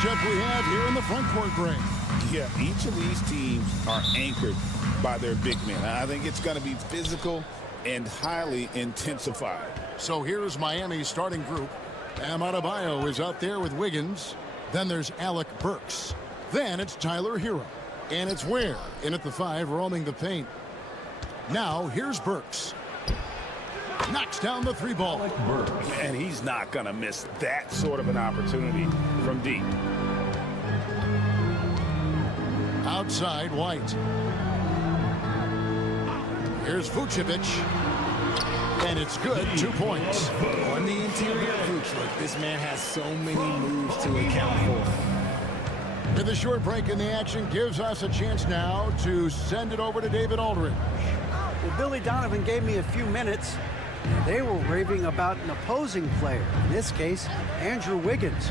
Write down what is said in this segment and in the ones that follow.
matchup we have here in the front court, Greg. Yeah, each of these teams are anchored by their big men. I think it's going to be physical and highly intensified. So here's Miami's starting group. Bam Adebayo is out there with Wiggins. Then there's Alec Burks. Then it's Tyler Hero. And it's Ware in at the 5, roaming the paint. Now here's Burks. Knocks down the 3 ball. And he's not going to miss that sort of an opportunity from deep. Outside, White. Here's Vucevic. And it's good, 2 points. On the interior, Vooch, look, this man has so many moves to account for. With a short break in the action gives us a chance now to send it over to David Aldridge. Well, Billy Donovan gave me a few minutes. They were raving about an opposing player, in this case, Andrew Wiggins.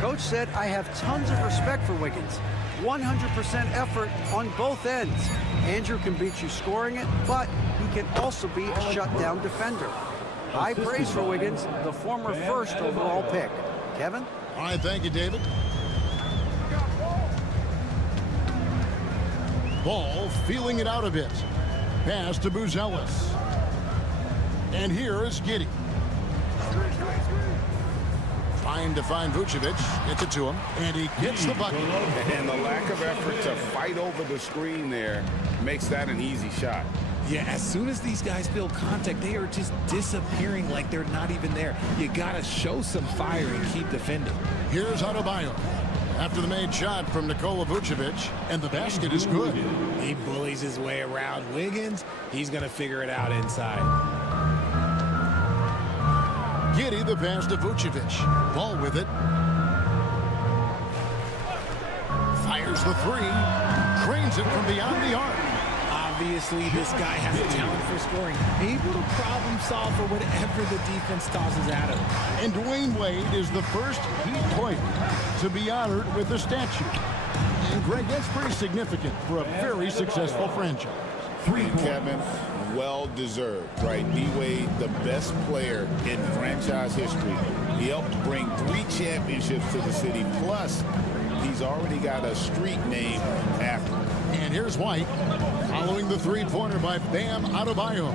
Coach said, I have tons of respect for Wiggins. 100% effort on both ends. Andrew can beat you scoring it, but he can also be a shutdown defender. High praise for Wiggins, the former first overall pick. Kevin? All right, thank you, David. Ball feeling it out a bit. Pass to Buzelis. And here is Giddey. Trying to find Vucevic. Gets it to him. And he gets the bucket. And the lack of effort to fight over the screen there makes that an easy shot. Yeah, as soon as these guys feel contact, they are just disappearing like they're not even there. You got to show some fire and keep defending. Here's Adebayo. After the made shot from Nikola Vucevic, and the basket is good. He bullies his way around Wiggins. He's going to figure it out inside. Giddey the pass to Vucevic. Ball with it. Fires the 3. Cranes it from beyond the arc. Obviously, this guy has a talent for scoring. Able to problem solve for whatever the defense tosses at him. And Dwayne Wade is the first Heat player to be honored with a statue. And Greg, that's pretty significant for a very successful franchise. Kevin, well deserved, right? D-Wade, the best player in franchise history. He helped bring 3 championships to the city. Plus, he's already got a street named after him. And here's White, following the 3-pointer by Bam Adebayo.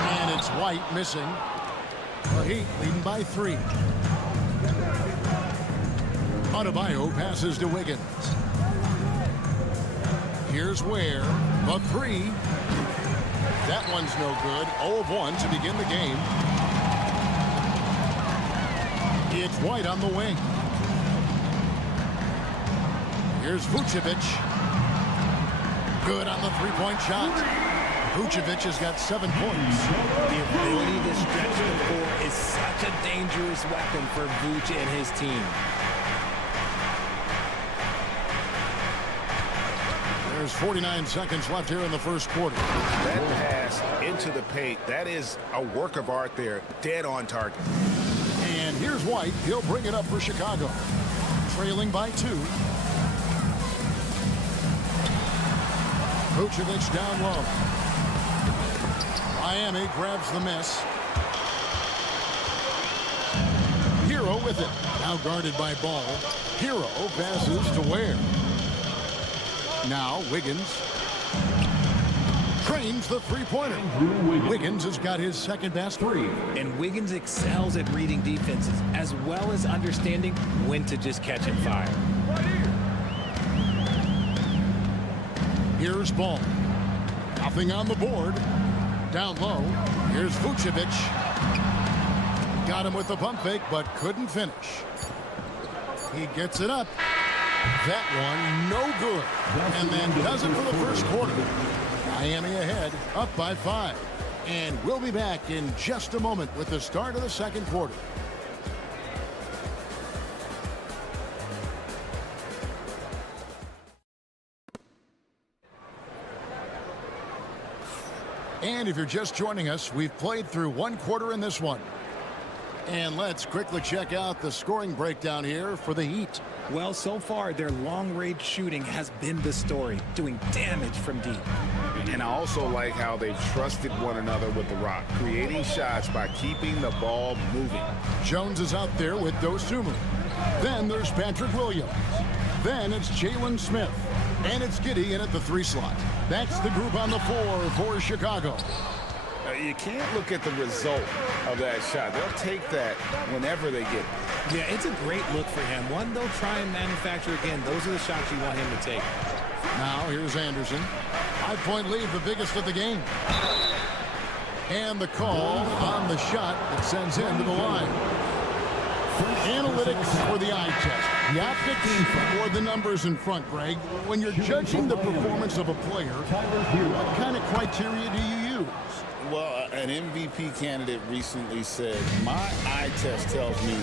And it's White missing. The Heat leading by 3. Adebayo passes to Wiggins. Here's Ware, the 3. That one's no good. 0 of 1 to begin the game. It's White on the wing. Here's Vucevic. Good on the 3-point shot. Vucevic has got 7 points. The ability to stretch the floor is such a dangerous weapon for Vooch and his team. There's 49 seconds left here in the first quarter. That pass into the paint, that is a work of art there. Dead on target. And here's White. He'll bring it up for Chicago. Trailing by 2. Vucevic down low. Miami grabs the miss. Hero with it. Now guarded by Ball. Hero passes to Ware. Now Wiggins. Trains the 3-pointer. Wiggins has got his second best 3. And Wiggins excels at reading defenses, as well as understanding when to just catch and fire. Here's Ball. Nothing on the board. Down low. Here's Vucevic. Got him with the pump fake, but couldn't finish. He gets it up. That one, no good. And then does it for the first quarter. Miami ahead, up by 5. And we'll be back in just a moment with the start of the second quarter. And if you're just joining us, we've played through 1 quarter in this one. And let's quickly check out the scoring breakdown here for the Heat. Well, so far, their long-range shooting has been the story, doing damage from deep. And I also like how they've trusted one another with the rock, creating shots by keeping the ball moving. Jones is out there with Dosunmu. Then there's Patrick Williams. Then it's Jalen Smith. And it's Giddey in at the 3 slot. That's the group on the floor for Chicago. You can't look at the result of that shot. They'll take that whenever they get it. Yeah, it's a great look for him. One they'll try and manufacture again. Those are the shots you want him to take. Now here's Anderson. 5-point lead, the biggest of the game. And the call on the shot that sends him to the line. Analytics for the eye test. The optics or the numbers in front, Greg. When you're judging the performance of a player, what kind of criteria do you use? Well, an MVP candidate recently said, my eye test tells me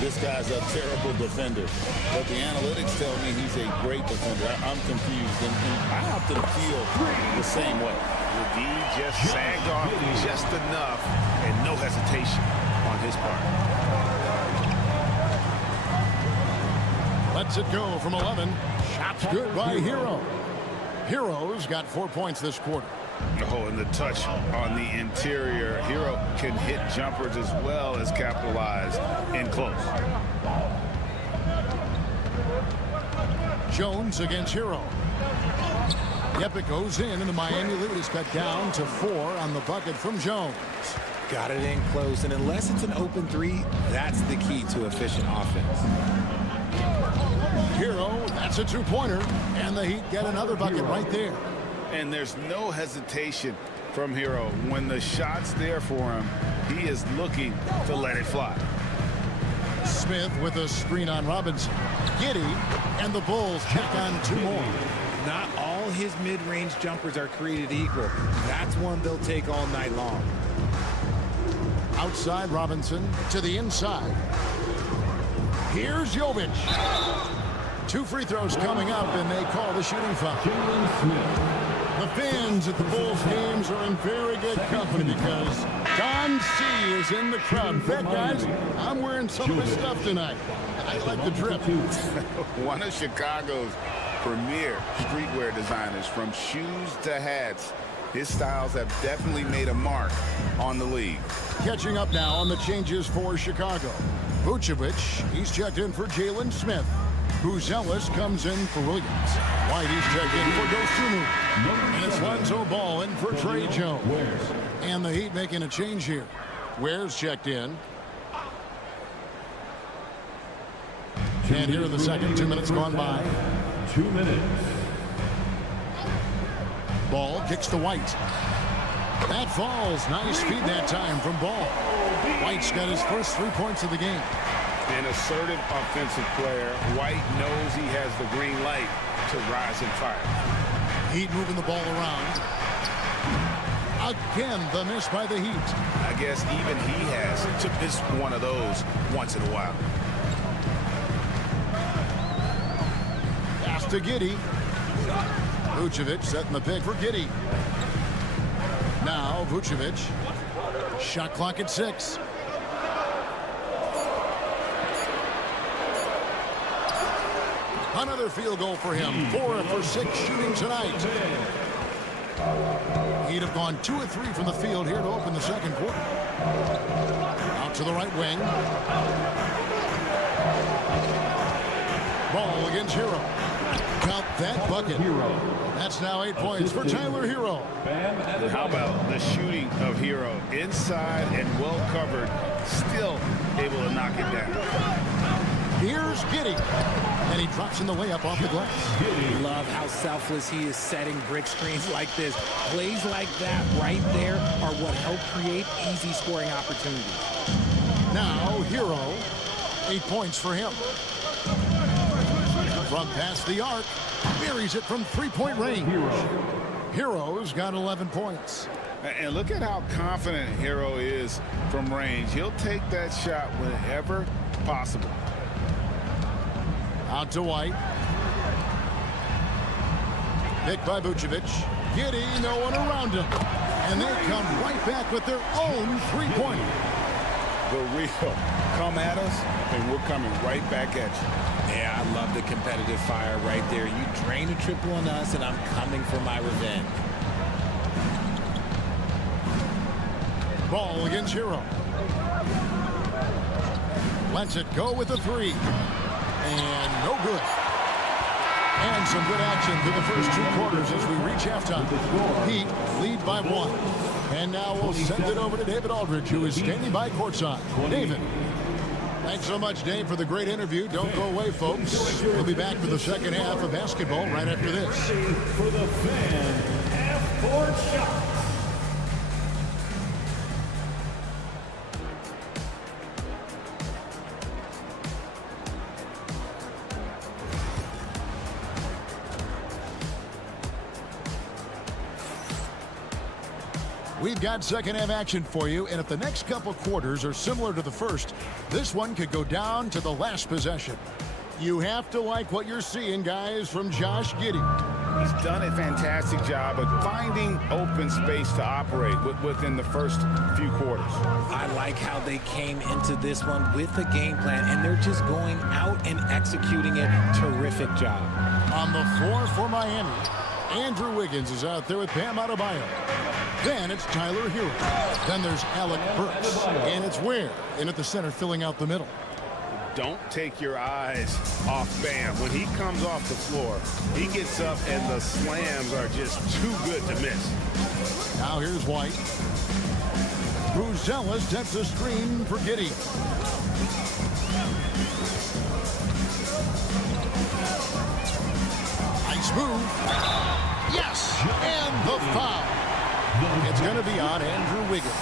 this guy's a terrible defender, but the analytics tell me he's a great defender. I'm confused, and I often feel the same way. The D just sagged off just enough, and no hesitation on his part. Lets it go from 11. Shots good by Hero. Hero's got 4 points this quarter. Oh, and the touch on the interior. Hero can hit jumpers as well as capitalize in close. Jones against Hero. Yep, it goes in, and the Miami lead is cut down to 4 on the bucket from Jones. Got it in close, and unless it's an open 3, that's the key to efficient offense. Hero, that's a 2-pointer, and the Heat get another bucket right there. And there's no hesitation from Hero. When the shot's there for him, he is looking to let it fly. Smith with a screen on Robinson. Giddey, and the Bulls check on 2 more. Not all his mid-range jumpers are created equal. That's one they'll take all night long. Outside Robinson to the inside. Here's Jovic. 2 free throws coming up, and they call the shooting foul. The fans at the Bulls games are in very good company because Don C is in the crowd. In fact, guys, I'm wearing some of his stuff tonight. I like the drip. One of Chicago's premier streetwear designers, from shoes to hats. His styles have definitely made a mark on the league. Catching up now on the changes for Chicago. Vucevic, he's checked in for Jalen Smith. Buzelis comes in for Williams. White, he's checked in for Dosunmu. And it's Lonzo Ball in for Trey Jones. And the Heat making a change here. Ware's checked in. And here in the second, 2 minutes gone by. 2 minutes. Ball kicks to White. That falls. Nice feed that time from Ball. White's got his first 3 points of the game. An assertive offensive player. White knows he has the green light to rise and fire. Heat moving the ball around. Again, the miss by the Heat. I guess even he has to miss one of those once in a while. Pass to Giddey. Vucevic setting the pick for Giddey. Now Vucevic. Shot clock at 6. Another field goal for him. 4 for 6 shooting tonight. He'd have gone 2 of 3 from the field here to open the second quarter. Out to the right wing. Ball against Hero. Count that bucket. That's now 8 points for Tyler Hero. How about the shooting of Hero? Inside and well covered, still able to knock it down. Here's Giddey. And he drops in the layup off the glass. Love how selfless he is setting brick screens like this. Plays like that right there are what help create easy scoring opportunities. Now Hero. 8 points for him. From past the arc. Buries it from 3-point range. Hero's got 11 points. And look at how confident Hero is from range. He'll take that shot whenever possible. Out to White. Picked by Vucevic. Giddey, no one around him. And they come right back with their own 3-pointer. The real come at us, and we're coming right back at you. Yeah, I love the competitive fire right there. You drain a triple on us, and I'm coming for my revenge. Ball against Hero. Lets it go with a 3. And no good. And some good action through the first 2 quarters as we reach halftime. Heat lead by 1. And now we'll send it over to David Aldridge, who is standing by courtside. David. Thanks so much, Dave, for the great interview. Don't go away, folks. We'll be back for the second half of basketball right after this. For the Fan F-Court Shots. We've got second half action for you, and if the next couple quarters are similar to the first, this one could go down to the last possession. You have to like what you're seeing, guys, from Josh Giddey. He's done a fantastic job of finding open space to operate within the first few quarters. I like how they came into this one with a game plan, and they're just going out and executing it. Terrific job. On the floor for Miami, Andrew Wiggins is out there with Bam Adebayo. Then it's Tyler Hero. Then there's Alec Burks. And it's Ware in at the center, filling out the middle. Don't take your eyes off Bam. When he comes off the floor, he gets up and the slams are just too good to miss. Now here's White. Bruzelis sets a screen for Giddey. Nice move. Yes, and the foul. It's going to be on Andrew Wiggins.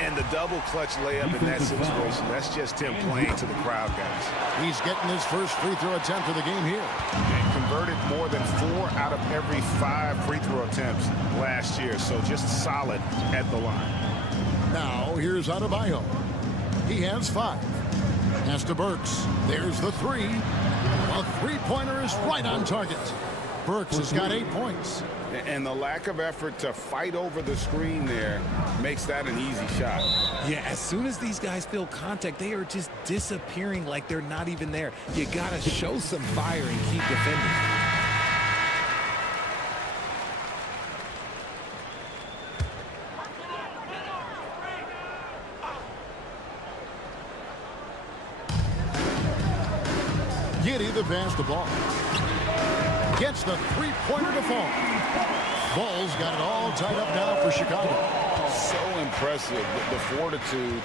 And the double clutch layup in that situation, that's just him playing to the crowd, guys. He's getting his first free throw attempt of the game here. And converted more than 4 out of every 5 free throw attempts last year, so just solid at the line. Now here's Adebayo. He has 5. Pass to Burks. There's the 3. A three-pointer is right on target. Burks has got 8 points. And the lack of effort to fight over the screen there makes that an easy shot. Yeah, as soon as these guys feel contact, they are just disappearing like they're not even there. You got to show some fire and keep defending. Giddey the pass the ball. Gets the three-pointer to fall. Ball's got it all tied up now for Chicago. So impressive, the fortitude,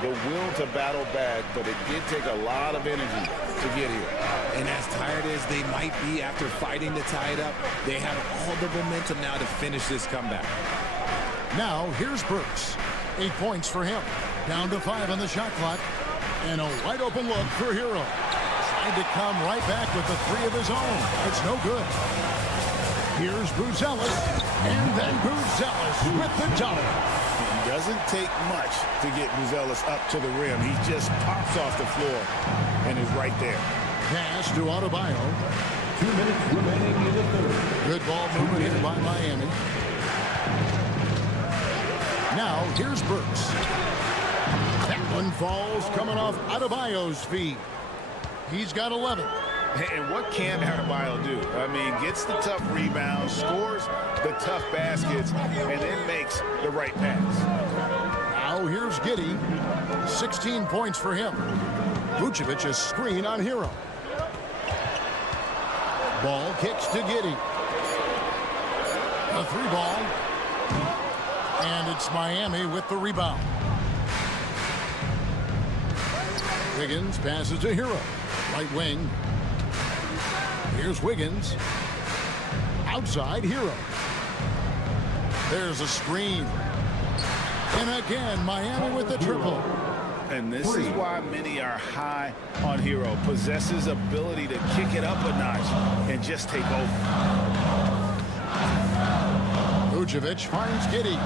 the will to battle back, but it did take a lot of energy to get here. And as tired as they might be after fighting to tie it up, they have all the momentum now to finish this comeback. Now here's Burks. 8 points for him. Down to 5 on the shot clock. And a wide open look for Hero. Trying to come right back with the 3 of his own. It's no good. Here's Bruzelis. And then Bruzelis with the dunk. It doesn't take much to get Bruzelis up to the rim. He just pops off the floor and is right there. Pass to Adebayo. 2 minutes remaining in the third. Good ball movement here by Miami. Now here's Burks. That one falls coming off Adebayo's feet. He's got 11. And what can Adebayo do? I mean, gets the tough rebounds, scores the tough baskets, and then makes the right pass. Now here's Giddey. 16 points for him. Vucevic a screen on Hero. Ball kicks to Giddey. A 3 ball. And it's Miami with the rebound. Wiggins passes to Hero. Right wing. Here's Wiggins. Outside Hero. There's a screen. And again, Miami with the triple. And this is why many are high on Hero. Possesses ability to kick it up a notch and just take over. Vucevic finds Giddey.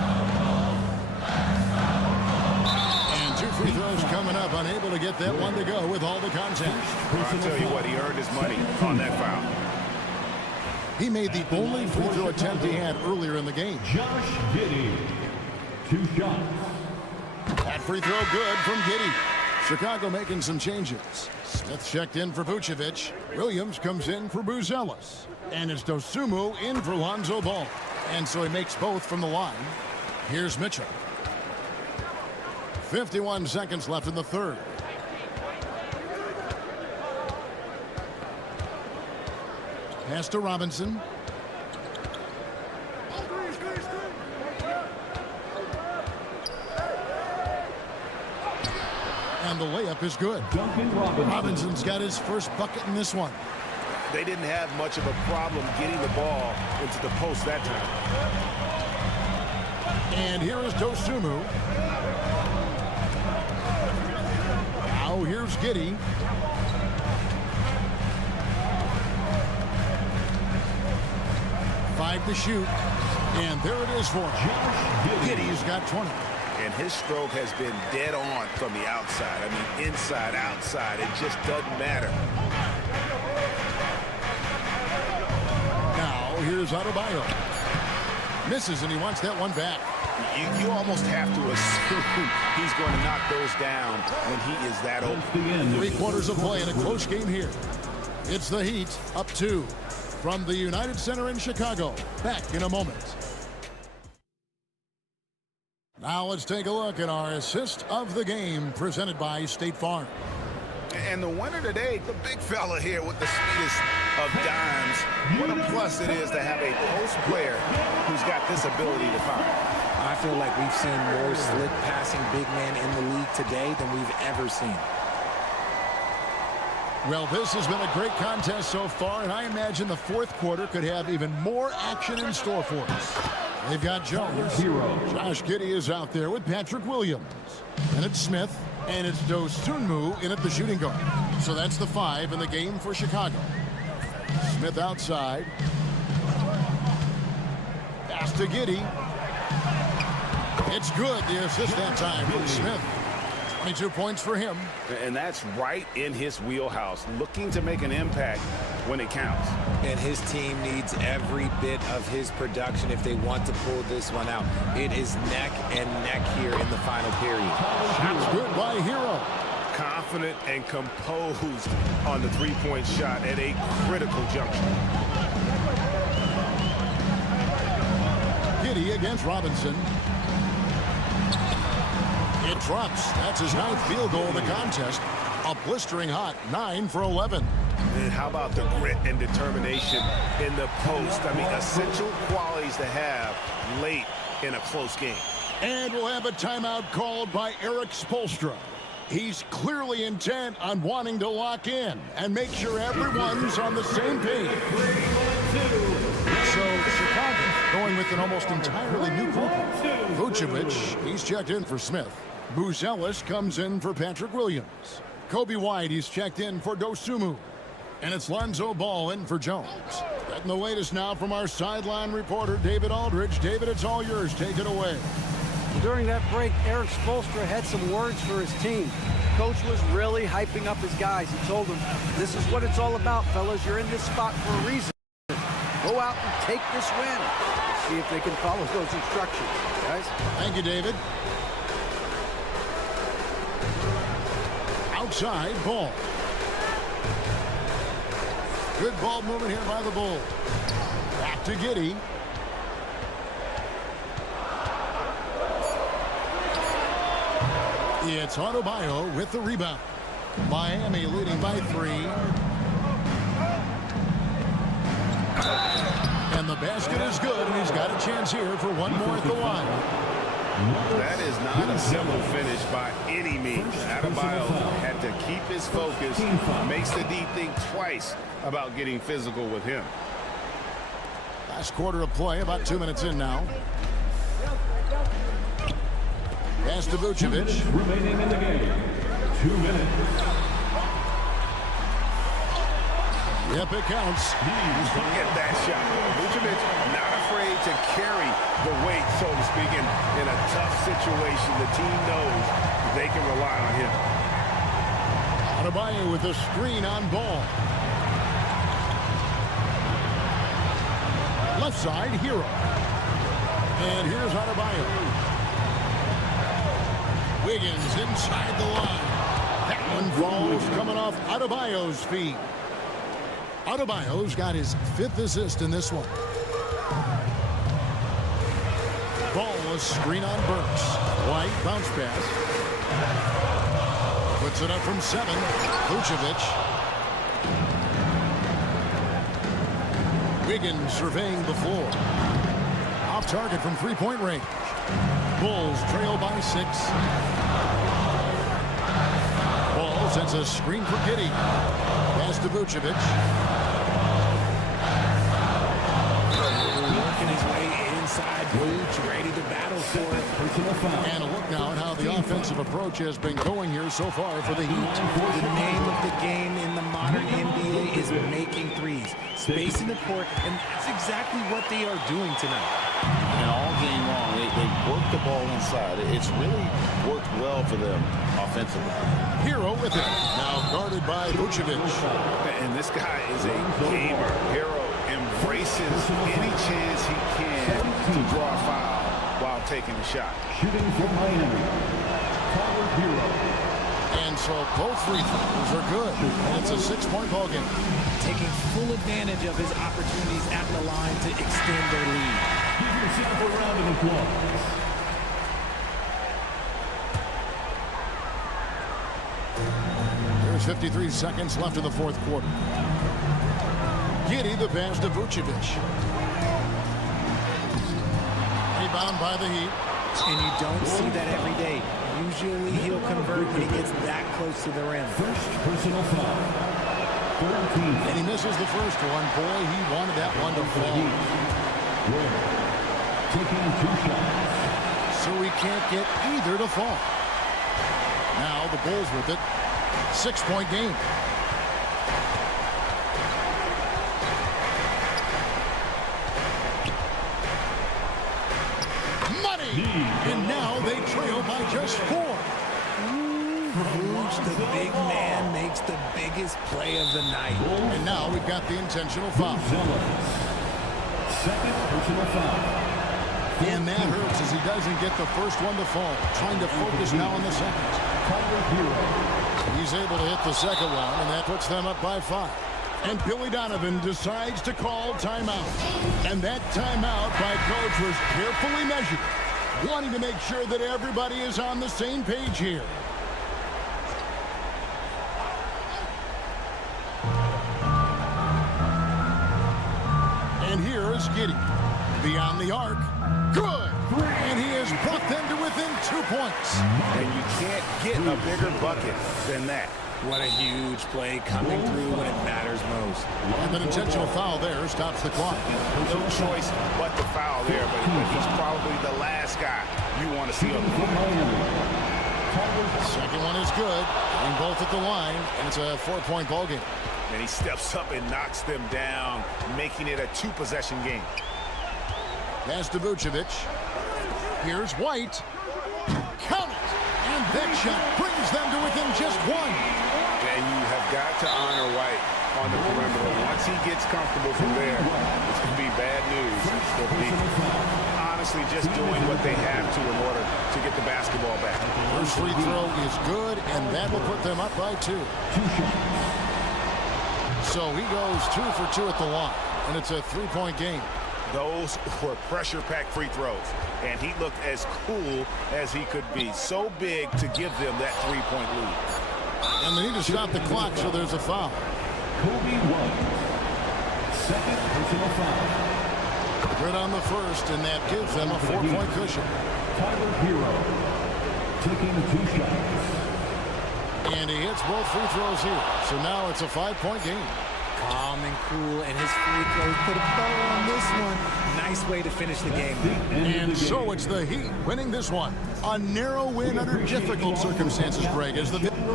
And 2 free throws coming up. Unable to get that one to go with all the contact. I'll tell you what, he earned his money on that foul. He made the only free throw attempt he had earlier in the game. Josh Giddey. 2 shots. That free throw good from Giddey. Chicago making some changes. Smith checked in for Vucevic. Williams comes in for Bruzelis. And it's Dosunmu in for Lonzo Ball. And so he makes both from the line. Here's Mitchell. 51 seconds left in the third. Pass to Robinson. And the layup is good. Robinson's got his first bucket in this one. They didn't have much of a problem getting the ball into the post that time. And here is Dosunmu. Now here's Giddey. Five to shoot. And there it is for him. Giddey's got 20. And his stroke has been dead on from the outside. I mean, inside, outside. It just doesn't matter. Now, here's Adebayo. Misses, and he wants that one back. You almost have to assume he's going to knock those down when he is that open. 3 quarters of play in a close game here. It's the Heat, up 2. From the United Center in Chicago. Back in a moment. Now let's take a look at our assist of the game presented by State Farm. And the winner today, the big fella here with the sweetest of dimes. What a plus it is to have a post player who's got this ability to find. I feel like we've seen more slick passing big man in the league today than we've ever seen. Well, this has been a great contest so far, and I imagine the fourth quarter could have even more action in store for us. They've got Jones. Josh Giddey is out there with Patrick Williams. And it's Smith. And it's Dosunmu in at the shooting guard. So that's the 5 in the game for Chicago. Smith outside. Pass to Giddey. It's good. The assist that time from Smith. 22 points for him. And that's right in his wheelhouse, looking to make an impact when it counts. And his team needs every bit of his production if they want to pull this one out. It is neck and neck here in the final period. Shots good by Hero. Confident and composed on the three-point shot at a critical juncture. Giddey against Robinson. It drops. That's his 9th field goal of the contest. A blistering hot 9 for 11. And how about the grit and determination in the post? I mean, essential qualities to have late in a close game. And we'll have a timeout called by Eric Spoelstra. He's clearly intent on wanting to lock in and make sure everyone's on the same page. So Chicago going with an almost entirely new group. Vucevic, he's checked in for Smith. Buzelis comes in for Patrick Williams. Kobe White, he's checked in for Dosunmu. And it's Lonzo Ball in for Jones. Getting the latest now from our sideline reporter, David Aldridge. David, it's all yours. Take it away. During that break, Eric Spoelstra had some words for his team. Coach was really hyping up his guys. He told them, this is what it's all about, fellas. You're in this spot for a reason. Go out and take this win. See if they can follow those instructions, guys. Thank you, David. Outside, Ball. Good ball movement here by the Bulls. Back to Giddey. It's Adebayo with the rebound. Miami leading by 3. And the basket is good, and he's got a chance here for one more at the line. That is not a simple finish by any means. Adebayo had to keep his focus, makes the D think twice about getting physical with him. Last quarter of play, about 2 minutes in now. Pass to Vucevic. Remaining in the game. 2 minutes. Yep, it counts. Look at that shot. Vucevic not afraid to carry the weight, so to speak, in a tough situation. The team knows they can rely on him. Adebayo with a screen on Ball. Left side, Hero. And here's Adebayo. Wiggins inside the line. That one falls coming off Adebayo's feet. Adebayo's got his 5th assist in this one. Ball, a screen on Burks. White, bounce pass. Puts it up from 7. Vucevic. Wiggins surveying the floor. Off target from three-point range. Bulls trail by 6. Ball sends a screen for Giddey. Pass to Vucevic. Working his way inside. Vuce ready to battle for it. And a look now at how the offensive approach has been going here so far for the Heat. The name of the game in the modern NBA is making threes. Spacing the court, and that's exactly what they are doing tonight. And all game long, they work the ball inside. It's really worked well for them offensively. Hero with it. Now guarded by Vucevic. And this guy is a gamer. Hero embraces any chance he can to draw a foul while taking a shot. Shooting for Miami, Tyler Hero. And so both free throws are good. And it's a 6-point ball game. Taking full advantage of his opportunities at the line to extend their lead. Give yourself a round of applause. There's 53 seconds left in the fourth quarter. Giddey the pass to Vucevic. Rebound by the Heat. And you don't see that every day. Usually he'll convert when he gets that close to the rim. First personal foul. 13th. And he misses the first one. Boy, he wanted that one to fall. Ware taking 2 shots. So he can't get either to fall. Now the Bulls with it. 6-point game. And now they trail by just 4. Vuce, the big man, makes the biggest play of the night. And now we've got the intentional foul. Second personal foul. And that hurts as he doesn't get the first one to fall. Trying to focus now on the second. Tyler Hero. He's able to hit the second one, and that puts them up by 5. And Billy Donovan decides to call timeout. And that timeout by coach was carefully measured, wanting to make sure that everybody is on the same page here. And here is Giddey. Beyond the arc. Good! And he has brought them to within 2 points. And you can't get a bigger bucket than that. What a huge play coming through when it matters most. And an intentional foul there stops the clock. No choice but to foul there, but he's probably the last guy you want to see on the court. Second one is good. And both at the line, and it's a 4-point ball game. And he steps up and knocks them down, making it a 2-possession game. Pass to Vucevic. Here's White. Count it! And that shot brings them to within just 1. And you have got to honor White on the perimeter. Once he gets comfortable from there, it's going to be bad news for the defense. Honestly, just doing what they have to in order to get the basketball back. First free throw is good, and that will put them up by 2. So he goes 2 for 2 at the line, and it's a 3-point game. Those were pressure-packed free throws, and he looked as cool as he could be. So big to give them that 3-point lead. And they need to stop the clock, so there's a foul. Kobe White. Second personal foul. Good on the first, and that gives them a 4-point cushion. Tyler Hero taking 2 shots. And he hits both free throws here. So now it's a 5-point game. Calm and cool, and his free throws put a bow on this one. Nice way to finish the game. And so it's the Heat winning this one. A narrow win under difficult circumstances, Greg.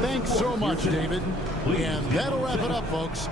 Thanks so much, David. And that'll wrap it up, folks.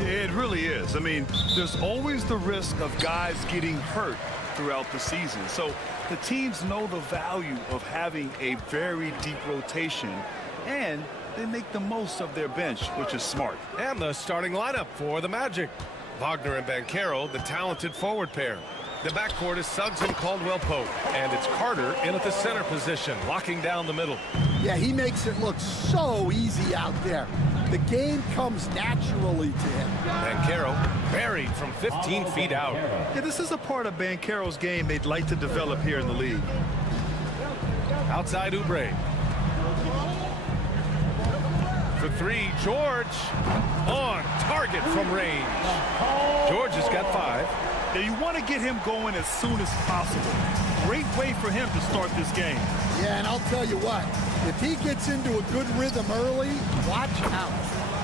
It really is. I mean, there's always the risk of guys getting hurt throughout the season. So the teams know the value of having a very deep rotation, and they make the most of their bench, which is smart. And the starting lineup for the Magic. Wagner and Banchero, the talented forward pair. The backcourt is Suggs and Caldwell-Pope. And it's Carter in at the center position, locking down the middle. Yeah, he makes it look so easy out there. The game comes naturally to him. Banchero buried from 15 feet out. Yeah, this is a part of Banchero's game they'd like to develop here in the league. Outside Oubre. For three, George on target from range. George has got 5. Now you want to get him going as soon as possible. Great way for him to start this game. Yeah, and I'll tell you what, if he gets into a good rhythm early, watch out.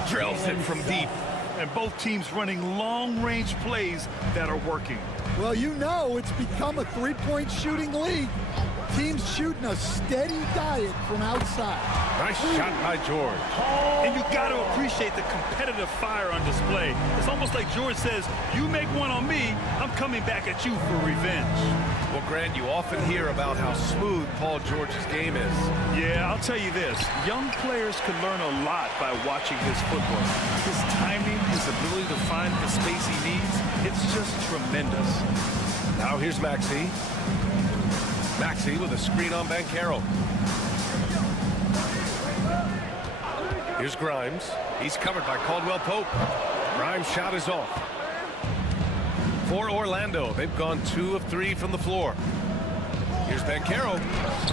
Drills it from deep. And both teams running long-range plays that are working. Well, you know it's become a three-point shooting league. Teams shooting a steady diet from outside. Nice shot by George. And you got to appreciate the competitive fire on display. It's almost like George says, you make one on me, I'm coming back at you for revenge. Well, Grant, you often hear about how smooth Paul George's game is. Yeah, I'll tell you this. Young players can learn a lot by watching his footwork. His timing, his ability to find the space he needs, it's just tremendous. Now here's Maxey. Maxey with a screen on Banchero. Here's Grimes. He's covered by Caldwell-Pope. Grimes' shot is off. For Orlando, they've gone 2 of 3 from the floor. Here's Banchero.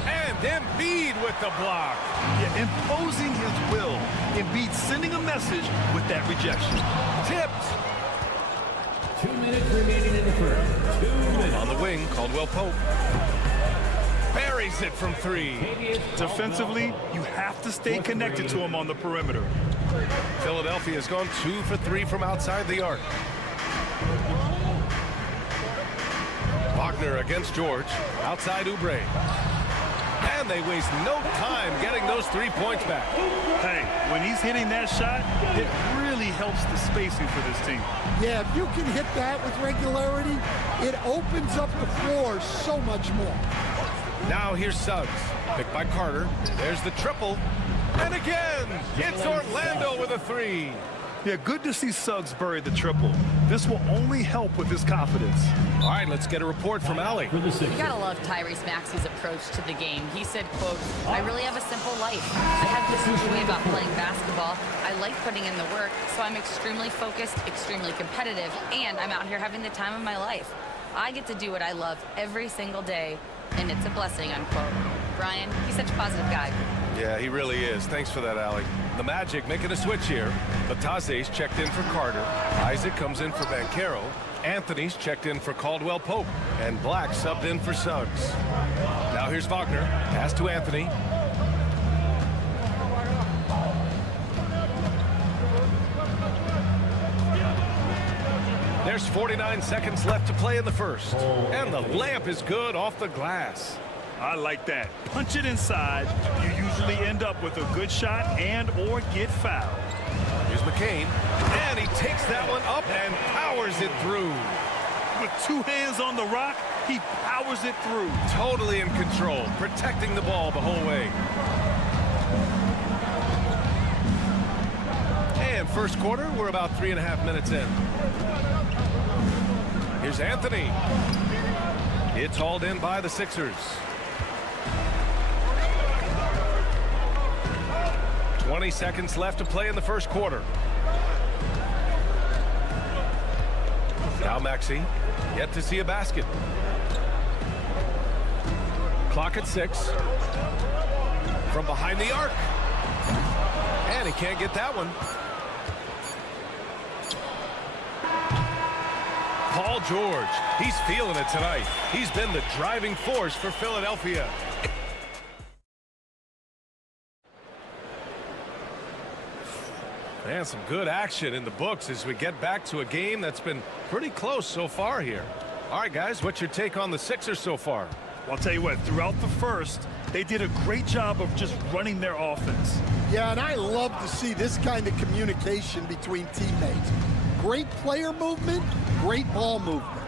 And Embiid with the block. Yeah, imposing his will. Embiid sending a message with that rejection. Tipped. 2 minutes remaining in the first. 2 minutes. On the wing, Caldwell-Pope. Buries it from 3. Defensively, you have to stay connected to him on the perimeter. Philadelphia has gone 2 for 3 from outside the arc. Wagner against George. Outside Oubre. And they waste no time getting the those 3 points back. Hey, when he's hitting that shot, it really helps the spacing for this team. Yeah, if you can hit that with regularity, it opens up the floor so much more. Now here's Suggs. Picked by Carter. There's the triple. And again, it's Orlando with a 3. Yeah, good to see Suggs bury the triple. This will only help with his confidence. All right, let's get a report from Allie. You gotta love Tyrese Maxey's approach to the game. He said, quote, "I really have a simple life. I have this way about playing basketball. I like putting in the work, so I'm extremely focused, extremely competitive, and I'm out here having the time of my life. I get to do what I love every single day, and it's a blessing," unquote. Brian, he's such a positive guy. Yeah, he really is. Thanks for that, Allie. The Magic making a switch here. Batase's checked in for Carter. Isaac comes in for Banchero. Anthony's checked in for Caldwell Pope. And Black subbed in for Suggs. Now here's Wagner. Pass to Anthony. There's 49 seconds left to play in the first. And the layup is good off the glass. I like that. Punch it inside. You usually end up with a good shot and or get fouled. Here's McCain. And he takes that one up and powers it through. With 2 hands on the rock, he powers it through. Totally in control, protecting the ball the whole way. And first quarter, we're about 3.5 minutes in. Here's Anthony. It's hauled in by the Sixers. 20 seconds left to play in the first quarter. Now Maxey, yet to see a basket. Clock at 6. From behind the arc. And he can't get that one. Paul George, he's feeling it tonight. He's been the driving force for Philadelphia. And some good action in the books as we get back to a game that's been pretty close so far here. All right, guys, what's your take on the Sixers so far? Well, I'll tell you what, throughout the first, they did a great job of just running their offense. Yeah, and I love to see this kind of communication between teammates. Great player movement, great ball movement.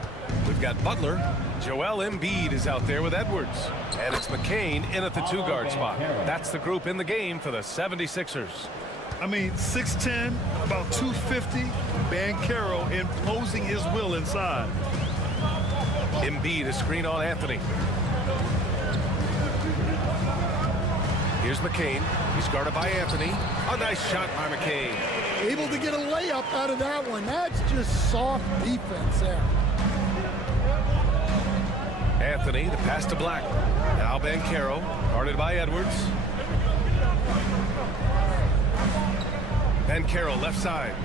We've got Butler. Joel Embiid is out there with Edwards. And it's McCain in at the 2-guard spot. That's the group in the game for the 76ers. I mean, 6'10", about 250, Banchero imposing his will inside. Embiid, a screen on Anthony. Here's McCain. He's guarded by Anthony. A nice shot by McCain. Able to get a layup out of that one. That's just soft defense there. Anthony, the pass to Black. Now Banchero, guarded by Edwards. Banchero, left side.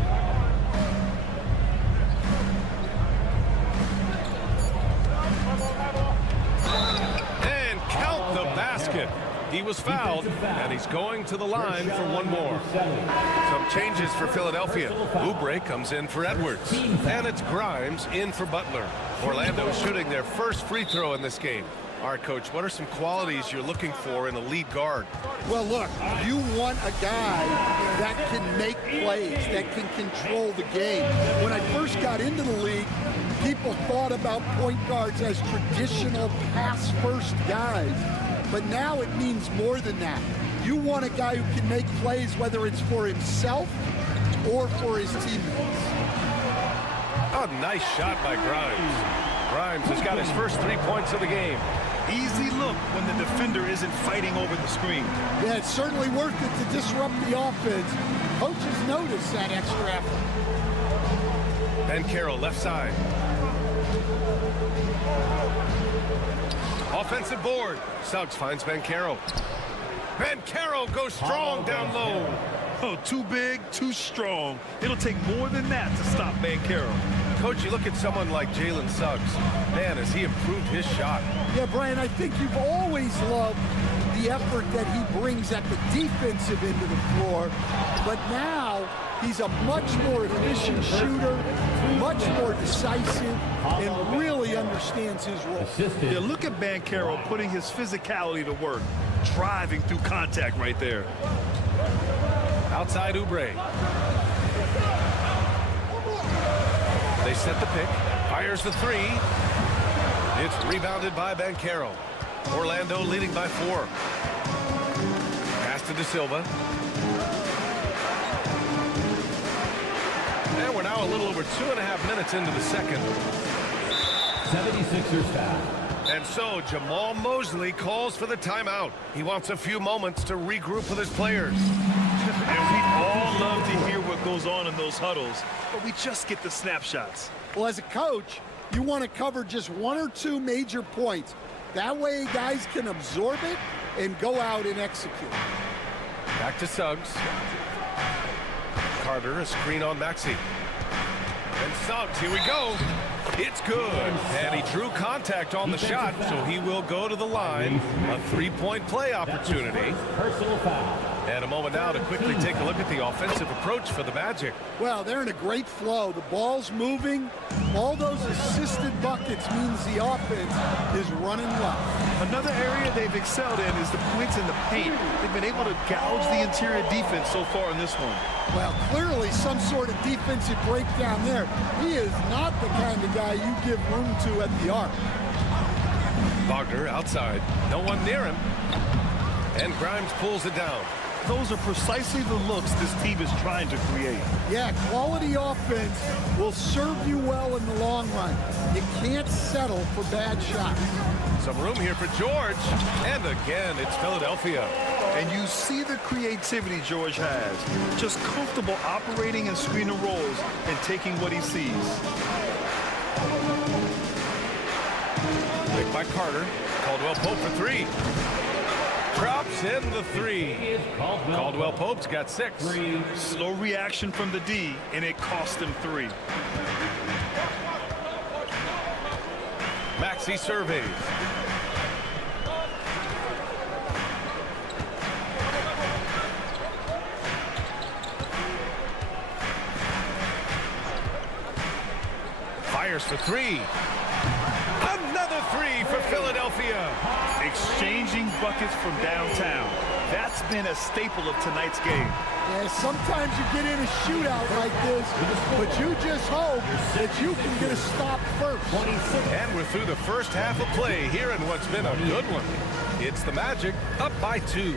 And count the basket. He was fouled, and he's going to the line for one more. Some changes for Philadelphia. Oubre comes in for Edwards, and it's Grimes in for Butler. Orlando shooting their first free throw in this game. All right, Coach, what are some qualities you're looking for in a lead guard? Well, look, you want a guy that can make plays, that can control the game. When I first got into the league, people thought about point guards as traditional pass-first guys. But now it means more than that. You want a guy who can make plays, whether it's for himself or for his teammates. A nice shot by Grimes. Grimes has got his first 3 points of the game. Easy look when the defender isn't fighting over the screen. Yeah, it's certainly worth it to disrupt the offense. Coaches notice that extra effort. Banchero, left side. Offensive board. Suggs finds Banchero. Banchero goes strong down low. Oh, too big, too strong. It'll take more than that to stop Banchero. Coach, you look at someone like Jalen Suggs. Man, has he improved his shot. Yeah, Brian, I think you've always loved the effort that he brings at the defensive end of the floor. But now he's a much more efficient shooter, much more decisive, and really understands his role. Yeah, look at Banchero putting his physicality to work. driving through contact right there. Outside Oubre. They set the pick. Fires the three. It's rebounded by Banchero. Orlando leading by 4. Pass to De Silva. And we're now a little over 2.5 minutes into the second. 76ers foul. And so Jamal Mosley calls for the timeout. He wants a few moments to regroup with his players. And we all love to hear what goes on in those huddles, but we just get the snapshots. Well, as a coach, you want to cover just 1 or 2 major points. That way guys can absorb it and go out and execute. Back to Suggs. Carter, a screen on Maxey. And Suggs, here we go. It's good. And he drew contact on the shot, so he will go to the line. A 3-point play opportunity. Personal foul. And a moment now to quickly take a look at the offensive approach for the Magic. Well, they're in a great flow. The ball's moving. All those assisted buckets means the offense is running well. Another area they've excelled in is the points in the paint. They've been able to gouge the interior defense so far in this one. Well, clearly some sort of defensive breakdown there. He is not the kind of guy you give room to at the arc. Wagner outside. No one near him. And Grimes pulls it down. Those are precisely the looks this team is trying to create. Yeah, quality offense will serve you well in the long run. You can't settle for bad shots. Some room here for George. And again, it's Philadelphia. And you see the creativity George has. Just comfortable operating in screen and rolls and taking what he sees. Picked by Carter. Caldwell Pope for 3. Drops in the 3. Caldwell Pope's got 6. Slow reaction from the D, and it cost him 3. Maxey surveys. Fires for 3. Another 3 for Philadelphia. Exchanging buckets from downtown. That's been a staple of tonight's game. Yeah, sometimes you get in a shootout like this, but you just hope that you can get a stop first. And we're through the first half of play here in what's been a good one. It's the Magic up by 2.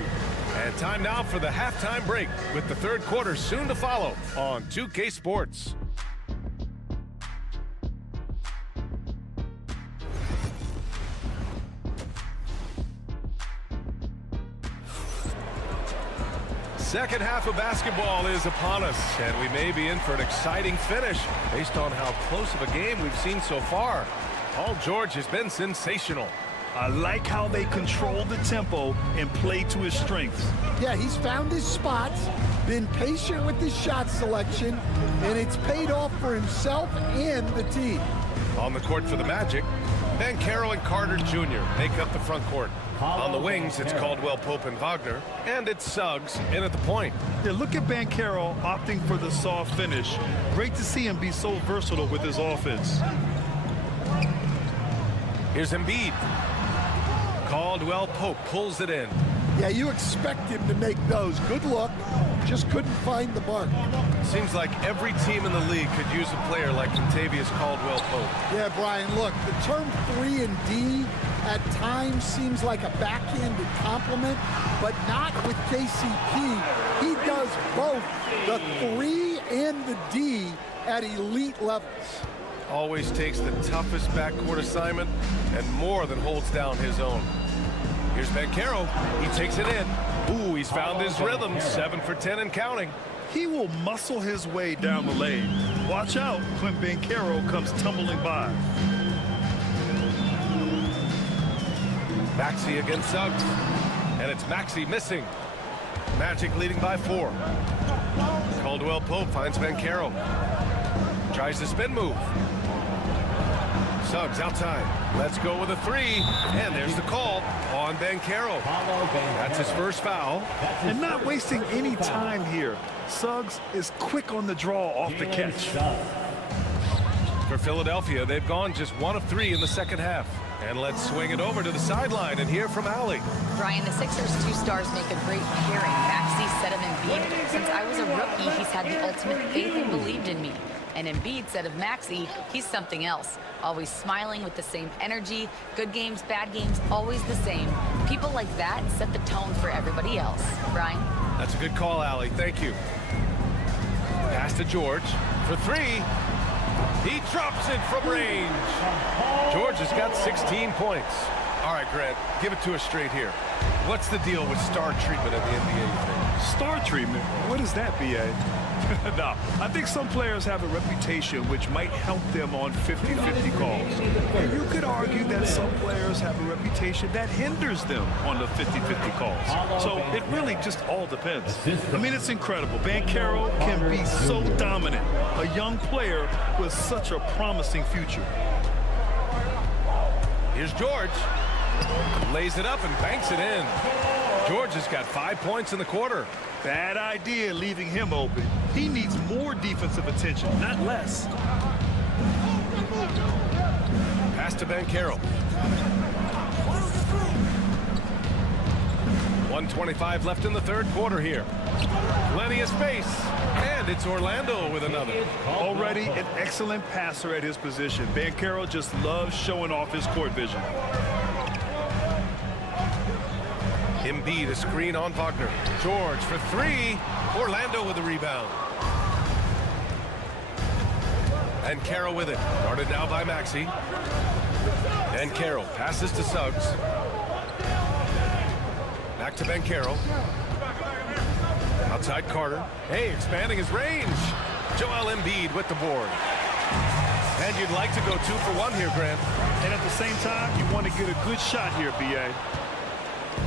And time now for the halftime break with the third quarter soon to follow on 2K Sports. Second half of basketball is upon us, and we may be in for an exciting finish based on how close of a game we've seen so far. Paul George has been sensational. I like how they control the tempo and play to his strengths. Yeah, he's found his spots, been patient with his shot selection, and it's paid off for himself and the team. On the court for the Magic, Banchero and Carter Jr. make up the front court. On the wings, it's Caldwell Pope and Wagner, and it's Suggs in at the point. Yeah, look at Banchero opting for the soft finish. Great to see him be so versatile with his offense. Here's Embiid. Caldwell Pope pulls it in. Yeah, you expect him to make those. Good look. Just couldn't find the mark. Seems like every team in the league could use a player like Contavious Caldwell Pope. Yeah, Brian, look, the term 3 and D at times seems like a backhanded compliment, but not with KCP. He does both the 3 and the D at elite levels. Always takes the toughest backcourt assignment and more than holds down his own. Here's Banchero. He takes it in. Ooh, he's found his rhythm. 7 for 10 and counting. He will muscle his way down the lane. Watch out when Banchero comes tumbling by. Maxey against Suggs. And it's Maxey missing. Magic leading by 4. Caldwell Pope finds Banchero. Tries the spin move. Suggs outside. Let's go with a 3. And there's the call on Banchero. That's his first foul. And not wasting any time here. Suggs is quick on the draw off the catch. For Philadelphia, they've gone just 1 of 3 in the second half. And let's swing it over to the sideline and hear from Allie. Brian, the Sixers' two stars make a great pairing. Maxey said of Embiid, since I was a rookie, he's had the ultimate faith and believed in me. And Embiid said of Maxey, he's something else. Always smiling with the same energy. Good games, bad games, always the same. People like that set the tone for everybody else. Brian? That's a good call, Allie. Thank you. Pass to George for three. He drops it from range. George has got 16 points. All right, Grant, give it to us straight here. What's the deal with star treatment in the NBA, you think? Star treatment? What is that, B.A.? No, I think some players have a reputation which might help them on 50-50 calls. And you could argue that some players have a reputation that hinders them on the 50-50 calls. So it really just all depends. I mean, it's incredible. Banchero can be so dominant. A young player with such a promising future. Here's George. Lays it up and banks it in. George has got 5 points in the quarter. Bad idea leaving him open. He needs more defensive attention, not less. Pass to Banchero. 1:25 left in the third quarter here. Plenty of space. And it's Orlando with another. Already an excellent passer at his position. Banchero just loves showing off his court vision. Embiid, a screen on Wagner. George for three. Orlando with the rebound. And Banchero with it. Guarded now by Maxey. And Banchero passes to Suggs. Back to Banchero. Outside Carter. Hey, expanding his range. Joel Embiid with the board. And you'd like to go 2 for 1 here, Grant. And at the same time, you want to get a good shot here, B.A.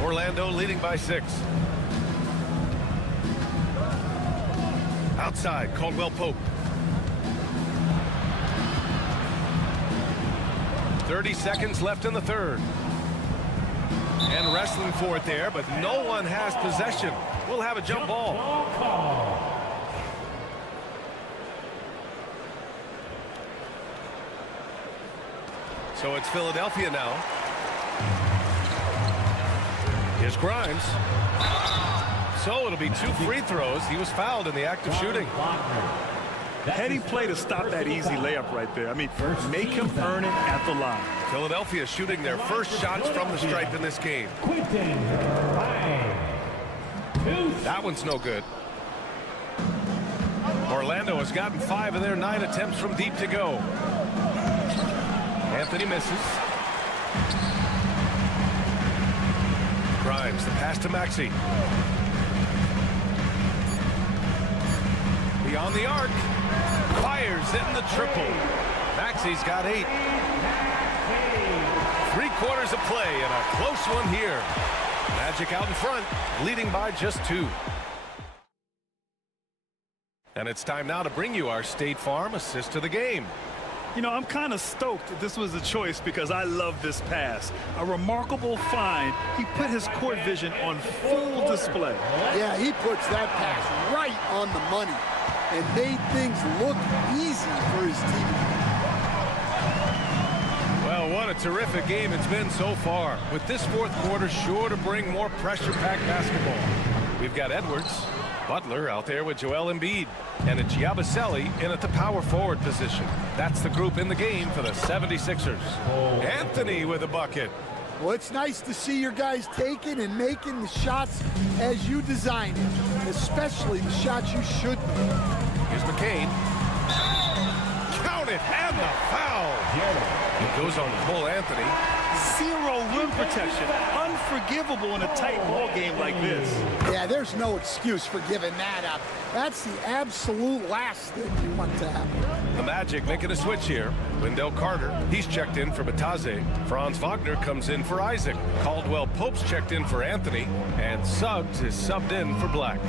Orlando leading by 6. Outside, Caldwell Pope. 30 seconds left in the third. And wrestling for it there, but no one has possession. We'll have a jump ball. So it's Philadelphia now. Here's Grimes. So it'll be 2 free throws. He was fouled in the act of shooting. Heady play to stop that easy layup right there. I mean, make him earn it at the line. Philadelphia shooting their first shots from the stripe in this game. That one's no good. Orlando has gotten 5 of their 9 attempts from deep to go. Anthony misses. Grimes, the pass to Maxey. Beyond the arc. Fires in the triple. Maxey's got 8. 3 quarters of play and a close one here. Magic out in front, leading by just 2. And it's time now to bring you our State Farm assist to the game. You know, I'm kind of stoked that this was a choice because I love this pass. A remarkable find. He put his court vision on full display. Yeah, he puts that pass right on the money and made things look easy for his team. Well, what a terrific game it's been so far. With this fourth quarter sure to bring more pressure-packed basketball. We've got Edwards, Butler out there with Joel Embiid, and it's Yabusele in at the power forward position. That's the group in the game for the 76ers. Anthony with a bucket. Well, it's nice to see your guys taking and making the shots as you designed it, especially the shots you should make. Here's McCain. Count it, and the foul. It goes on Cole Anthony. 0 rim protection. Unforgivable in a tight ball game like this. Yeah, there's no excuse for giving that up. That's the absolute last thing you want to happen. The Magic making a switch here. Wendell Carter, he's checked in for Bataze. Franz Wagner comes in for Isaac. Caldwell Pope's checked in for Anthony. And Suggs is subbed in for Black.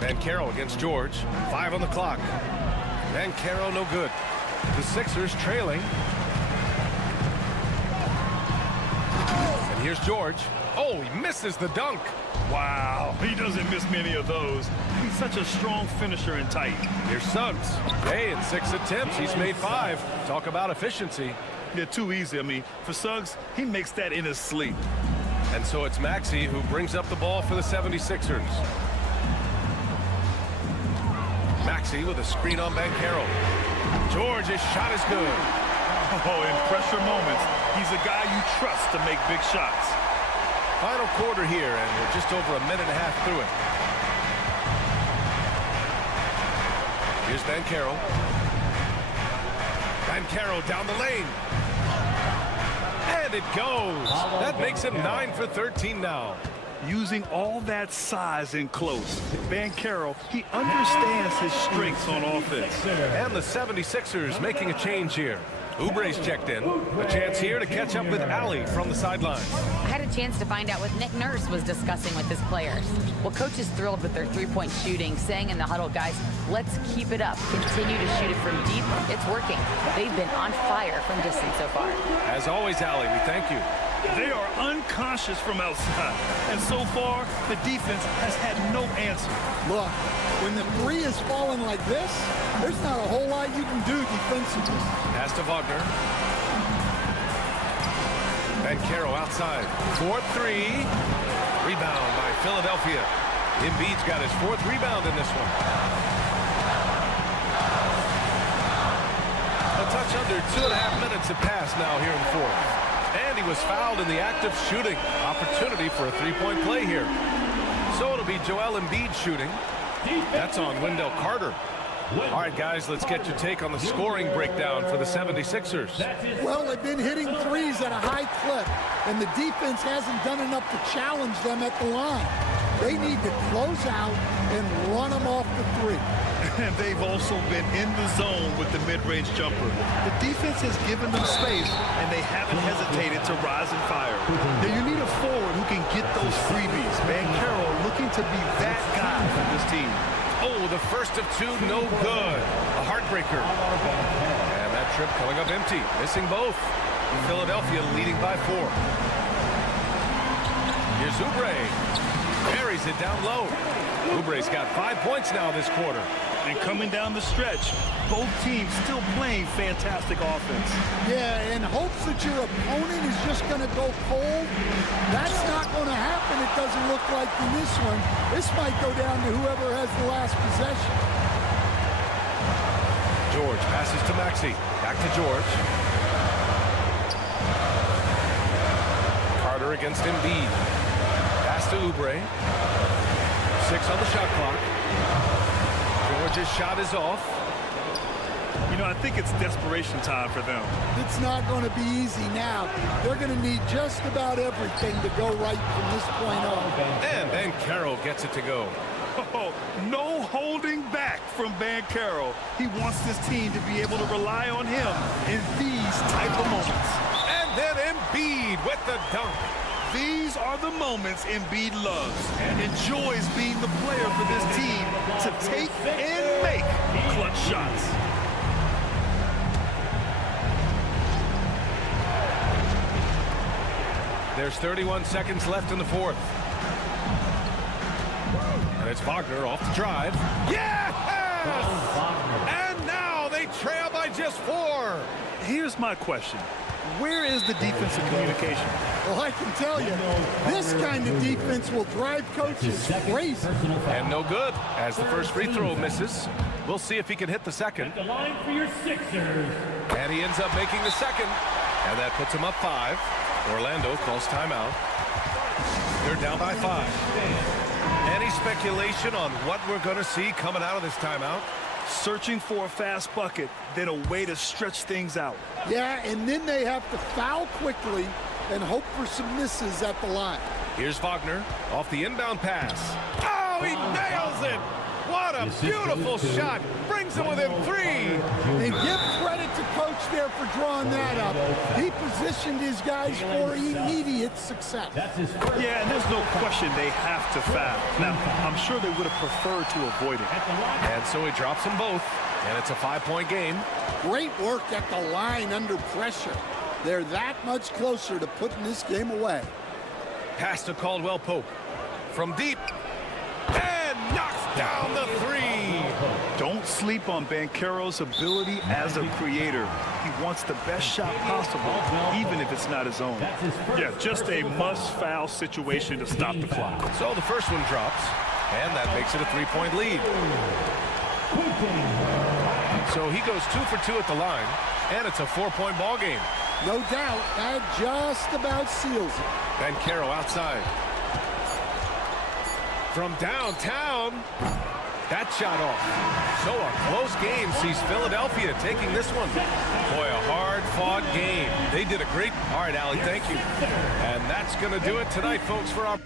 Banchero against George. 5 on the clock. Banchero no good. The Sixers trailing. And Here's George. Oh, he misses the dunk. Wow, he doesn't miss many of those. He's such a strong finisher and tight. Here's Suggs. Hey, in 6 attempts, he's made 5. Talk about efficiency. Yeah, too easy. I mean, for Suggs, he makes that in his sleep. And so it's Maxey who brings up the ball for the 76ers. Maxey with a screen on Banchero. George, his shot is good. Oh, in pressure moments, he's a guy you trust to make big shots. Final quarter here, and we're just over a minute and a half through it. Here's Banchero. Banchero down the lane. And it goes. That makes him 9 for 13 now. Using all that size in close, Banchero, he understands his strengths on offense. And the 76ers making a change here. Oubre's checked in. A chance here to catch up with Allie from the sidelines. I had a chance to find out what Nick Nurse was discussing with his players. Well, coach is thrilled with their three-point shooting, saying in the huddle, guys, let's keep it up. Continue to shoot it from deep. It's working. They've been on fire from distance so far. As always, Allie, we thank you. They are unconscious from outside. And so far, the defense has had no answer. Look, when the three is falling like this, there's not a whole lot you can do defensively. Pass to Wagner. Banchero outside. 4-3. Rebound by Philadelphia. Embiid's got his 4th rebound in this one. A touch under 2.5 minutes have passed now here in the 4th. And he was fouled in the act of shooting. Opportunity for a three-point play here. So it'll be Joel Embiid shooting. That's on Wendell Carter. All right, guys, let's get your take on the scoring breakdown for the 76ers. Well, they've been hitting threes at a high clip, and the defense hasn't done enough to challenge them at the line. They need to close out and run them off the three. And they've also been in the zone with the mid-range jumper. The defense has given them space, and they haven't hesitated to rise and fire. Now you need a forward who can get those freebies. Banchero looking to be that guy for this team. Oh, the first of 2, no good. A heartbreaker. And that trip coming up empty. Missing both. Philadelphia leading by 4. Here's Oubre. Buries it down low. Oubre's got 5 points now this quarter. And coming down the stretch, both teams still playing fantastic offense. Yeah, in hopes that your opponent is just going to go cold. That's not going to happen, it doesn't look like in this one. This might go down to whoever has the last possession. George passes to Maxey. Back to George. Carter against Embiid. Pass to Oubre. 6 on the shot clock. George's shot is off. You know, I think it's desperation time for them. It's not going to be easy now. They're going to need just about everything to go right from this point on. And Banchero gets it to go. Oh, no holding back from Banchero. He wants this team to be able to rely on him in these type of moments. And then Embiid with the dunk. These are the moments Embiid loves and enjoys being the player for this team to take and make clutch shots. There's 31 seconds left in the 4th. And it's Wagner off the drive. Yes! And now they trail by just 4. Here's my question. Where is the defensive communication? Well, I can tell you, this kind of defense will drive coaches crazy. And no good, as the first free throw misses. We'll see if he can hit the second. The line for your Sixers. And he ends up making the second. And that puts him up 5. Orlando calls timeout. They're down by 5. Any speculation on what we're going to see coming out of this timeout? Searching for a fast bucket, then a way to stretch things out. Yeah, and then they have to foul quickly and hope for some misses at the line. Here's Wagner off the inbound pass. Oh, he nails it! What a beautiful shot! Brings him within 3. And give credit to coach there for drawing that up. He positioned his guys for immediate success. Yeah, and there's no question they have to foul. Now, I'm sure they would have preferred to avoid it. And so he drops them both, and it's a 5-point game. Great work at the line under pressure. They're that much closer to putting this game away. Pass to Caldwell Pope. From deep. And knocks down the three. Don't sleep on Banchero's ability as a creator. He wants the best shot possible, even if it's not his own. Yeah, just a must-foul situation to stop the clock. So the first one drops, and that makes it a three-point lead. So he goes 2 for 2 at the line, and it's a 4-point ball game. No doubt, that just about seals it. Banchero outside. From downtown, that shot off. So a close game sees Philadelphia taking this one. Boy, a hard-fought game. They did a great... All right, Allie, thank you. And that's going to do it tonight, folks, for our...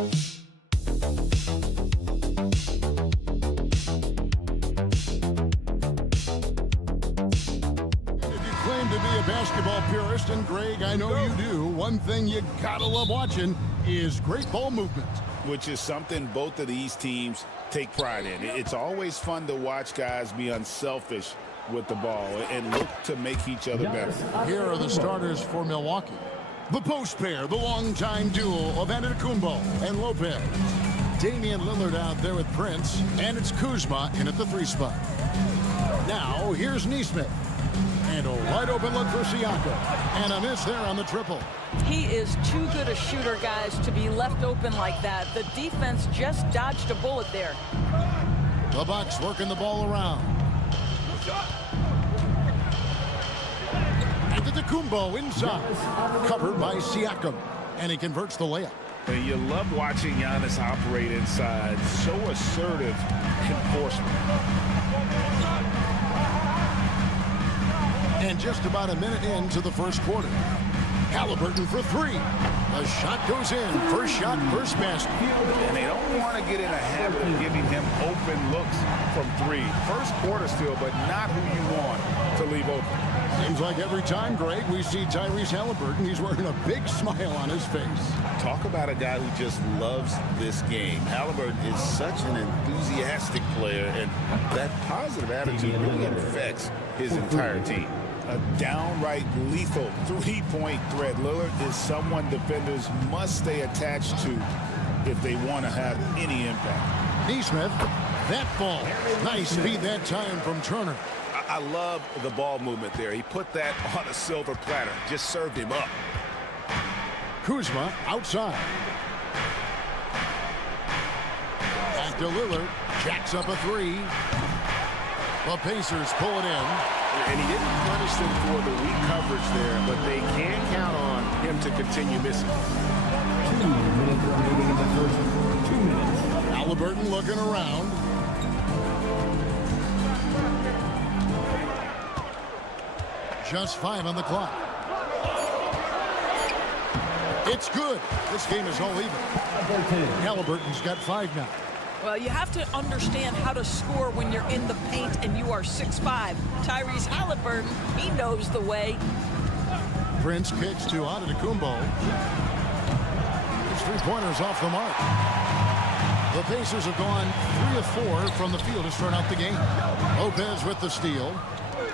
To be a basketball purist, and Greg, I know you do, one thing you gotta love watching is great ball movement. Which is something both of these teams take pride in. It's always fun to watch guys be unselfish with the ball and look to make each other better. Here are the starters for Milwaukee. The post pair, the longtime duo of Antetokounmpo and Lopez. Damian Lillard out there with Prince, and it's Kuzma in at the 3 spot. Now, here's Nesmith. And a wide open look for Siakam. And a miss there on the triple. He is too good a shooter, guys, to be left open like that. The defense just dodged a bullet there. The Bucks working the ball around. Antetokounmpo inside. Covered by Siakam. And he converts the layup. And you love watching Giannis operate inside. So assertive enforcement. And just about a minute into the first quarter. Halliburton for 3. The shot goes in. First shot, first basket. And they don't want to get in a habit of giving him open looks from 3. First quarter still, but not who you want to leave open. Seems like every time, Greg, we see Tyrese Halliburton, he's wearing a big smile on his face. Talk about a guy who just loves this game. Halliburton is such an enthusiastic player, and that positive attitude really affects his entire team. A downright lethal 3-point threat. Lillard is someone defenders must stay attached to if they want to have any impact. Nesmith, that ball. Nice feed that time from Turner. I love the ball movement there. He put that on a silver platter. Just served him up. Kuzma outside. Back to Lillard. Jacks up a 3. The Pacers pull it in. And he didn't punish them for the weak coverage there, but they can count on him to continue missing. 2 minutes remaining in the first. 2 minutes. Halliburton looking around. Just 5 on the clock. It's good. This game is all even. Halliburton's got 5 now. Well, you have to understand how to score when you're in the paint and you are 6'5". Tyrese Halliburton, he knows the way. Prince kicks to Antetokounmpo. His 3-pointers off the mark. The Pacers have gone 3 of 4 from the field to start out the game. Lopez with the steal.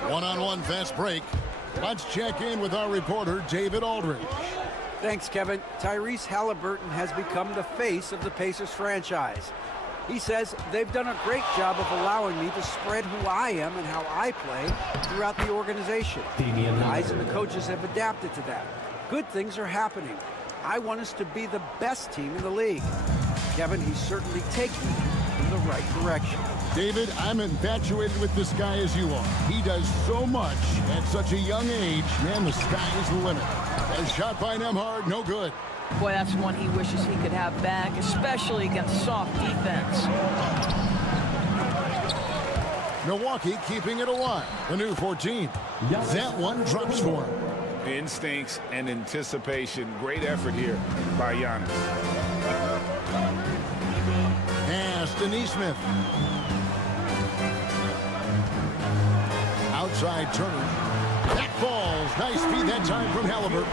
One-on-one fast break. Let's check in with our reporter, David Aldridge. Thanks, Kevin. Tyrese Halliburton has become the face of the Pacers franchise. He says they've done a great job of allowing me to spread who I am and how I play throughout the organization. Guys and the coaches have adapted to that. Good things are happening. I want us to be the best team in the league. Kevin, he's certainly taking me in the right direction. David, I'm infatuated with this guy as you are. He does so much at such a young age. Man, the sky is the limit. A shot by Nembhard, no good. Boy, that's one he wishes he could have back, especially against soft defense. Milwaukee keeping it alive. The new 14. That one drops for him. Instincts and anticipation. Great effort here by Giannis. Pass to Nesmith. Outside Turner. That falls. Nice feed that time from Halliburton.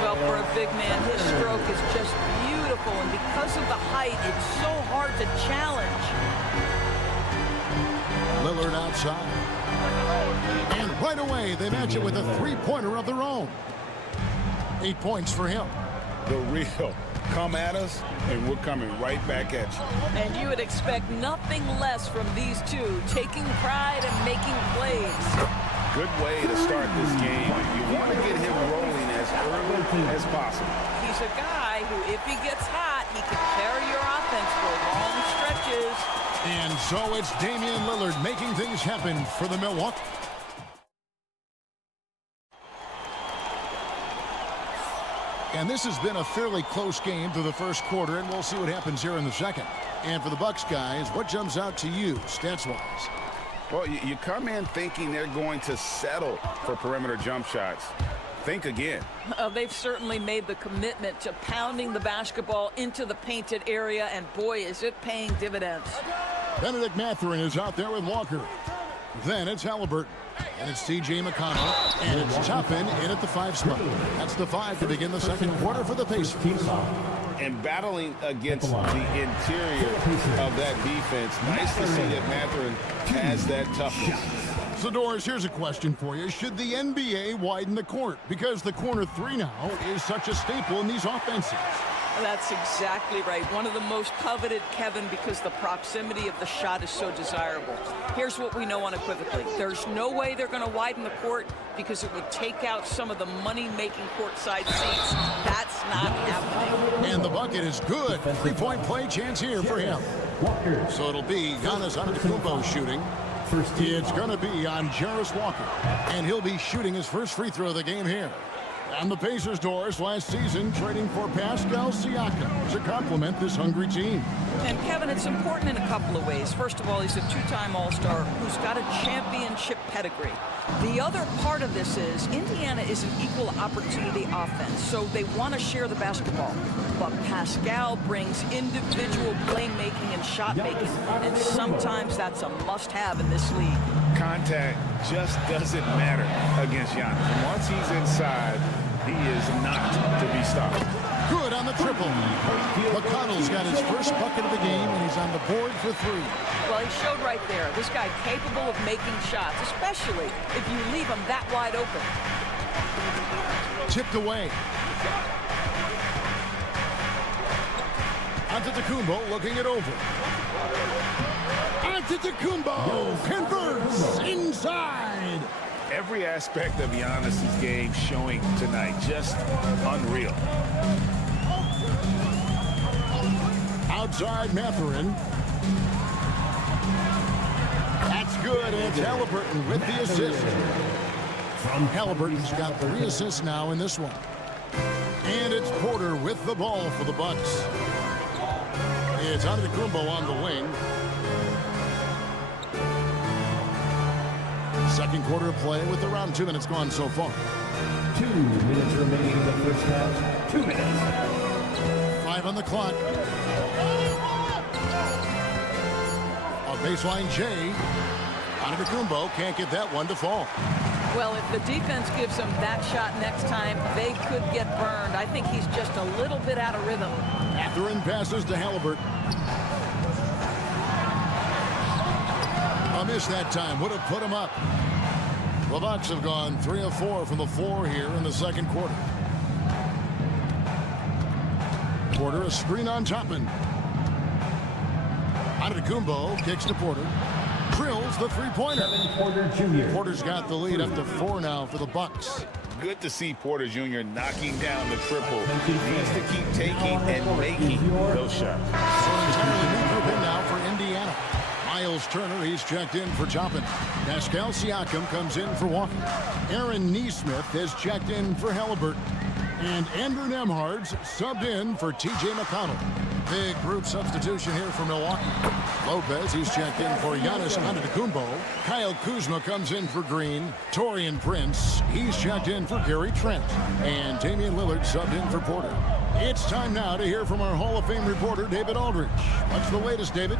Well, for a big man, his stroke is just beautiful, and because of the height, it's so hard to challenge. Lillard outside. And right away, they match it with a 3-pointer of their own. 8 points for him. The real. Come at us, and we're coming right back at you. And you would expect nothing less from these two, taking pride and making plays. Good way to start this game. You want to get him rolling as early as possible. He's a guy who, if he gets hot, he can carry your offense for long stretches. And so it's Damian Lillard making things happen for the Milwaukee. And this has been a fairly close game through the first quarter, and we'll see what happens here in the second. And for the Bucks guys, what jumps out to you, stats-wise? Well, you come in thinking they're going to settle for perimeter jump shots. think again. They've certainly made the commitment to pounding the basketball into the painted area, and boy, is it paying dividends. Benedict Mathurin is out there with Walker. Then it's Halliburton. And it's T.J. McConnell. And it's Toppin in at the 5 spot. That's the 5 to begin the second quarter for the Pacers. And battling against the interior of that defense. Nice to see that Mathurin has that toughness. So, Doris, here's a question for you. Should the NBA widen the court? Because the corner 3 now is such a staple in these offenses. That's exactly right. One of the most coveted, Kevin, because the proximity of the shot is so desirable. Here's what we know unequivocally. There's no way they're going to widen the court because it would take out some of the money-making courtside seats. That's not happening. And the bucket is good. 3-point play chance here for him. So it'll be Giannis Antetokounmpo shooting. It's going to be on Jarris Walker. And he'll be shooting his first free throw of the game here. And the Pacers, Doris, last season trading for Pascal Siakam to complement this hungry team. And, Kevin, it's important in a couple of ways. First of all, he's a 2-time All-Star who's got a championship pedigree. The other part of this is Indiana is an equal opportunity offense, so they want to share the basketball. But Pascal brings individual playmaking and shot making, and sometimes that's a must-have in this league. Contact just doesn't matter against Giannis. Once he's inside, he is not to be stopped. Good on the triple. McConnell's got his first bucket of the game, and he's on the board for 3. Well, he showed right there. This guy capable of making shots, especially if you leave him that wide open. Tipped away. Antetokounmpo looking it over. Antetokounmpo converts inside. Every aspect of Giannis's game showing tonight, just unreal. Outside Mathurin. That's good. It's Halliburton with the assist. Halliburton's got 3 assists now in this one. And it's Porter with the ball for the Bucks. It's Antetokounmpo on the wing. Second quarter of play with around 2 minutes gone so far. 2 minutes remaining in the first half. 2 minutes. 5 on the clock. A baseline J. Antetokounmpo can't get that one to fall. Well, if the defense gives him that shot next time, they could get burned. I think he's just a little bit out of rhythm. Mathurin passes to Halliburton. A miss that time would have put him up. The Bucks have gone 3 of 4 from the floor here in the second quarter. Porter, a screen on Toppin. Antetokounmpo kicks to Porter. Drills the 3-pointer. Porter Jr. Porter's got the lead up to 4 now for the Bucks. Good to see Porter Jr. knocking down the triple. He needs to keep taking and making those shots. So an entirely new group in now for Indiana. Miles Turner, he's checked in for Toppin. Pascal Siakam comes in for Walker. Aaron Nesmith has checked in for Halliburton. And Andrew Nembhard's subbed in for T.J. McConnell. Big group substitution here for Milwaukee. Lopez, he's checked in for Giannis Antetokounmpo. Kyle Kuzma comes in for Green. Taurean Prince, he's checked in for Gary Trent. And Damian Lillard subbed in for Porter. It's time now to hear from our Hall of Fame reporter, David Aldridge. What's the latest, David?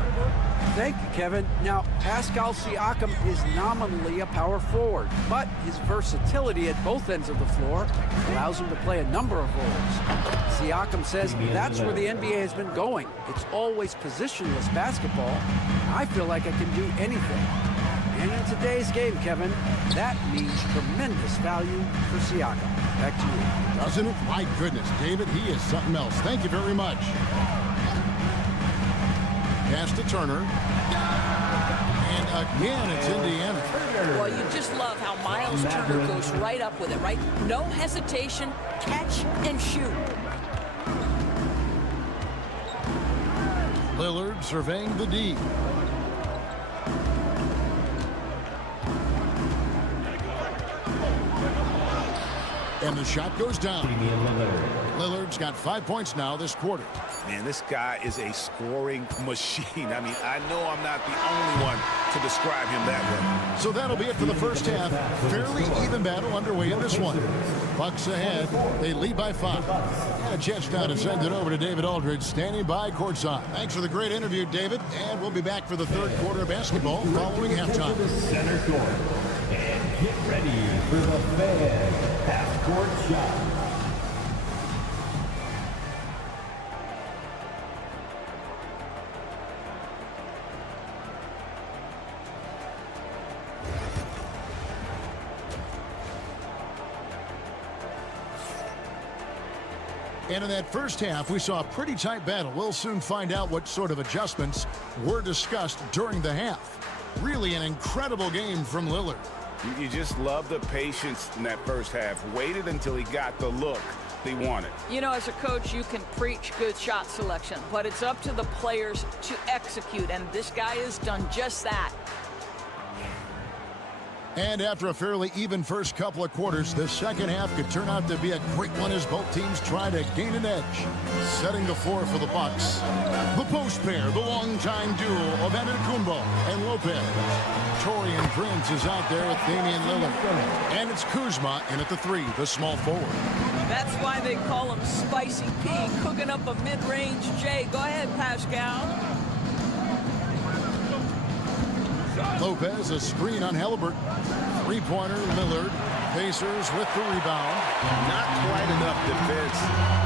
Thank you, Kevin. Now, Pascal Siakam is nominally a power forward, but his versatility at both ends of the floor allows him to play a number of roles. Siakam says that's where the NBA has been going. It's always positionless basketball. I feel like I can do anything. And in today's game, Kevin, that means tremendous value for Siakam. Back to you. Doesn't it? My goodness, David, he is something else. Thank you very much. Pass to Turner. And again, it's Indiana. Well, you just love how Miles Turner goes right up with it, right? No hesitation, catch and shoot. Lillard surveying the D. And the shot goes down. Lillard's got 5 points now this quarter. Man, this guy is a scoring machine. I mean, I know I'm not the only one to describe him that way. So that'll be it for the first half. Fairly even battle underway in this one. Bucks ahead. They lead by 5. And a chance now to send it over to David Aldridge, standing by courtside. Thanks for the great interview, David. And we'll be back for the third quarter of basketball following halftime. Center court. And get ready for the fan half-court shot. And in that first half, we saw a pretty tight battle. We'll soon find out what sort of adjustments were discussed during the half. Really an incredible game from Lillard. You just love the patience in that first half. Waited until he got the look they wanted. You know, as a coach, you can preach good shot selection, but it's up to the players to execute, and this guy has done just that. And after a fairly even first couple of quarters, the second half could turn out to be a quick one as both teams try to gain an edge. Setting the floor for the Bucks, the post pair, the longtime duo of Antetokounmpo and Lopez. Taurean Prince is out there with Damian Lillard. And it's Kuzma in at the 3, the small forward. That's why they call him Spicy P, cooking up a mid-range J. Go ahead, Pascal. Lopez, a screen on Halliburton. Three-pointer, Lillard. Pacers with the rebound. Not quite enough defense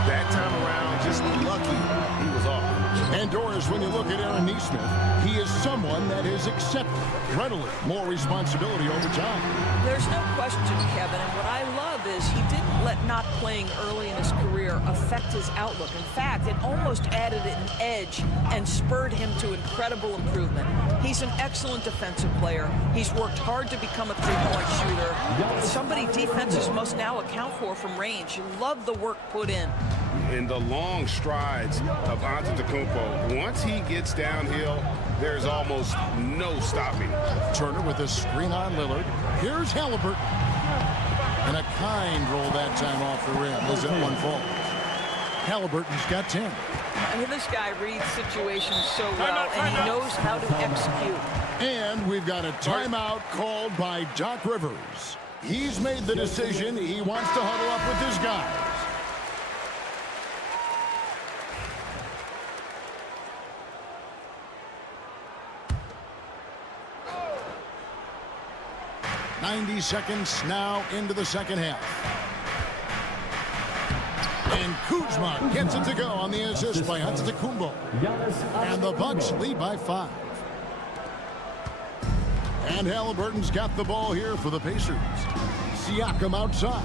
that time around. Just lucky he was off. And Doris, when you look at Aaron Nesmith, he is someone that is accepted readily more responsibility over time. There's no question, Kevin, and what I love is he didn't let not playing early in his career affect his outlook. In fact, it almost added an edge and spurred him to incredible improvement. He's an excellent defensive player. He's worked hard to become a three-point shooter. Somebody defenses must now account for from range. You love the work put in. In the long strides of Antetokounmpo, once he gets downhill, there's almost no stopping. Turner with a screen on Lillard. Here's Halliburton. And a kind roll that time off the rim. Is it one fault? Halliburton's got 10. I mean, this guy reads situations so well, and he knows how to execute. And we've got a timeout called by Doc Rivers. He's made the decision. He wants to huddle up with his guys. .90 seconds now into the second half. And Kuzma gets it to go on the assist by Antetokounmpo. And the Bucks lead by 5. And Halliburton's got the ball here for the Pacers. Siakam outside.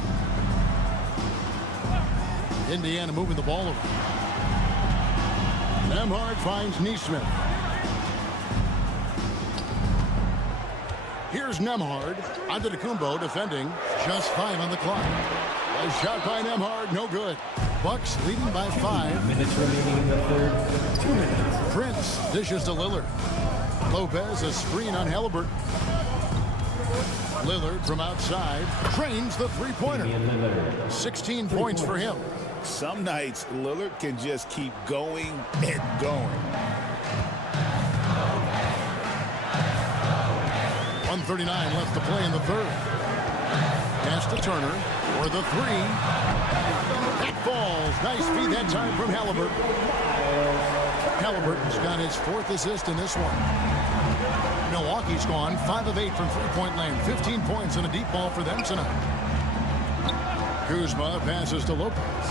Indiana moving the ball around. Nembhard finds Nesmith. Here's Nembhard. Antetokounmpo defending. Just 5 on the clock. A shot by Nembhard, no good. Bucks leading by 5. Minutes remaining in the third. 2 minutes. Prince dishes to Lillard. Lopez, a screen on Halliburton. Lillard from outside drains the three-pointer. 16 points for him. Some nights, Lillard can just keep going and going. 1:39 left to play in the third. Pass to Turner for the 3. That falls. Nice feed that time from Halliburton. Halliburton's got his 4th assist in this one. Milwaukee's gone 5 of 8 from three-point land. 15 points and a deep ball for them tonight. Kuzma passes to Lopez.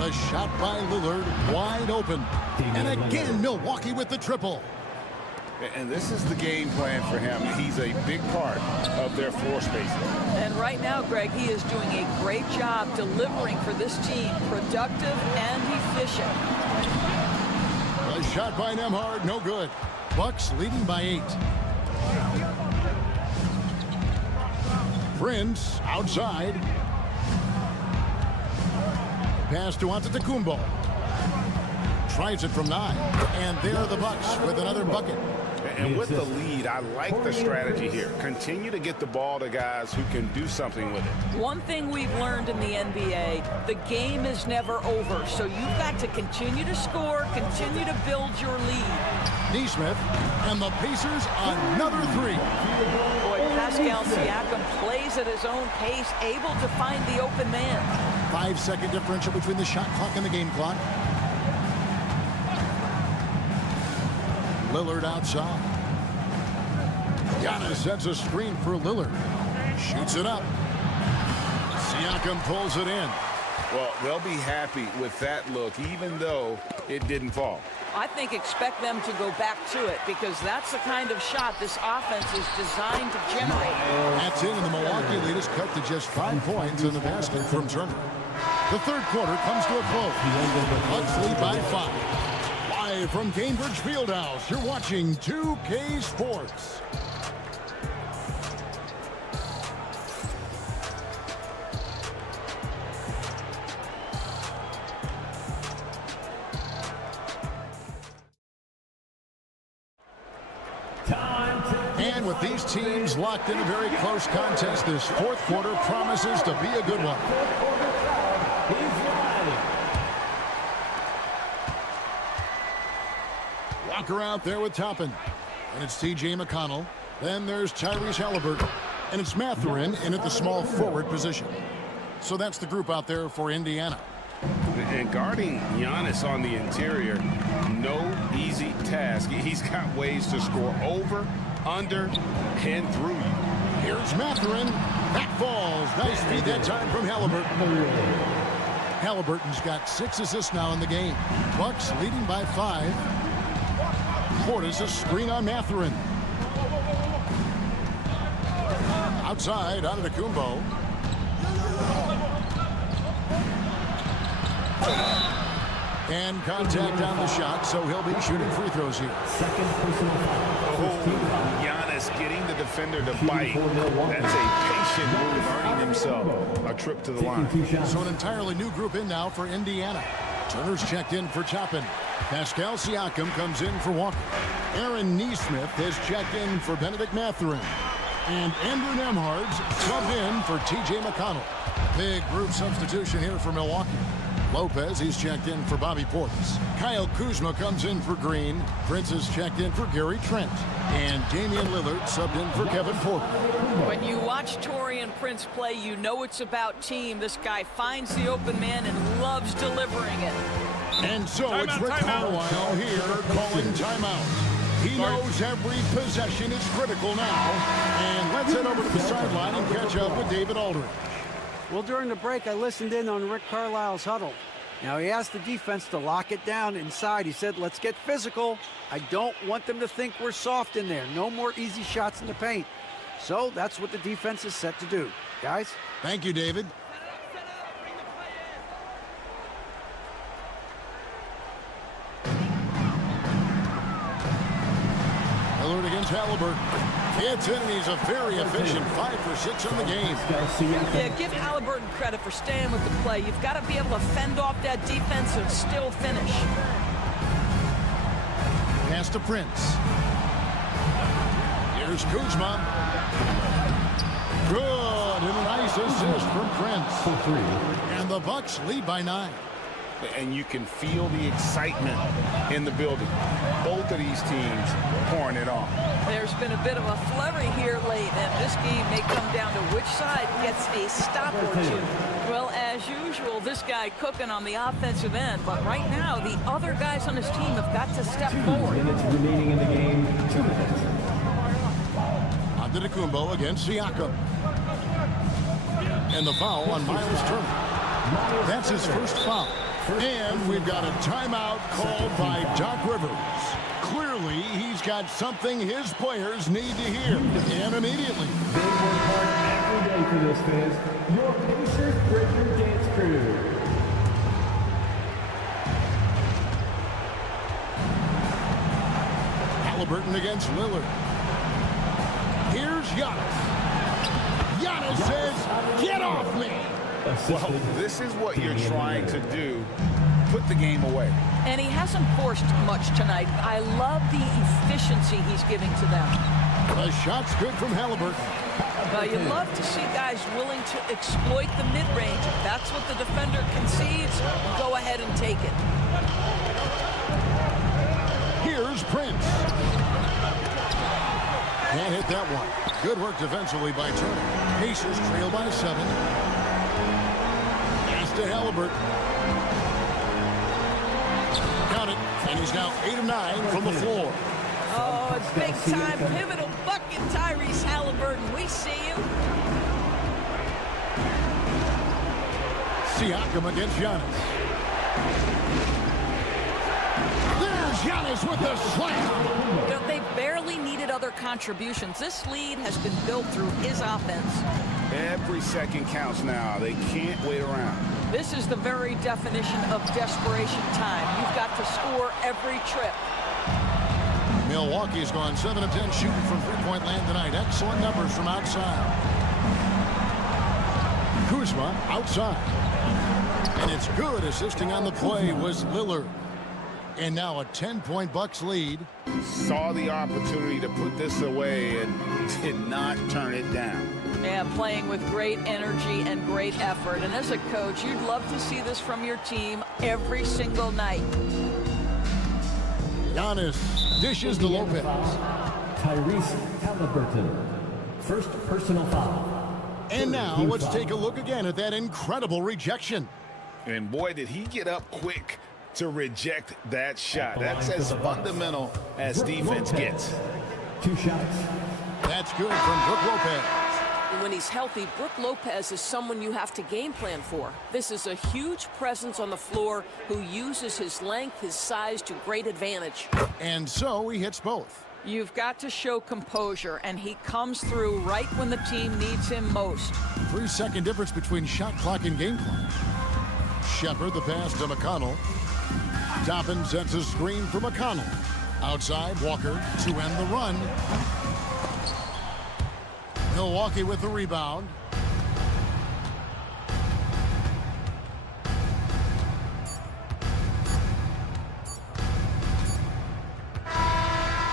The shot by Lillard wide open. And again, Milwaukee with the triple. And this is the game plan for him. He's a big part of their floor spacing. And right now, Greg, he is doing a great job delivering for this team. Productive and efficient. A shot by Nembhard, no good. Bucks leading by 8. Prince outside. Pass to Antetokounmpo. tries it from 9. And there are the Bucks with another bucket. And with the lead, I like the strategy here. Continue to get the ball to guys who can do something with it. One thing we've learned in the NBA, the game is never over. So you've got to continue to score, continue to build your lead. Neesmith, and the Pacers another 3. Boy, Pascal Siakam plays at his own pace, able to find the open man. 5-second differential between the shot clock and the game clock. Lillard outside. Giannis sets a screen for Lillard. Shoots it up. Siakam pulls it in. Well, they'll be happy with that look, even though it didn't fall. I think expect them to go back to it because that's the kind of shot this offense is designed to generate. That's it, and the Milwaukee lead is cut to just 5 points in the basket from Turner. The third quarter comes to a close. Bucks lead by 5. Live from Cambridge Fieldhouse, you're watching 2K Sports. And with these teams locked in a very close contest, this fourth quarter promises to be a good one. Walker out there with Toppin. And it's T.J. McConnell. Then there's Tyrese Halliburton. And it's Mathurin in at the small forward position. So that's the group out there for Indiana. And guarding Giannis on the interior, no easy task. He's got ways to score over, under, and through you. Here's Mathurin. That falls. Nice feed that time from Halliburton. Halliburton's got 6 assists now in the game. Bucks leading by 5. Portis a screen on Mathurin. Outside, out of Antetokounmpo. And contact on the shot, so he'll be shooting free throws here. Giannis getting the defender to bite. That's a patient move, earning himself a trip to the line. So an entirely new group in now for Indiana. Turner's checked in for Toppin. Pascal Siakam comes in for Walker. Aaron Neesmith has checked in for Benedict Mathurin. And Andrew Nembhard's subbed in for T.J. McConnell. Big group substitution here for Milwaukee. Lopez, he's checked in for Bobby Portis. Kyle Kuzma comes in for Green. Prince is checked in for Gary Trent. And Damian Lillard subbed in for Kevin Porter. When you watch Taurean Prince play, you know it's about team. This guy finds the open man and loves delivering it. And so it's Rick Carlisle here calling timeout. He knows every possession is critical now. And let's head over to the sideline and catch up with David Aldridge. Well, during the break, I listened in on Rick Carlisle's huddle. Now, he asked the defense to lock it down inside. He said, let's get physical. I don't want them to think we're soft in there. No more easy shots in the paint. So that's what the defense is set to do. Guys? Thank you, David. Lillard against Halliburton. It's in, and he's a very efficient 5 for 6 on the game. Yeah, give Halliburton credit for staying with the play. You've got to be able to fend off that defense and still finish. Pass to Prince. Here's Kuzma. Good, and a nice assist from Prince. And the Bucks lead by 9. And you can feel the excitement in the building. Both of these teams pouring it on. There's been a bit of a flurry here late, and this game may come down to which side gets a stop or two. Well, as usual, this guy cooking on the offensive end, but right now, the other guys on his team have got to step forward. 2 minutes remaining in the game. 2 minutes. Antetokounmpo against Siakam. And the foul on Miles Turner. That's his first foul. And we've got a timeout called by Doc Rivers. Clearly, he's got something his players need to hear, and immediately. They work hard every day for this, fans. Your Pacers Breaker Dance Crew. Halliburton against Lillard. Here's Giannis. Giannis says, get off me. Well, this is what you're trying to do. Put the game away. And he hasn't forced much tonight. I love the efficiency he's giving to them. The shot's good from Halliburton. You love to see guys willing to exploit the mid-range. If that's what the defender concedes, go ahead and take it. Here's Prince. Can't hit that one. Good work defensively by Turner. Pacers trail by 7. Pass to Halliburton. Count it. And he's now 8 of 9 from the floor. Oh, it's big time, pivotal bucket, Tyrese Halliburton. We see you. Siakam against Giannis. There's Giannis with the slam. You know, they barely needed other contributions. This lead has been built through his offense. Every second counts now. They can't wait around. This is the very definition of desperation time. You've got to score every trip. Milwaukee's gone 7 of 10 shooting from three-point land tonight. Excellent numbers from outside. Kuzma outside. And it's good. Assisting on the play was Lillard. And now a 10-point Bucks lead. Saw the opportunity to put this away and did not turn it down. Yeah, playing with great energy and great effort. And as a coach, you'd love to see this from your team every single night. Giannis dishes to Lopez. Tyrese Halliburton. First personal foul. And now let's take a look again at that incredible rejection. And boy, did he get up quick to reject that shot. That's as fundamental as defense gets. 2 shots. That's good from Brook Lopez. When he's healthy, Brook Lopez is someone you have to game plan for. This is a huge presence on the floor who uses his length, his size to great advantage. And so he hits both. You've got to show composure, and he comes through right when the team needs him most. 3-second difference between shot clock and game clock. Shepard the pass to McConnell. Toppin sets a screen for McConnell. Outside, Walker to end the run. Milwaukee with the rebound.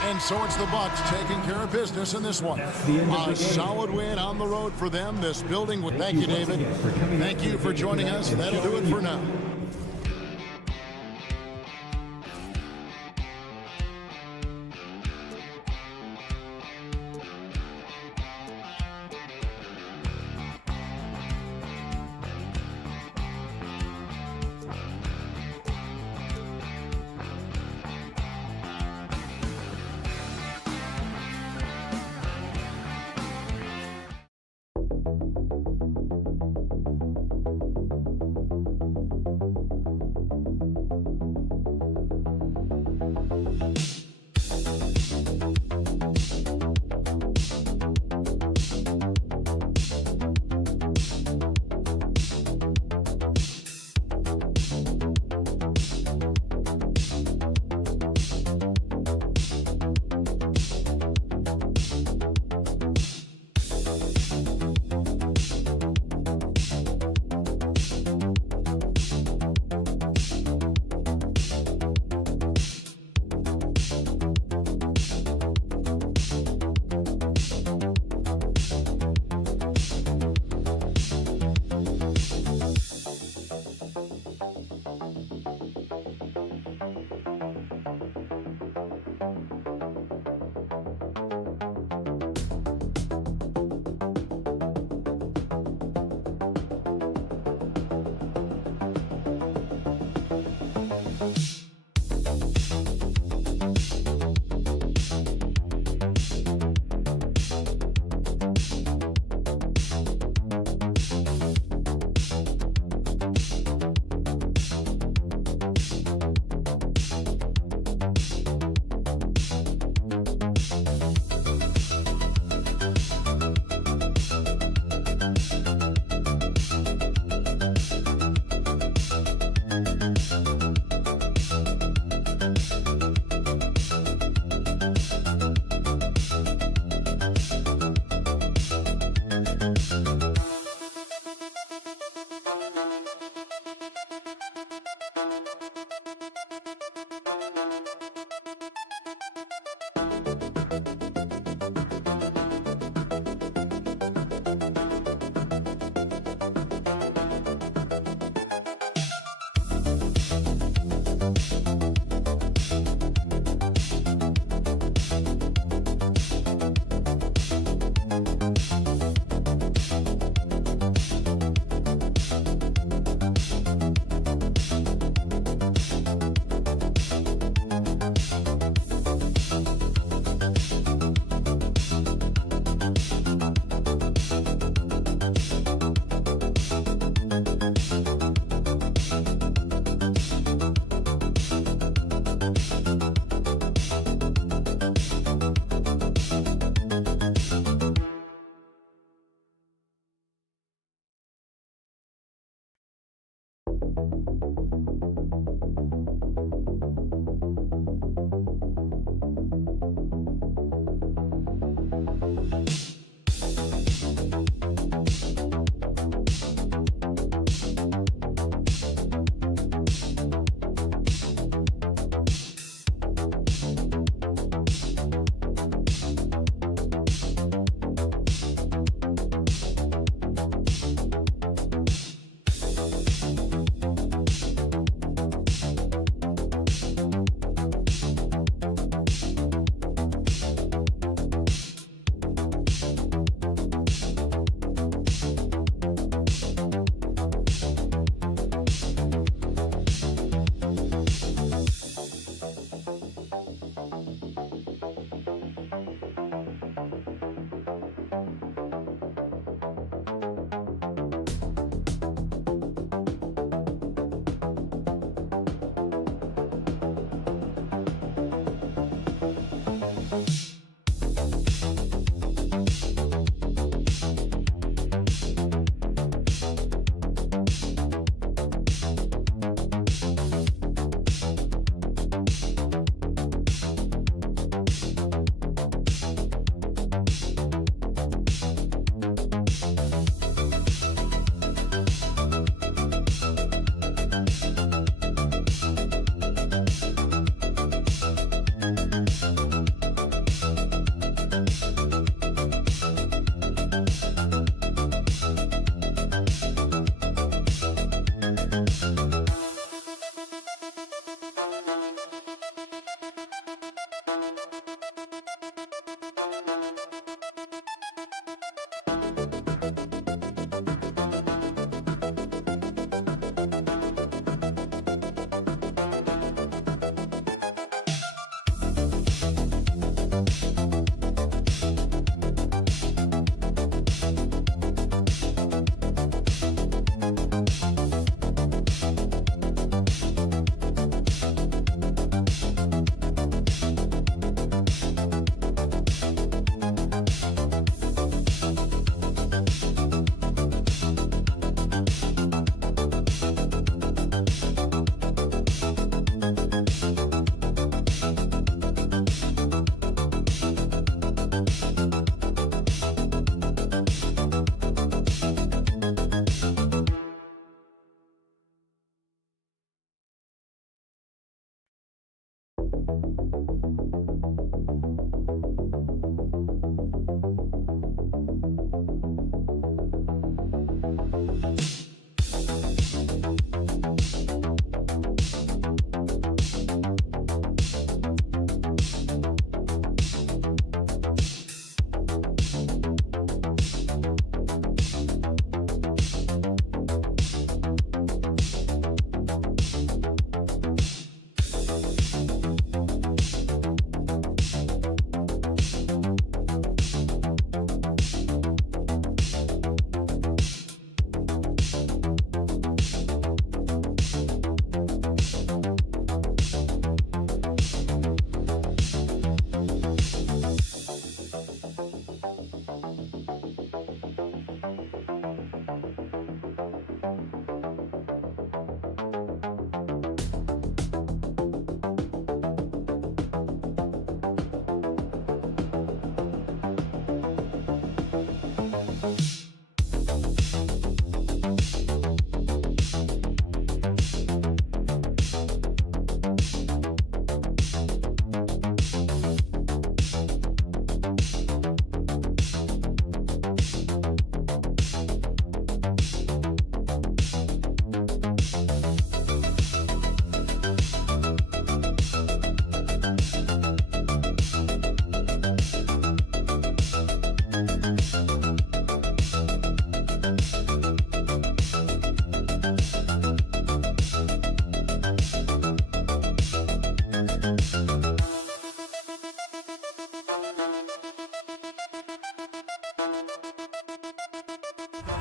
And so it's the Bucks taking care of business in this one. A solid win on the road for them. This building with thank you, David. Thank you for joining us. That'll do it for now.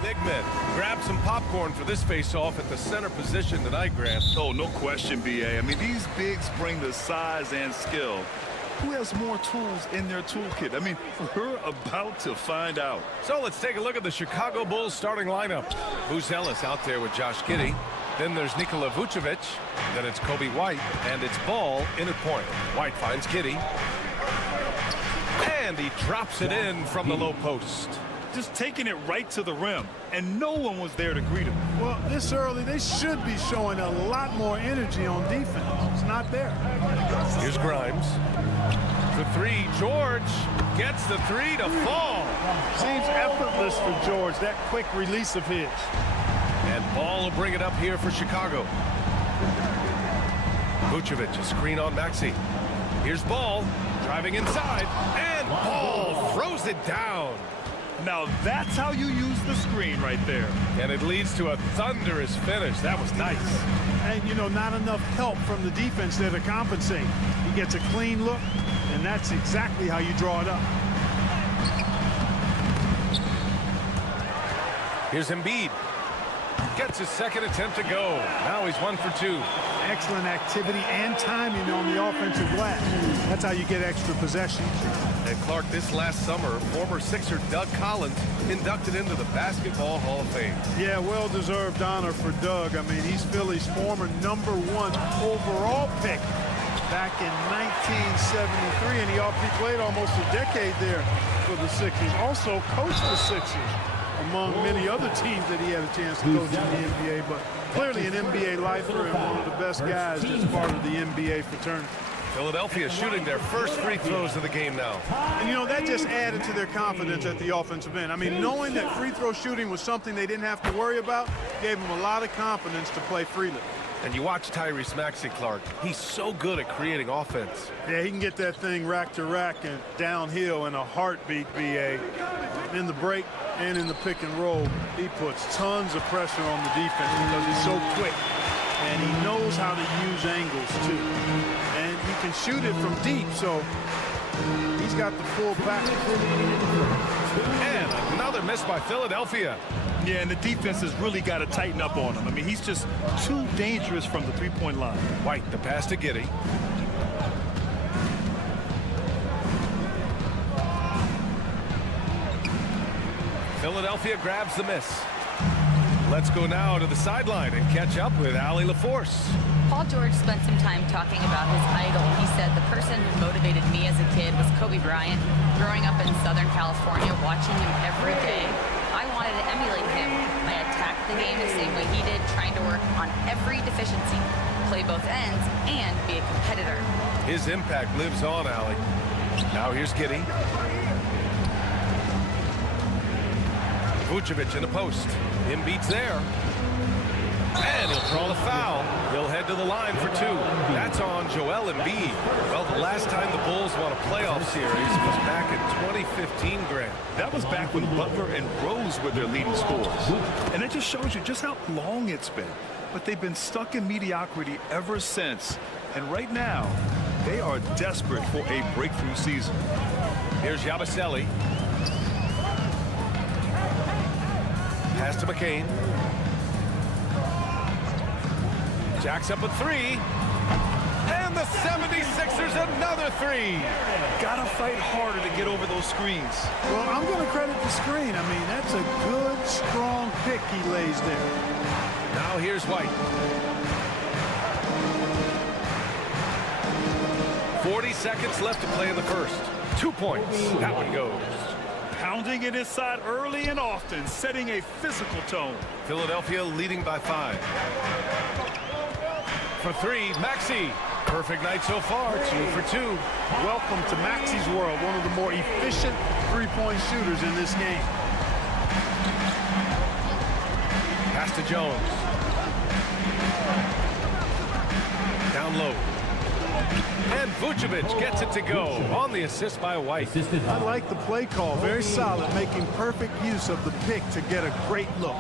Big men, grab some popcorn for this face-off at the center position that I grant. Oh, no question, B.A. I mean, these bigs bring the size and skill. Who has more tools in their toolkit? I mean, we're about to find out. So let's take a look at the Chicago Bulls starting lineup. Booz Ellis out there with Josh Giddey. Then there's Nikola Vucevic. Then it's Kobe White. And it's ball in at point. White finds Giddey. And he drops it in from the low post. Just taking it right to the rim, and no one was there to greet him. Well, this early, they should be showing a lot more energy on defense. It's not there. Here's Grimes. For three, George gets the three to fall. Seems effortless for George, that quick release of his. And Ball will bring it up here for Chicago. Vucevic, a screen on Maxey. Here's Ball, driving inside, and Ball throws it down. Now that's how you use the screen right there. And it leads to a thunderous finish. That was nice. And, you know, not enough help from the defense there to compensate. He gets a clean look, and that's exactly how you draw it up. Here's Embiid. Gets his second attempt to go. Now he's 1 for 2. Excellent activity and timing on the offensive glass. That's how you get extra possessions. And Clark, this last summer, former Sixer Doug Collins inducted into the Basketball Hall of Fame. Yeah, well-deserved honor for Doug. I mean, he's Philly's former #1 overall pick back in 1973, and he played almost a decade there for the Sixers. Also coached the Sixers, among many other teams that he had a chance to coach in the NBA, but clearly an NBA lifer and one of the best guys that's part of the NBA fraternity. Philadelphia shooting their first free throws of the game now. And, you know, that just added to their confidence at the offensive end. I mean, knowing that free throw shooting was something they didn't have to worry about gave them a lot of confidence to play freely. And you watch Tyrese Maxey, Clark. He's so good at creating offense. Yeah, he can get that thing rack to rack and downhill in a heartbeat, BA. In the break and in the pick and roll, he puts tons of pressure on the defense because he's so quick. And he knows how to use angles, too. And he can shoot it from deep, so he's got the full back. And another miss by Philadelphia. Yeah, and the defense has really got to tighten up on him. I mean, he's just too dangerous from the three-point line. White, the pass to Giddey. Philadelphia grabs the miss. Let's go now to the sideline and catch up with Allie LaForce. Paul George spent some time talking about his idol. He said, the person who motivated me as a kid was Kobe Bryant. Growing up in Southern California, watching him every day, I wanted to emulate him. I attacked the game the same way he did, trying to work on every deficiency, play both ends, and be a competitor. His impact lives on, Allie. Now here's Giddey. Vucevic in the post. Embiid's there. And he'll draw the foul. He'll head to the line for 2. That's on Joel Embiid. Well, the last time the Bulls won a playoff series was back in 2015, Grant. That was back when Butler and Rose were their leading scorers. And it just shows you just how long it's been. But they've been stuck in mediocrity ever since. And right now, they are desperate for a breakthrough season. Here's Yabusele. Pass to McCain. Jacks up a 3. And the 76ers another 3. Gotta fight harder to get over those screens. Well, I'm going to credit the screen. I mean, that's a good, strong pick he lays there. Now here's White. 40 seconds left to play in the first. 2 points. That one goes. Pounding it inside early and often, setting a physical tone. Philadelphia leading by 5. For 3, Maxey. Perfect night so far, 2 for 2. Welcome to Maxey's world, one of the more efficient three-point shooters in this game. Pass to Jones. Down low. And Vucevic gets it to go on the assist by White. I like the play call. Very solid, making perfect use of the pick to get a great look.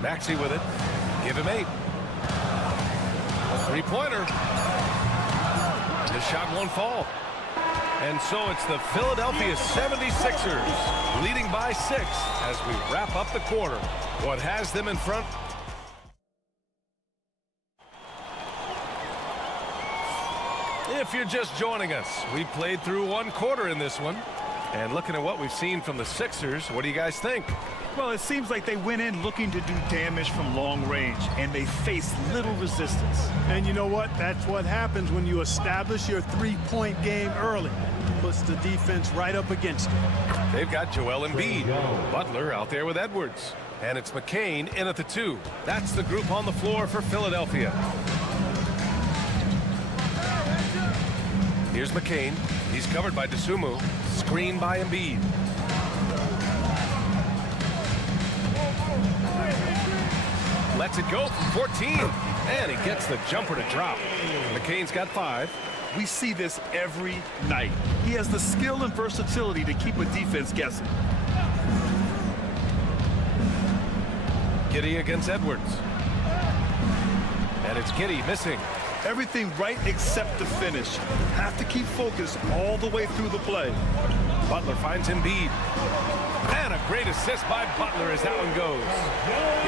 Maxey with it. Give him 8. Three-pointer. The shot won't fall. And so it's the Philadelphia 76ers leading by 6 as we wrap up the quarter. What has them in front? If you're just joining us, we played through 1 quarter in this one. And looking at what we've seen from the Sixers, what do you guys think? Well, it seems like they went in looking to do damage from long range, and they faced little resistance. And you know what? That's what happens when you establish your three-point game early. Puts the defense right up against it. They've got Joel Embiid. Butler out there with Edwards. And it's McCain in at the 2. That's the group on the floor for Philadelphia. Here's McCain. He's covered by Dosunmu. Screen by Embiid. Lets it go from 14. And he gets the jumper to drop. McCain's got 5. We see this every night. He has the skill and versatility to keep a defense guessing. Giddey against Edwards. And it's Giddey missing. Everything right except the finish. Have to keep focused all the way through the play. Butler finds Embiid. And a great assist by Butler as that one goes.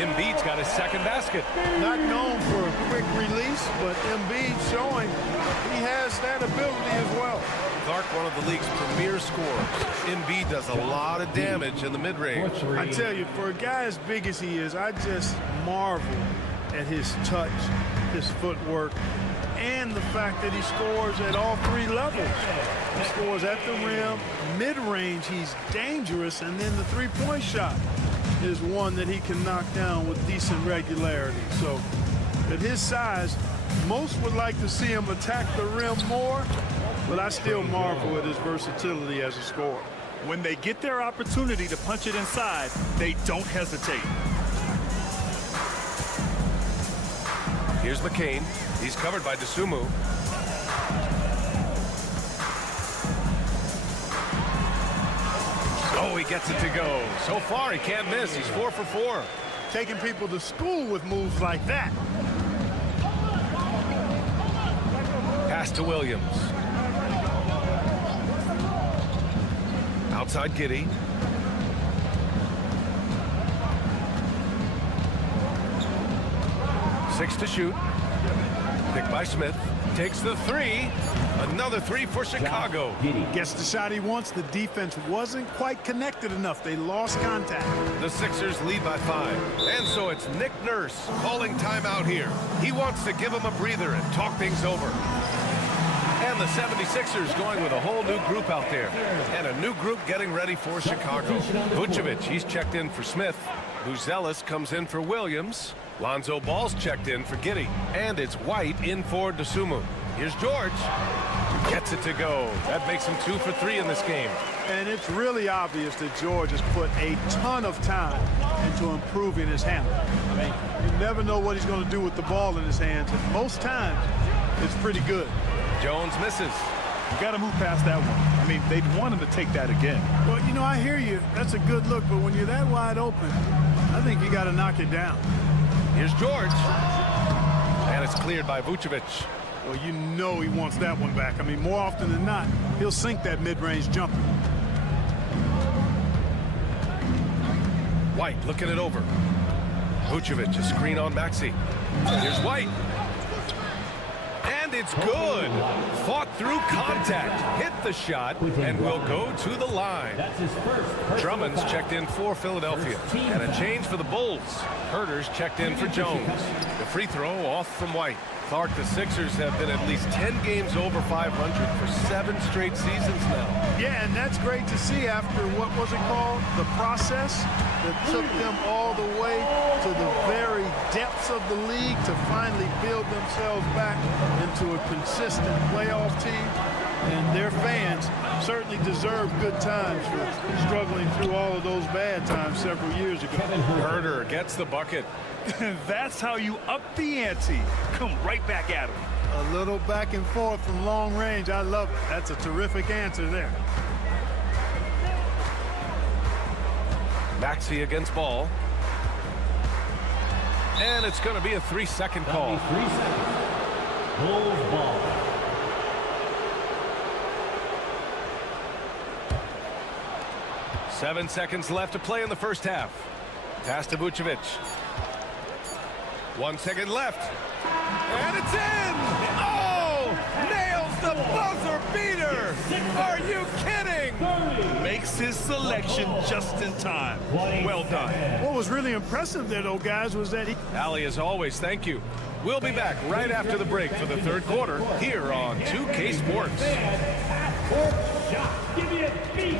Embiid's got his second basket. Not known for a quick release, but Embiid showing he has that ability as well. Clark, one of the league's premier scorers. Embiid does a lot of damage in the mid-range. I tell you, for a guy as big as he is, I just marvel at his touch, his footwork, and the fact that he scores at all 3 levels. He scores at the rim, mid-range, he's dangerous, and then the three-point shot is one that he can knock down with decent regularity. So at his size, most would like to see him attack the rim more, but I still marvel at his versatility as a scorer. When they get their opportunity to punch it inside, they don't hesitate. Here's McCain. He's covered by Dosunmu. Oh, he gets it to go. So far, he can't miss. He's 4 for 4. Taking people to school with moves like that. Pass to Williams. Outside Giddey. Six to shoot. Picked by Smith. Takes the 3. Another 3 for Chicago. Gets the shot he wants. The defense wasn't quite connected enough. They lost contact. The Sixers lead by 5. And so it's Nick Nurse calling timeout here. He wants to give him a breather and talk things over. And the 76ers going with a whole new group out there. And a new group getting ready for Chicago. Vucevic, he's checked in for Smith. Buzelis comes in for Williams. Lonzo Ball's checked in for Giddey. And it's White in for Dosunmu. Here's George. Gets it to go. That makes him 2 for 3 in this game. And it's really obvious that George has put a ton of time into improving his handle. I mean, you never know what he's going to do with the ball in his hands. And most times, it's pretty good. Jones misses. You got to move past that one. I mean, they'd want him to take that again. Well, you know, I hear you. That's a good look. But when you're that wide open, I think you got to knock it down. Here's George. And it's cleared by Vucevic. Well, you know he wants that one back. I mean, more often than not, he'll sink that mid-range jumper. White looking it over. Vucevic, a screen on Maxey. Here's White. And it's good. Fought through contact. Hit the shot and will go to the line. Drummond's checked in for Philadelphia. And a change for the Bulls. Herter's checked in for Jones. The free throw off from White. Clark, the Sixers have been at least 10 games over 500 for 7 straight seasons now. Yeah, and that's great to see after, what was it called? The process that took them all the way to the very depths of the league to finally build themselves back into a consistent playoff team. And their fans certainly deserve good times for struggling through all of those bad times several years ago. Herter gets the bucket. That's how you up the ante. Come right back at him. A little back and forth from long range. I love it. That's a terrific answer there. Maxey against Ball. And it's going to be a 3-second call. 3 seconds. Bulls ball. Seven seconds left to play in the first half. Pass to Vucevic. 1 second left. And it's in! Oh! Nails the buzzer beater! sir. Are you kidding? Makes his selection just in time. Well done. What was really impressive there, though, guys, was that he... Ali, as always, thank you. We'll be back right after the break for the third quarter here on 2K Sports. Give me a beat.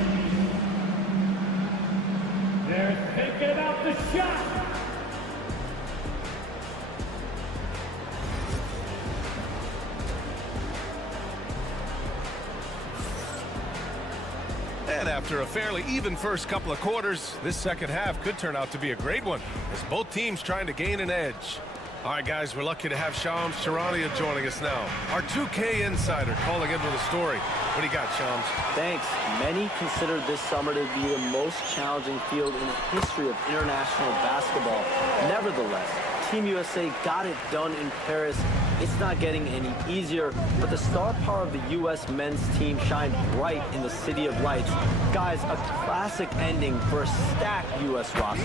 They're thinking about the shot. And after a fairly even first couple of quarters, this second half could turn out to be a great one as both teams trying to gain an edge. All right, guys, we're lucky to have Shams Charania joining us now. Our 2K insider calling into the story. What do you got, Shams? Thanks. Many consider this summer to be the most challenging field in the history of international basketball. Nevertheless, Team USA got it done in Paris. It's not getting any easier, but the star power of the U.S. men's team shined bright in the City of Lights. Guys, a classic ending for a stacked U.S. roster.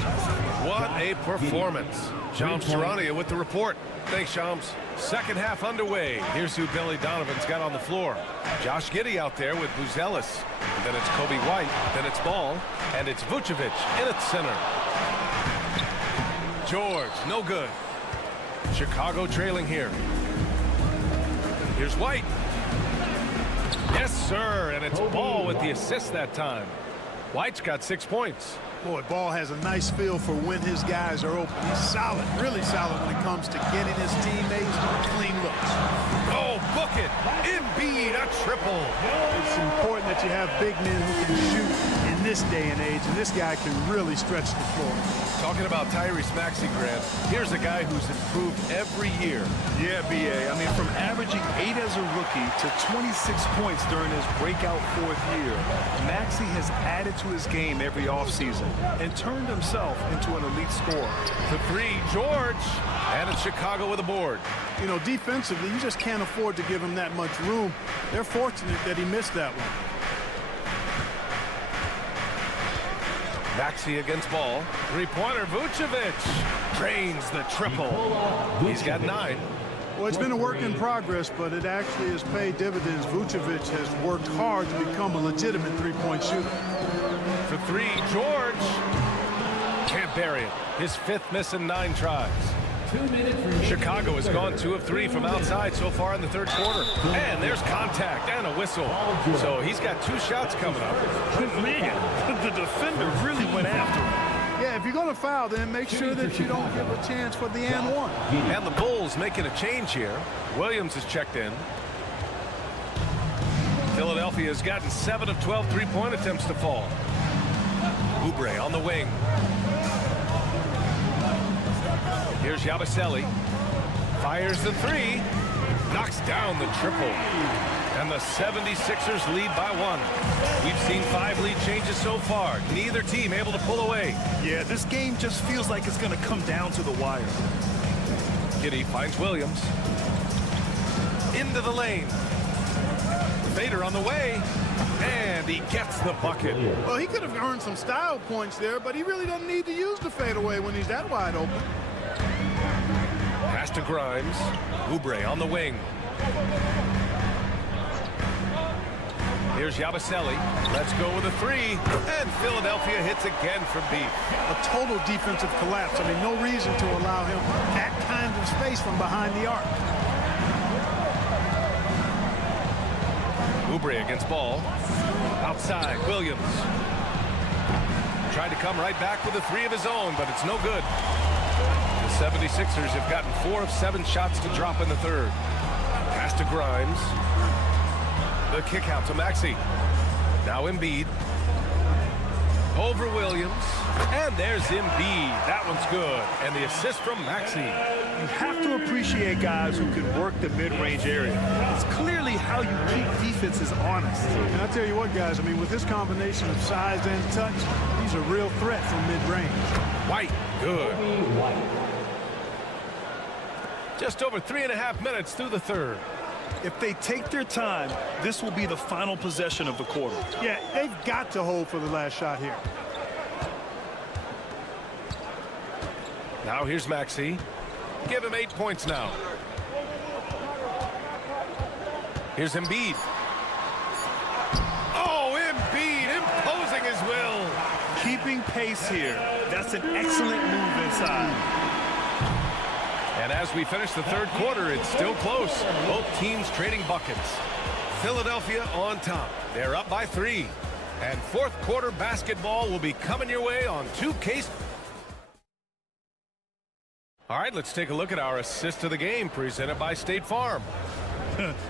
What a performance. Shams Charania with the report. Thanks, Shams. Second half underway. Here's who Billy Donovan's got on the floor. Josh Giddey out there with Buzelis. And then it's Kobe White. Then it's Ball. And it's Vucevic in its center. George, no good. Chicago trailing here. Here's White. Yes, sir. And it's Ball with the assist that time. White's got 6 points. Boy, Ball has a nice feel for when his guys are open. He's solid, really solid when it comes to getting his teammates clean looks. Oh, book it. Embiid, a triple. It's important that you have big men who can shoot in this day and age, and this guy can really stretch the floor. Talking about Tyrese Maxey, Grant, here's a guy who's improved every year. Yeah, B.A. I mean, from averaging 8 as a rookie to 26 points during his breakout fourth year, Maxey has added to his game every offseason and turned himself into an elite scorer. The three, George, and it's Chicago with a board. You know, defensively, you just can't afford to give him that much room. They're fortunate that he missed that one. Maxey against Ball. Three-pointer, Vucevic drains the triple. He's got 9. Well, it's been a work in progress, but it actually has paid dividends. Vucevic has worked hard to become a legitimate three-point shooter. For 3, George. Can't bury it. His 5th miss in 9 tries. Chicago has gone 2 of 3 from outside so far in the third quarter. And there's contact and a whistle. So he's got 2 shots coming up. Man, the defender really went after him. Yeah, if you're going to foul, then make sure that you don't give a chance for the and one. And the Bulls making a change here. Williams has checked in. Philadelphia has gotten 7 of 12 three-point attempts to fall. Oubre on the wing. Here's Yabusele. Fires the 3. Knocks down the triple. And the 76ers lead by 1. We've seen 5 lead changes so far. Neither team able to pull away. Yeah, this game just feels like it's going to come down to the wire. Giddey finds Williams. Into the lane. Fader on the way. And he gets the bucket. Well, he could have earned some style points there, but he really doesn't need to use the fadeaway when he's that wide open. Pass to Grimes. Oubre on the wing. Here's Yabusele. Let's go with a 3. And Philadelphia hits again from deep. A total defensive collapse. I mean, no reason to allow him that kind of space from behind the arc. Oubre against Ball. Outside, Williams. Tried to come right back with a 3 of his own, but it's no good. The 76ers have gotten 4 of 7 shots to drop in the third. Pass to Grimes. The kick out to Maxey. Now Embiid. Over Williams. And there's Embiid. That one's good. And the assist from Maxey. You have to appreciate guys who can work the mid-range area. It's clearly how you keep defenses honest. And I'll tell you what, guys, I mean, with this combination of size and touch, he's a real threat from mid-range. White, good. Just over 3.5 minutes through the third. If they take their time, this will be the final possession of the quarter. Yeah, they've got to hold for the last shot here. Now here's Maxey. Give him 8 points now. Here's Embiid. Keeping pace here. That's an excellent move inside. And as we finish the third quarter, it's still close. Both teams trading buckets. Philadelphia on top. They're up by 3. And fourth quarter basketball will be coming your way on 2K. All right, let's take a look at our assist of the game presented by State Farm.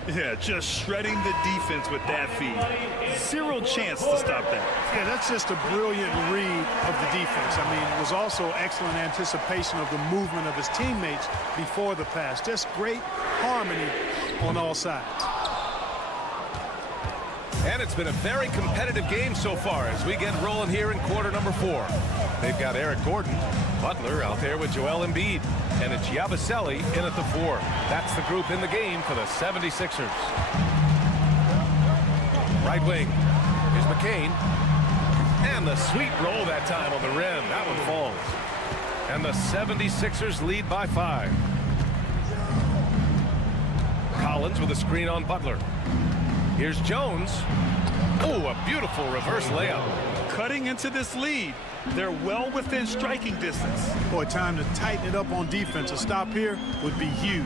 Yeah, just shredding the defense with that feed. Zero chance to stop that. Yeah, that's just a brilliant read of the defense. I mean, it was also excellent anticipation of the movement of his teammates before the pass. Just great harmony on all sides. And it's been a very competitive game so far as we get rolling here in quarter number 4. They've got Eric Gordon, Butler out there with Joel Embiid, and it's Yabusele in at the 4. That's the group in the game for the 76ers. Right wing. Here's McCain. And the sweet roll that time on the rim. That one falls. And the 76ers lead by 5. Collins with a screen on Butler. Here's Jones. Oh, a beautiful reverse layup. Cutting into this lead. They're well within striking distance. Boy, time to tighten it up on defense. A stop here would be huge.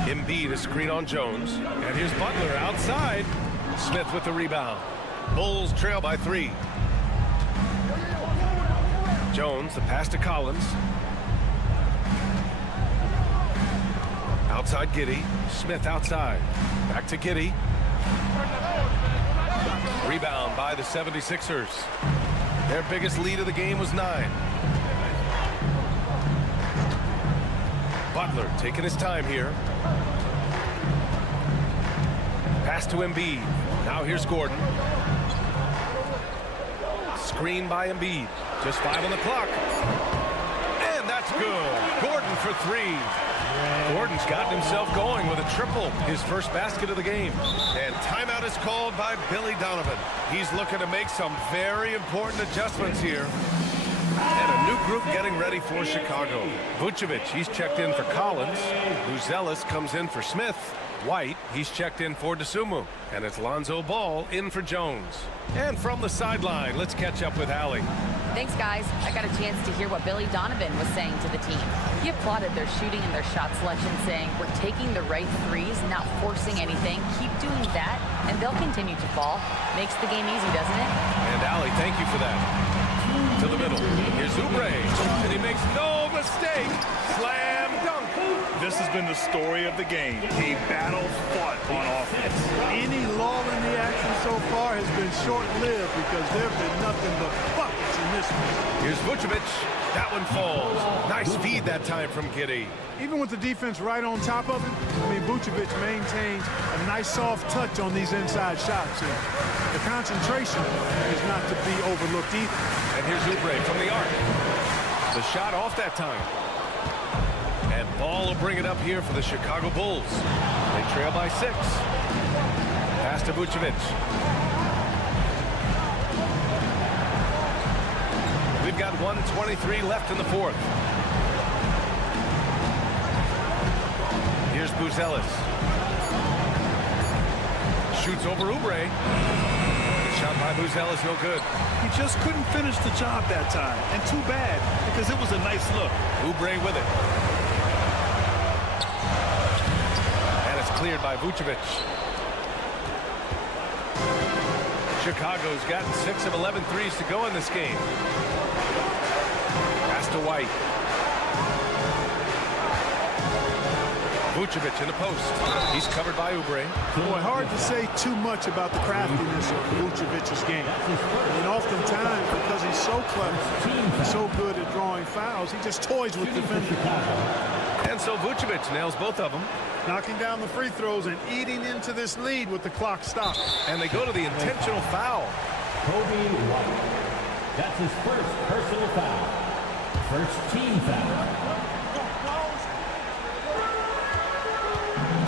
Embiid a screen on Jones. And here's Butler outside. Smith with the rebound. Bulls trail by 3. Jones, the pass to Collins. Outside Giddey. Smith outside. Back to Giddey. Rebound by the 76ers. Their biggest lead of the game was 9. Butler taking his time here. Pass to Embiid. Now here's Gordon. Screen by Embiid. Just 5 on the clock. And that's good. Gordon for 3. Gordon's gotten himself going with a triple, his first basket of the game. And timeout is called by Billy Donovan. He's looking to make some very important adjustments here. And a new group getting ready for Chicago. Vucevic, he's checked in for Collins. Buzelis comes in for Smith. White, he's checked in for DeSumo. And it's Lonzo Ball in for Jones. And from the sideline, let's catch up with Allie. Thanks, guys. I got a chance to hear what Billy Donovan was saying to the team. He applauded their shooting and their shot selection, saying, "We're taking the right threes, not forcing anything. Keep doing that, and they'll continue to fall." Makes the game easy, doesn't it? And Allie, thank you for that. To the middle. Here's Oubre. And he makes no mistake. Slam dunk. This has been the story of the game. A battle fought on offense. Any lull in the action so far has been short-lived because there have been nothing but buckets in this one. Here's Vucevic. That one falls. Nice feed that time from Giddey. Even with the defense right on top of him, I mean, Vucevic maintains a nice soft touch on these inside shots. And the concentration is not to be overlooked either. And here's Oubre from the arc. The shot off that time. And Ball will bring it up here for the Chicago Bulls. They trail by 6. Pass to Vucevic. We've got 1:23 left in the 4th. Here's Buzelis. Shoots over Oubre. The shot by Buzelis, no good. He just couldn't finish the job that time. And too bad, because it was a nice look. Oubre with it. And it's cleared by Vucevic. Chicago's gotten 6 of 11 threes to go in this game. Pass to White. Vucevic in the post. He's covered by Oubre. Boy, hard to say too much about the craftiness of Vucevic's game. And oftentimes, because he's so clever, so good at drawing fouls, he just toys with defenders. And so Vucevic nails both of them. Knocking down the free throws and eating into this lead with the clock stopped. And they go to the intentional foul. Kobe White. That's his first personal foul. First team foul.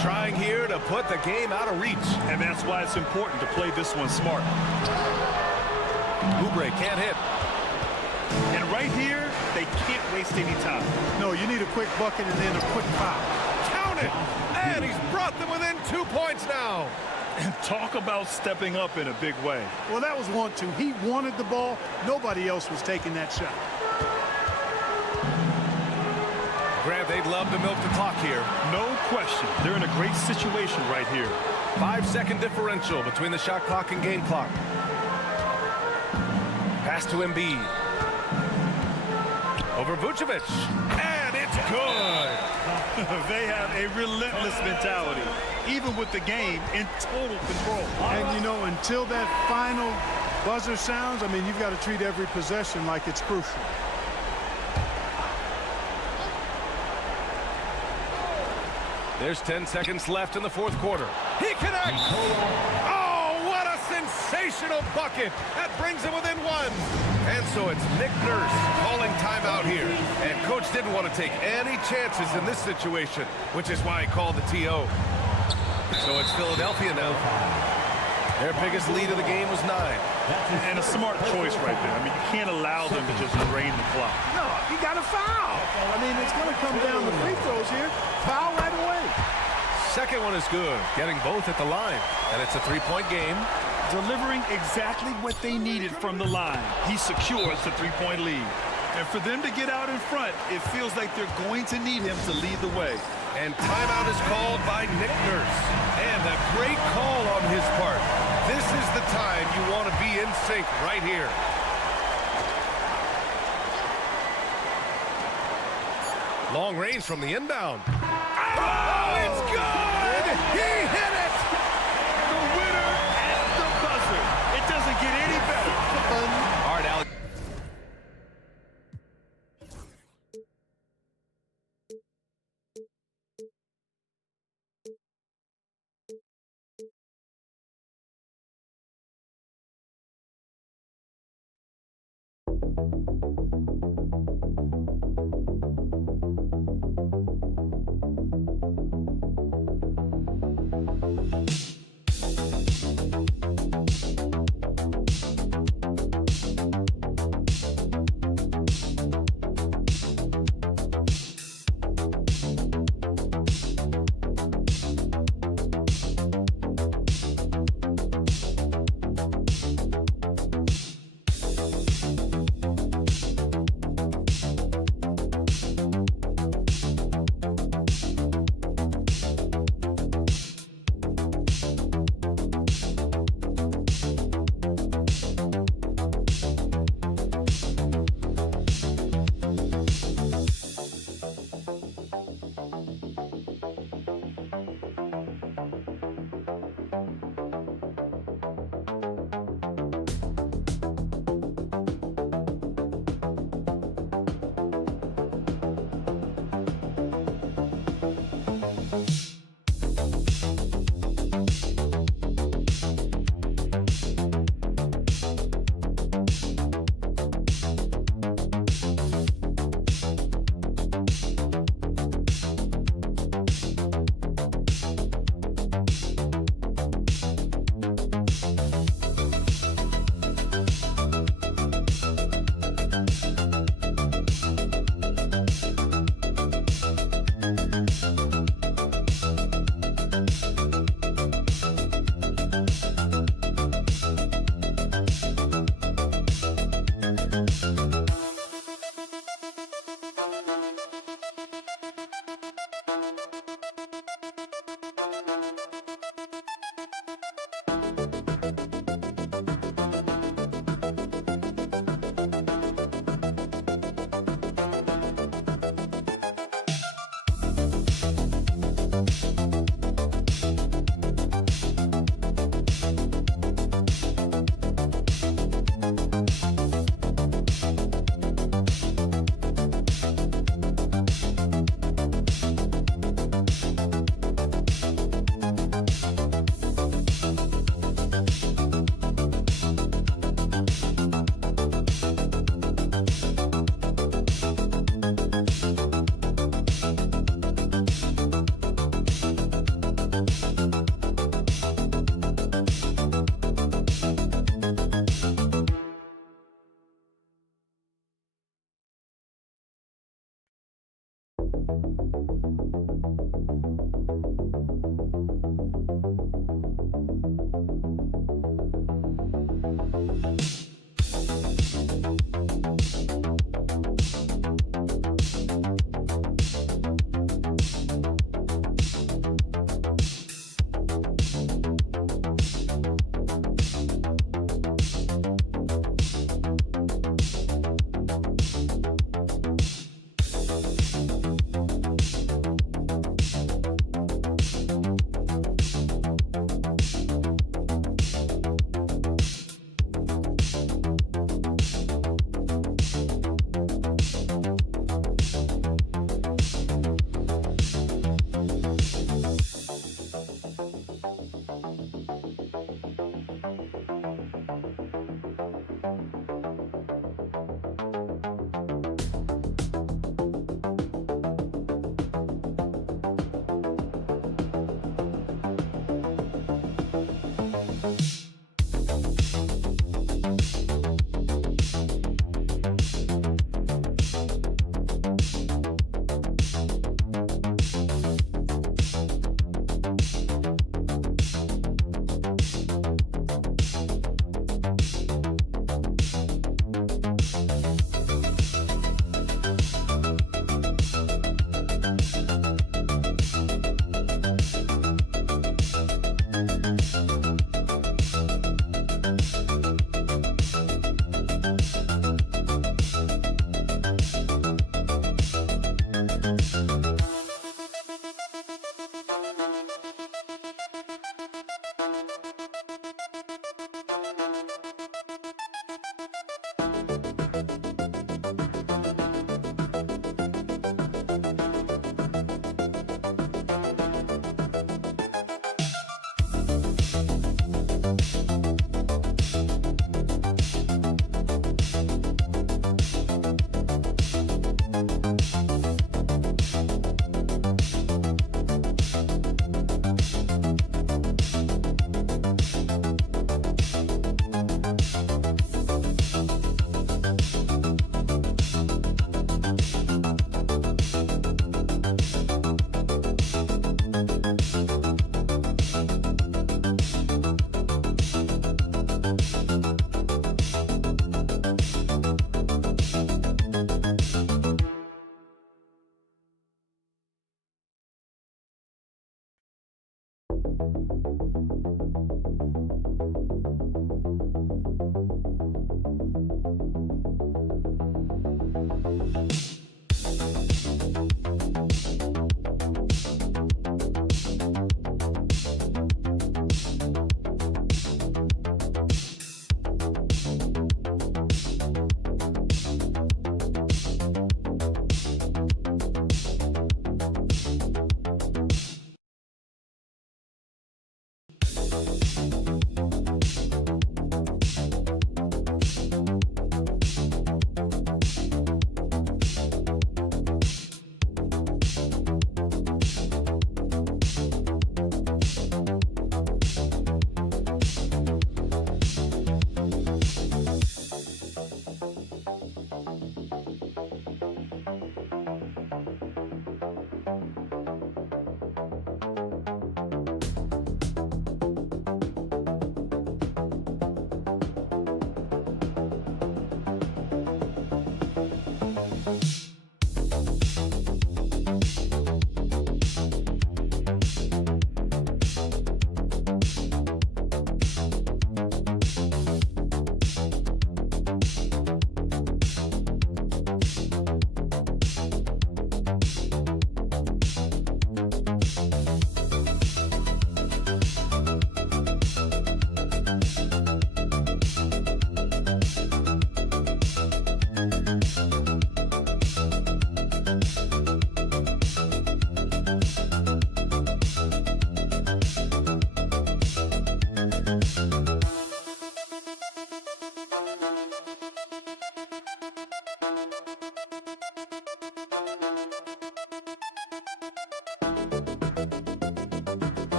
Trying here to put the game out of reach. And that's why it's important to play this one smart. Oubre can't hit. And right here, they can't waste any time. No, you need a quick bucket and then a quick foul. Count it! And he's brought them within 2 points now. And talk about stepping up in a big way. Well, that was 1-2. He wanted the ball. Nobody else was taking that shot. Grant, they'd love to milk the clock here. No question. They're in a great situation right here. 5-second differential between the shot clock and game clock. Pass to Embiid. Over Vucevic. And it's good. They have a relentless mentality, even with the game in total control. And, you know, until that final buzzer sounds, I mean, you've got to treat every possession like it's crucial. There's 10 seconds left in the fourth quarter. He connects! Oh, what a sensational bucket! That brings him within one. And so it's Nick Nurse calling timeout here. And coach didn't want to take any chances in this situation, which is why he called the TO. So it's Philadelphia now. Their biggest lead of the game was 9. And a smart choice right there. I mean, you can't allow them to just drain the clock. No, you got to foul. I mean, it's going to come down to free throws here. Foul right away. Second one is good, getting both at the line. And it's a 3-point game. Delivering exactly what they needed from the line. He secures the 3-point lead. And for them to get out in front, it feels like they're going to need him to lead the way. And timeout is called by Nick Nurse. And a great call on his part. This is the time you want to be in sync right here. Long range from the inbound. Oh, it's good! He hit it! The winner at the buzzer. It doesn't get any better. All right, Alex.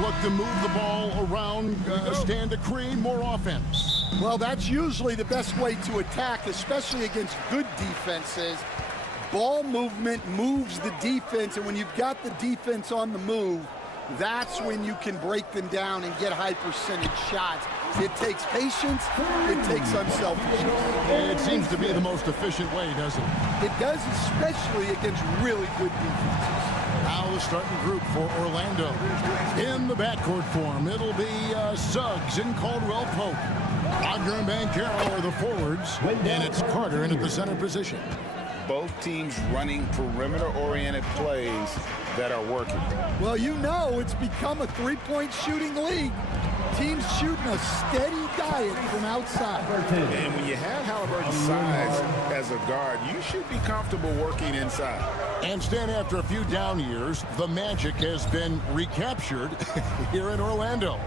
look to move the ball around, stand to create more offense. Well, that's usually the best way to attack, especially against good defenses. Ball movement moves the defense, and when you've got the defense on the move, that's when you can break them down and get high percentage shots. It takes patience, it takes unselfishness. It seems to be the most efficient way, doesn't it? It does, especially against really good defenses. Now the starting group for Orlando. In the backcourt form, it'll be Suggs and Caldwell Pope. Wagner and Banchero are the forwards, and it's Carter in at the center position. Both teams running perimeter-oriented plays that are working. Well, you know it's become a three-point shooting league. Teams shooting a steady diet from outside. And when you have Halliburton's size as a guard, you should be comfortable working inside. And Stan, after a few down years, the magic has been recaptured here in Orlando.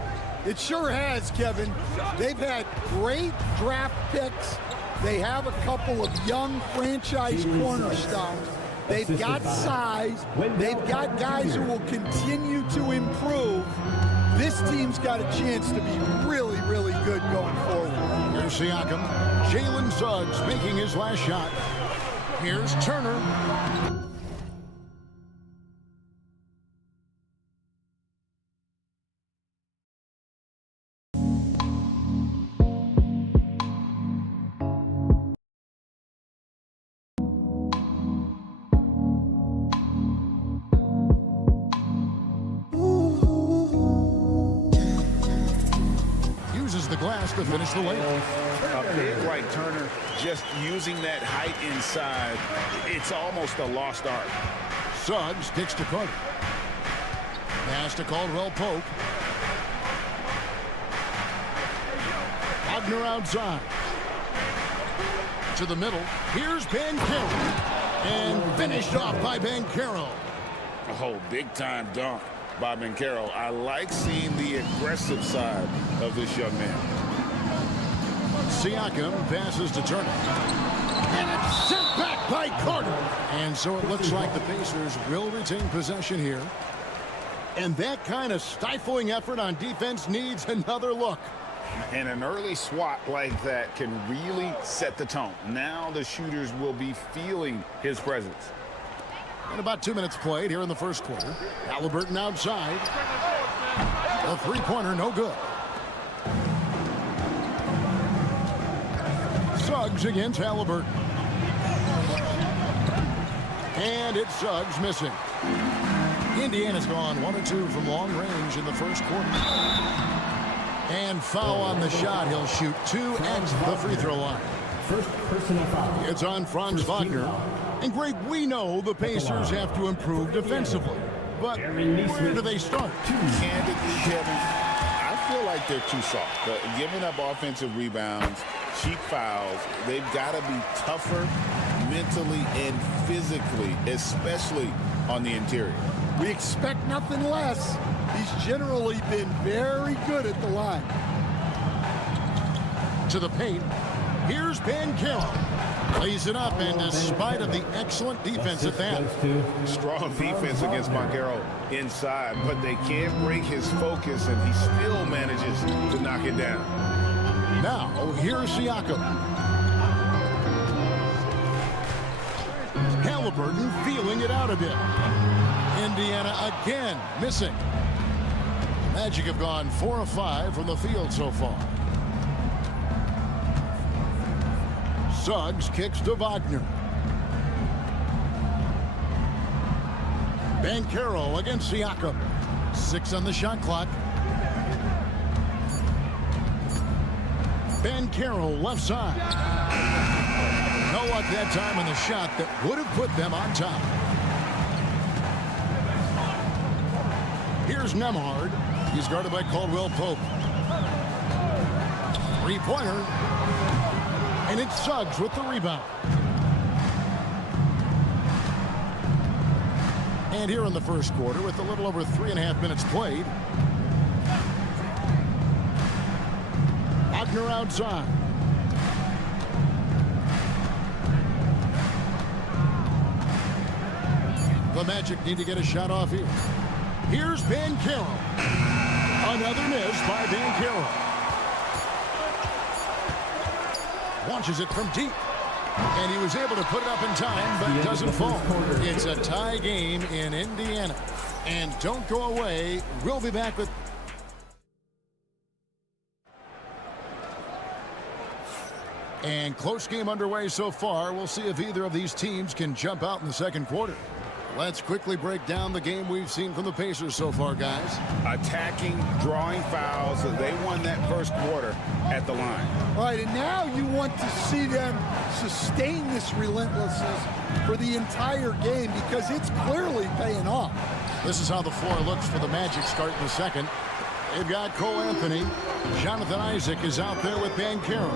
It sure has, Kevin. They've had great draft picks. They have a couple of young franchise cornerstones. They've got size. They've got guys who will continue to improve. This team's got a chance to be really, really good going forward. Here's Siakam. Jalen Suggs making his last shot. Here's Turner. The glass to finish the layup. A big like Turner, just using that height inside, it's almost a lost art. Suggs kicks to Carter. Pass to Caldwell Pope. Wagner outside. To the middle. Here's Banchero. And finished off by Banchero. Oh, big-time dunk by Banchero. I like seeing the aggressive side of this young man. Siakam passes to Turner. And it's sent back by Carter. And so it looks like the Pacers will retain possession here. And that kind of stifling effort on defense needs another look. And an early swat like that can really set the tone. Now the shooters will be feeling his presence. And about 2 minutes played here in the first quarter. Halliburton outside. A three-pointer, no good. Suggs against Halliburton. And it's Suggs missing. Indiana's gone 1 of 2 from long range in the first quarter. And foul on the shot. He'll shoot 2 at the free throw line. First personal foul. It's on Franz Wagner. And Greg, we know the Pacers have to improve defensively. But where do they start? Candidly, Kevin, I feel like they're too soft. But giving up offensive rebounds, cheap fouls, they've got to be tougher mentally and physically, especially on the interior. We expect nothing less. He's generally been very good at the line. To the paint. Here's Banchero. Plays it up, and despite of the excellent defense at that. Strong defense against Banchero inside, but they can't break his focus, and he still manages to knock it down. Now, here's Siakam. Halliburton feeling it out a bit. Indiana again missing. The Magic have gone 4 of 5 from the field so far. Suggs kicks to Wagner. Banchero against Siakam. 6 on the shot clock. Banchero left side. No luck that time on the shot that would have put them on top. Here's Nembhard. He's guarded by Caldwell Pope. Three-pointer. And it's Suggs with the rebound. And here in the first quarter, with a little over 3.5 minutes played, Wagner outside. The Magic need to get a shot off here. Here's Banchero. Another miss by Banchero. Launches it from deep. And he was able to put it up in time, but doesn't fall. It's a tie game in Indiana. And don't go away. We'll be back with... And close game underway so far. We'll see if either of these teams can jump out in the second quarter. Let's quickly break down the game we've seen from the Pacers so far, guys. Attacking, drawing fouls. They won that first quarter at the line. All right, and now you want to see them sustain this relentlessness for the entire game because it's clearly paying off. This is how the floor looks for the Magic starting the second. They've got Cole Anthony. Jonathan Isaac is out there with Banchero.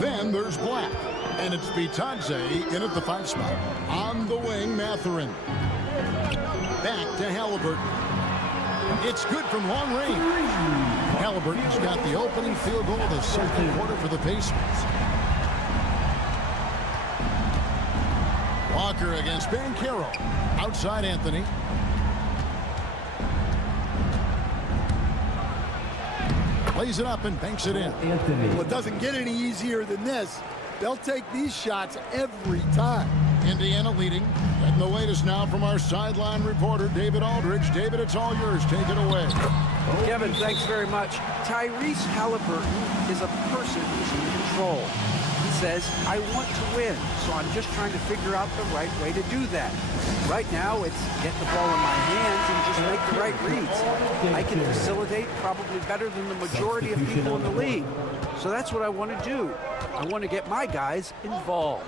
Then there's Black. And it's Bitadze in at the 5 spot. On the wing, Mathurin. Back to Halliburton. It's good from long range. Halliburton's got the opening field goal of the second quarter for the Pacers. Walker against Banchero. Outside Anthony. Plays it up and banks it in. Well, it doesn't get any easier than this. They'll take these shots every time. Indiana leading. Getting the latest now from our sideline reporter, David Aldridge. David, it's all yours. Take it away. Kevin, thanks very much. Tyrese Halliburton is a person who's in control. He says, I want to win, so I'm just trying to figure out the right way to do that. Right now, it's get the ball in my hands and just make the right reads. I can facilitate probably better than the majority of people in the league. So that's what I want to do. I want to get my guys involved.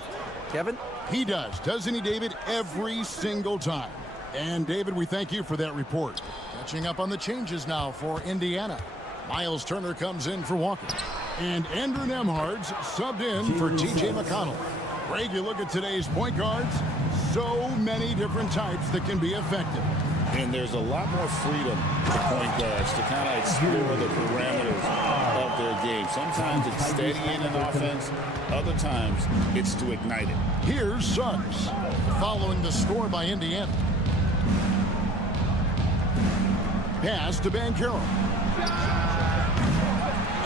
Kevin? He does, doesn't he, David? Every single time. And, David, we thank you for that report. Catching up on the changes now for Indiana. Miles Turner comes in for Walker. And Andrew Nembhard's subbed in for T.J. McConnell. Greg, you look at today's point guards, so many different types that can be effective. And there's a lot more freedom for point guards to kind of explore the parameters of their game. Sometimes it's steadying an offense. Other times it's to ignite it. Here's Suggs following the score by Indiana. Pass to Banchero.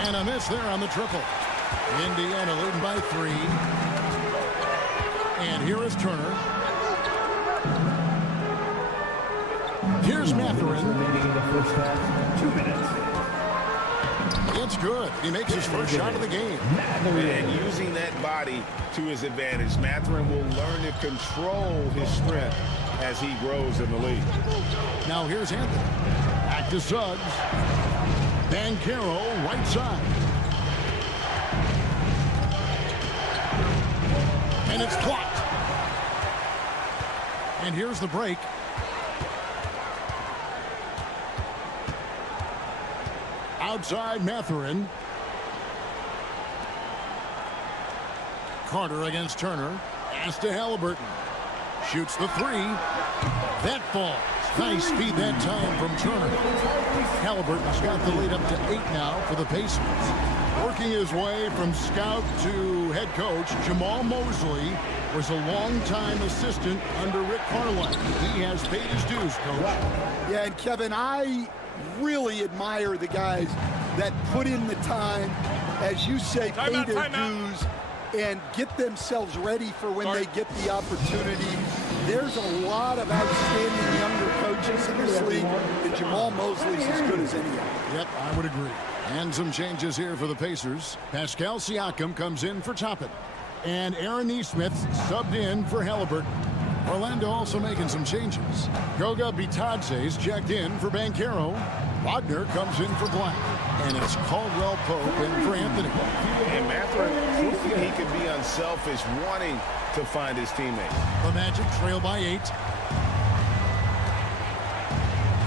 And a miss there on the triple. Indiana leading by 3. And here is Turner. Here's Mathurin. 2 minutes. It's good. He makes his first shot of the game. And using that body to his advantage, Mathurin will learn to control his strength as he grows in the league. Now here's Anthony. Back to Suggs. Banchero, right side. And it's blocked. And here's the break. Outside Mathurin. Carter against Turner. Pass to Halliburton. Shoots the 3. That falls. Nice feed that time from Turner. Halliburton's got the lead up to 8 now for the Pacers. Working his way from scout to head coach, Jamal Mosley was a longtime assistant under Rick Carlisle. He has paid his dues, Coach. Yeah, and Kevin, I really admire the guys that put in the time, as you say, pay their dues and get themselves ready for when they get the opportunity. There's a lot of outstanding younger coaches in this league, and Jamal Mosley's as good as any. Yep, I would agree. And some changes here for the Pacers. Pascal Siakam comes in for Toppin. And Aaron Nesmith subbed in for Halliburton. Orlando also making some changes. Goga Bitadze's checked in for Banchero. Wagner comes in for Black. And it's Caldwell Pope in for Anthony. And Mathurin proved he can be unselfish, wanting to find his teammates. The Magic trail by 8.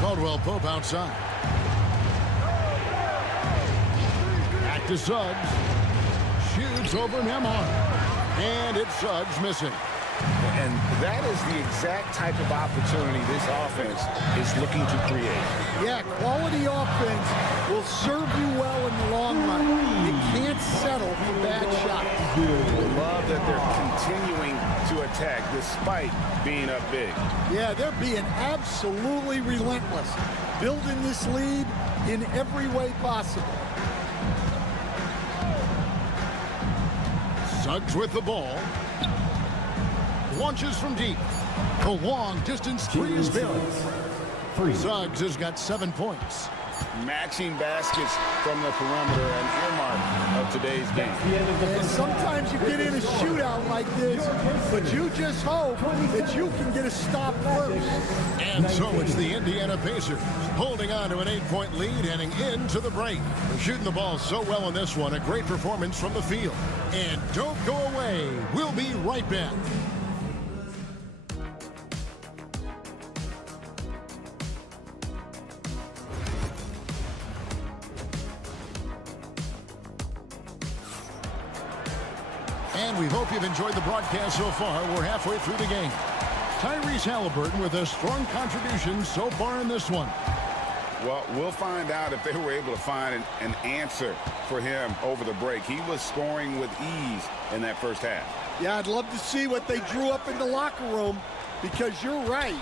Caldwell Pope outside. Back to Suggs. Shoots over Nembhard. And it's Suggs missing. And that is the exact type of opportunity this offense is looking to create. Yeah, quality offense will serve you well in the long run. You can't settle for bad shots. Love that they're continuing to attack despite being up big. Yeah, they're being absolutely relentless, building this lead in every way possible. Suggs with the ball. Launches from deep. The long distance 3 is buried. Suggs has got 7 points. Matching baskets from the perimeter, an earmark of today's game. And sometimes you get in a shootout like this, but you just hope that you can get a stop first. And so it's the Indiana Pacers holding on to an 8-point lead heading into the break. They're shooting the ball so well in this one. A great performance from the field. And don't go away. We'll be right back. And we hope you've enjoyed the broadcast so far. We're halfway through the game. Tyrese Halliburton with a strong contribution so far in this one. Well, we'll find out if they were able to find an answer for him over the break. He was scoring with ease in that first half. Yeah, I'd love to see what they drew up in the locker room, because you're right.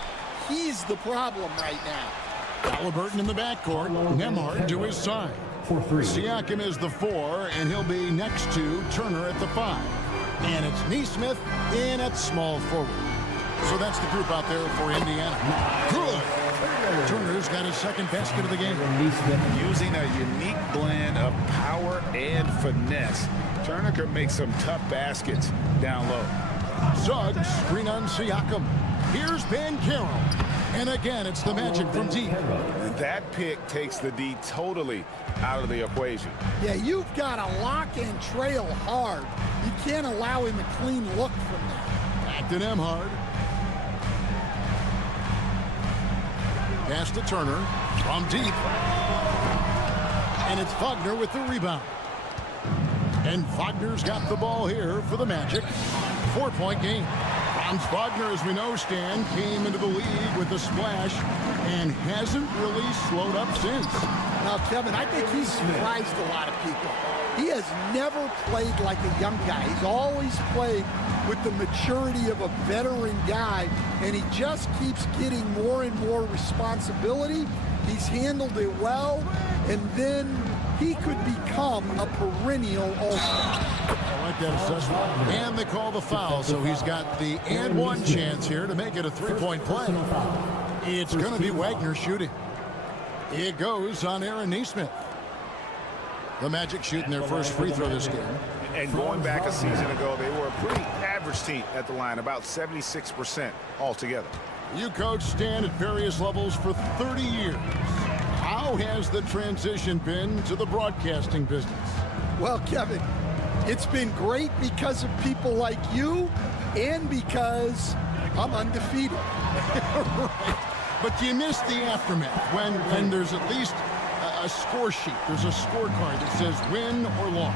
He's the problem right now. Halliburton in the backcourt. Nembhard to his side. Siakam is the 4, and he'll be next to Turner at the 5. And it's Nesmith in at small forward. So that's the group out there for Indiana. Good. Turner's got his second basket of the game. Using a unique blend of power and finesse, Turner can make some tough baskets down low. Suggs, screen on Siakam. Here's Banchero. And again, it's the Magic from deep. That pick takes the D totally out of the equation. Yeah, you've got to lock and trail hard. You can't allow him a clean look from that. Back to Nembhard. Pass to Turner from deep. And it's Wagner with the rebound. And Wagner's got the ball here for the Magic. 4-point game. Franz Wagner, as we know, Stan, came into the league with a splash and hasn't really slowed up since. Now, Kevin, I think he's surprised a lot of people. He has never played like a young guy. He's always played with the maturity of a veteran guy, and he just keeps getting more and more responsibility. He's handled it well, and then he could become a perennial all-star. I like that assessment. And they call the foul, so he's got the and one chance here to make it a three-point play. It's going to be Wagner shooting. It goes on Aaron Nesmith. The Magic shooting their first free throw this game. And going back a season ago, they were a pretty average team at the line, about 76% altogether. You coached Stan at various levels for 30 years. How has the transition been to the broadcasting business? Well, Kevin, it's been great because of people like you and because I'm undefeated. Right. But do you miss the aftermath when there's at least a score sheet? There's a scorecard that says win or loss.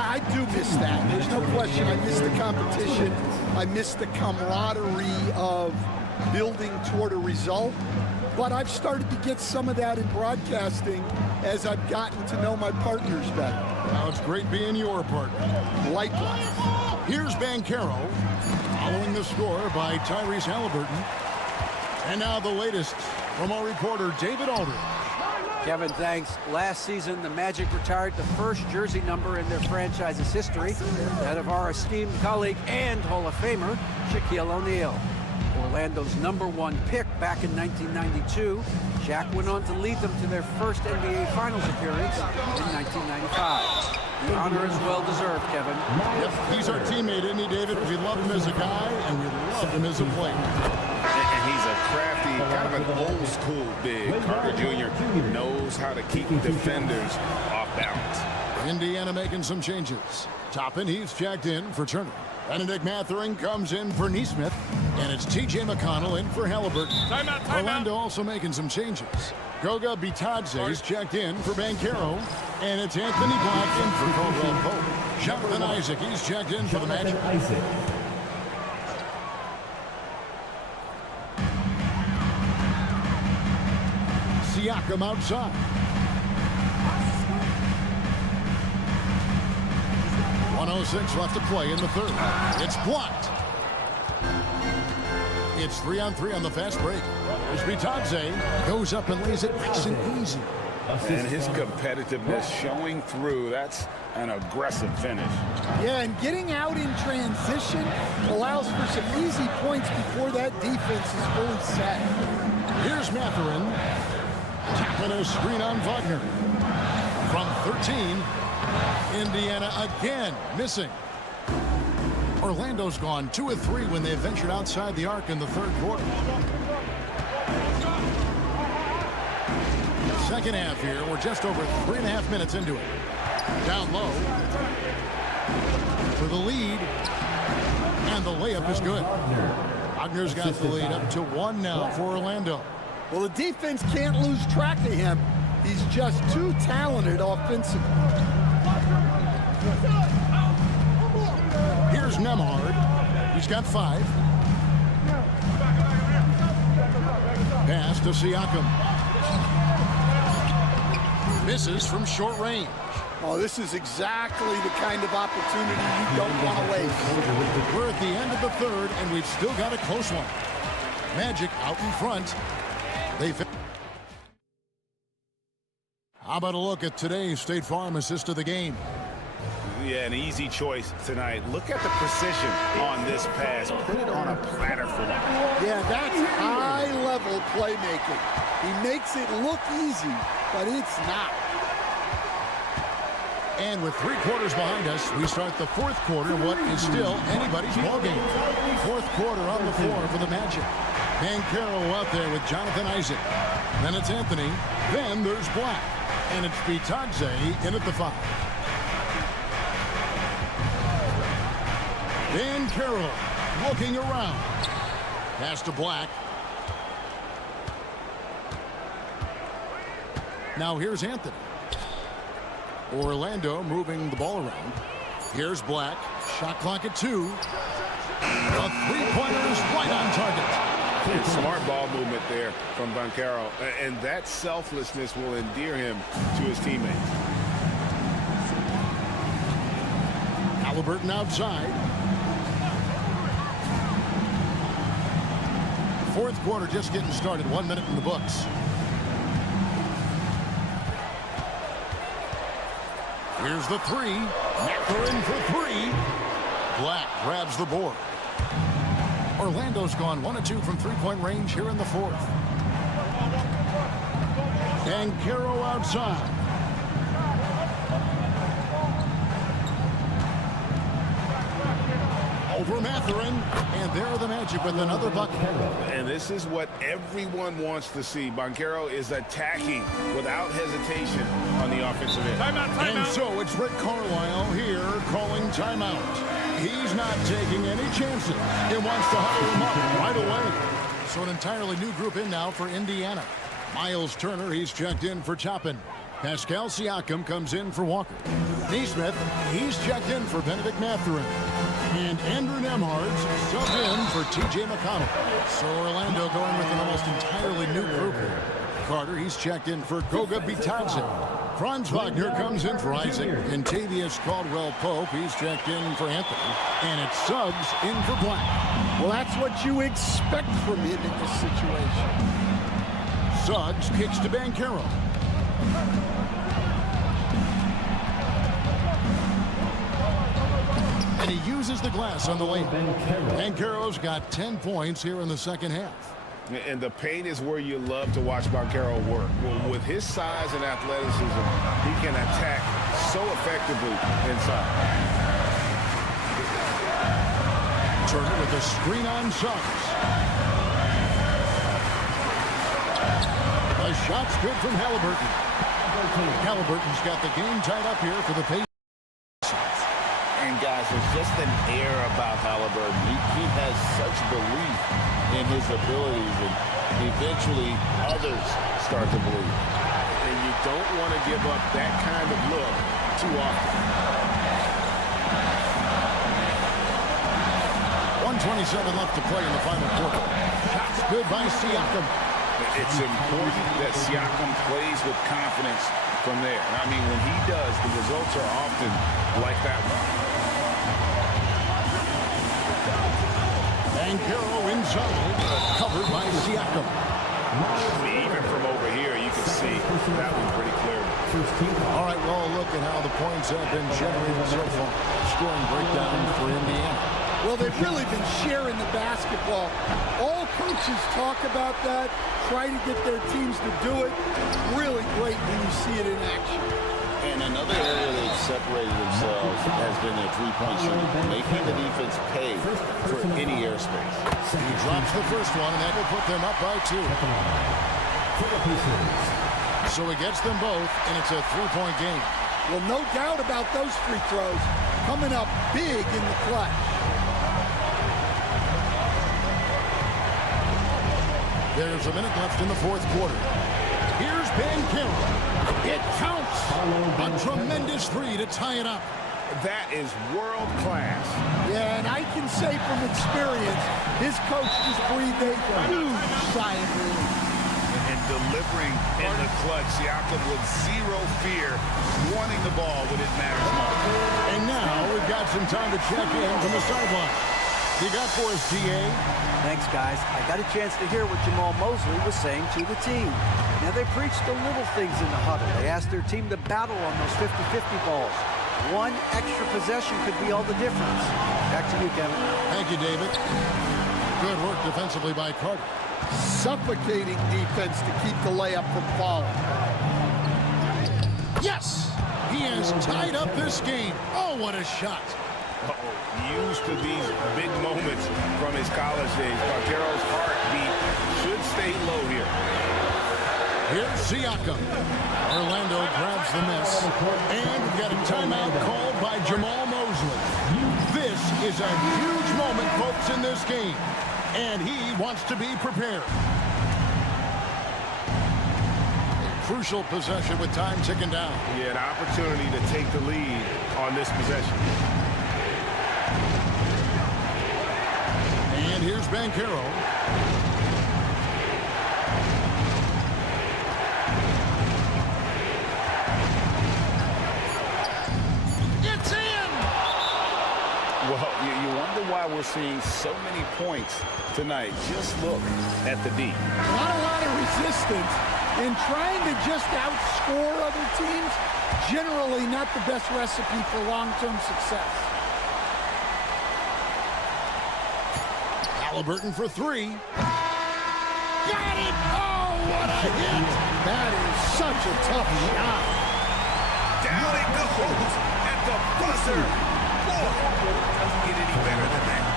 I do miss that. There's no question. I miss the competition. I miss the camaraderie of building toward a result. But I've started to get some of that in broadcasting as I've gotten to know my partners better. Well, it's great being your partner. Likewise. Here's Banchero following the score by Tyrese Halliburton. And now the latest from our reporter, David Aldridge. Kevin, thanks. Last season, the Magic retired the first jersey number in their franchise's history, that of our esteemed colleague and Hall of Famer, Shaquille O'Neal. Orlando's #1 pick back in 1992, Shaq went on to lead them to their first NBA Finals appearance in 1995. The honor is well-deserved, Kevin. Yep, he's our teammate, isn't he, David? We love him as a guy, and we love him as a player. And he's a crafty, kind of an old-school big. Carter Jr. knows how to keep defenders off balance. Indiana making some changes. Toppin, he's checked in for Turner. Benedict Mathurin comes in for Nesmith, and it's T.J. McConnell in for Halliburton. Orlando also making some changes. Goga Bitadze is checked in for Banchero, and it's Anthony Black in for Caldwell Pope. Jonathan Isaac, he's checked in for the Magic. Siakam outside. .106 left to play in the third. It's blocked. It's 3-on-3 on the fast break. As Bitadze goes up and lays it nice and easy. And his competitiveness showing through. That's an aggressive finish. Yeah, and getting out in transition allows for some easy points before that defense is fully set. Here's Mathurin. Tapping a screen on Wagner. From 13, Indiana again missing. Orlando's gone 2 of 3 when they ventured outside the arc in the third quarter. Second half here. We're just over 3.5 minutes into it. Down low. For the lead. And the layup is good. Wagner's got the lead up to 1 now for Orlando. Well, the defense can't lose track of him. He's just too talented offensively. Here's Nembhard. He's got 5. Pass to Siakam. Misses from short range. Oh, this is exactly the kind of opportunity you don't want to waste. We're at the end of the third, and we've still got a close one. Magic out in front. How about a look at today's State Farm assist of the game? Yeah, an easy choice tonight. Look at the precision on this pass. Put it on a platter for them. Yeah, that's high-level playmaking. He makes it look easy, but it's not. And with 3 quarters behind us, we start the fourth quarter, what is still anybody's ballgame. Fourth quarter on the floor for the Magic. Banchero out there with Jonathan Isaac. Then it's Anthony. Then there's Black. And it's Bitadze in at the 5. Banchero looking around. Pass to Black. Now here's Anthony. Orlando moving the ball around. Here's Black. Shot clock at 2. The three-pointer is right on target. It's smart ball movement there from Banchero, and that selflessness will endear him to his teammates. Halliburton outside. Fourth quarter just getting started. 1 minute in the books. Here's the three. Mathurin for three. Black grabs the board. Orlando's gone 1 of 2 from three-point range here in the fourth. Banchero outside. Over Mathurin, and there the Magic with another bucket. And this is what everyone wants to see. Banchero is attacking without hesitation on the offensive end. And so it's Rick Carlisle here calling timeout. He's not taking any chances. He wants to huddle him up right away. So an entirely new group in now for Indiana. Miles Turner, he's checked in for Toppin. Pascal Siakam comes in for Walker. Neesmith, he's checked in for Benedict Mathurin. And Andrew Nembhard's subbed in for T.J. McConnell. So Orlando going with an almost entirely new group here. Carter, he's checked in for Goga Bitadze. Franz Wagner comes in for Isaac. And Tavius Caldwell-Pope, he's checked in for Anthony. And it's Suggs in for Black. Well, that's what you expect from him in this situation. Suggs kicks to Banchero. And he uses the glass on the lane. Banchero's got 10 points here in the second half. And the paint is where you love to watch Banchero work. Well, with his size and athleticism, he can attack so effectively inside. Turner with a screen on Suggs. A shot's good from Halliburton. Halliburton's got the game tied up here for the Pacers. And guys, there's just an air about Halliburton. He has such belief in his abilities, and eventually others start to believe. And you don't want to give up that kind of look too often. 1:27 left to play in the final quarter. Shots good by Siakam. It's important that Siakam plays with confidence from there. I mean, when he does, the results are often like that one. Banchero inside, covered by Siakam. Even from over here, you can see that one pretty clear. All right, well, look at how the points have been generated so far. Scoring breakdown for Indiana. Well, they've really been sharing the basketball. All coaches talk about that, try to get their teams to do it. Really great when you see it in action. And another area they've separated themselves has been their three-point shooting, making the defense pay for any airspace. He drops the first one, and that will put them up by 2. So he gets them both, and it's a three-point game. Well, no doubt about those free throws coming up big in the clutch. There's a minute left in the fourth quarter. Here's Banchero. It counts. A tremendous three to tie it up. That is world class. Yeah, and I can say from experience, his coach just breathed a huge sigh of relief. And delivering in the clutch, Siakam with zero fear, wanting the ball when it matters most. And now we've got some time to check in from the sideline. You got for us, DA? Thanks, guys. I got a chance to hear what Jamal Mosley was saying to the team. Now, they preached the little things in the huddle. They asked their team to battle on those 50-50 balls. One extra possession could be all the difference. Back to you, Kevin. Thank you, David. Good work defensively by Carter. Suffocating defense to keep the layup from falling. Yes! He has tied up this game. Oh, what a shot. Used to these big moments from his college days. Banchero's heartbeat should stay low here. Here's Siakam. Orlando grabs the miss. And we've got a timeout called by Jamal Mosley. This is a huge moment, folks, in this game. And he wants to be prepared. A crucial possession with time ticking down. Yeah, an opportunity to take the lead on this possession. And here's Banchero. Well, you wonder why we're seeing so many points tonight. Just look at the D. Not a lot of resistance, and trying to just outscore other teams, generally not the best recipe for long-term success. Halliburton for three. Got it! Oh, what a hit! That is such a tough shot. Down it goes at the buzzer. Boy, doesn't get any better than that.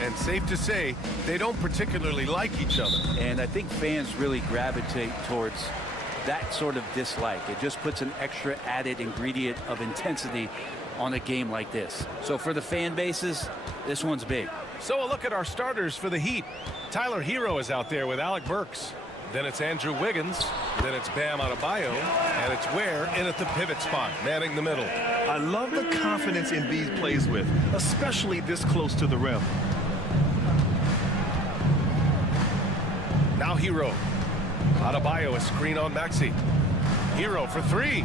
And safe to say, they don't particularly like each other. And I think fans really gravitate towards that sort of dislike. It just puts an extra added ingredient of intensity on a game like this. So for the fan bases, this one's big. So a look at our starters for the Heat. Tyler Hero is out there with Alec Burks. Then it's Andrew Wiggins. Then it's Bam Adebayo. And it's Ware in at the pivot spot, manning the middle. I love the confidence Embiid plays with, especially this close to the rim. Now Hero. Adebayo, a screen on Maxey. Hero for three.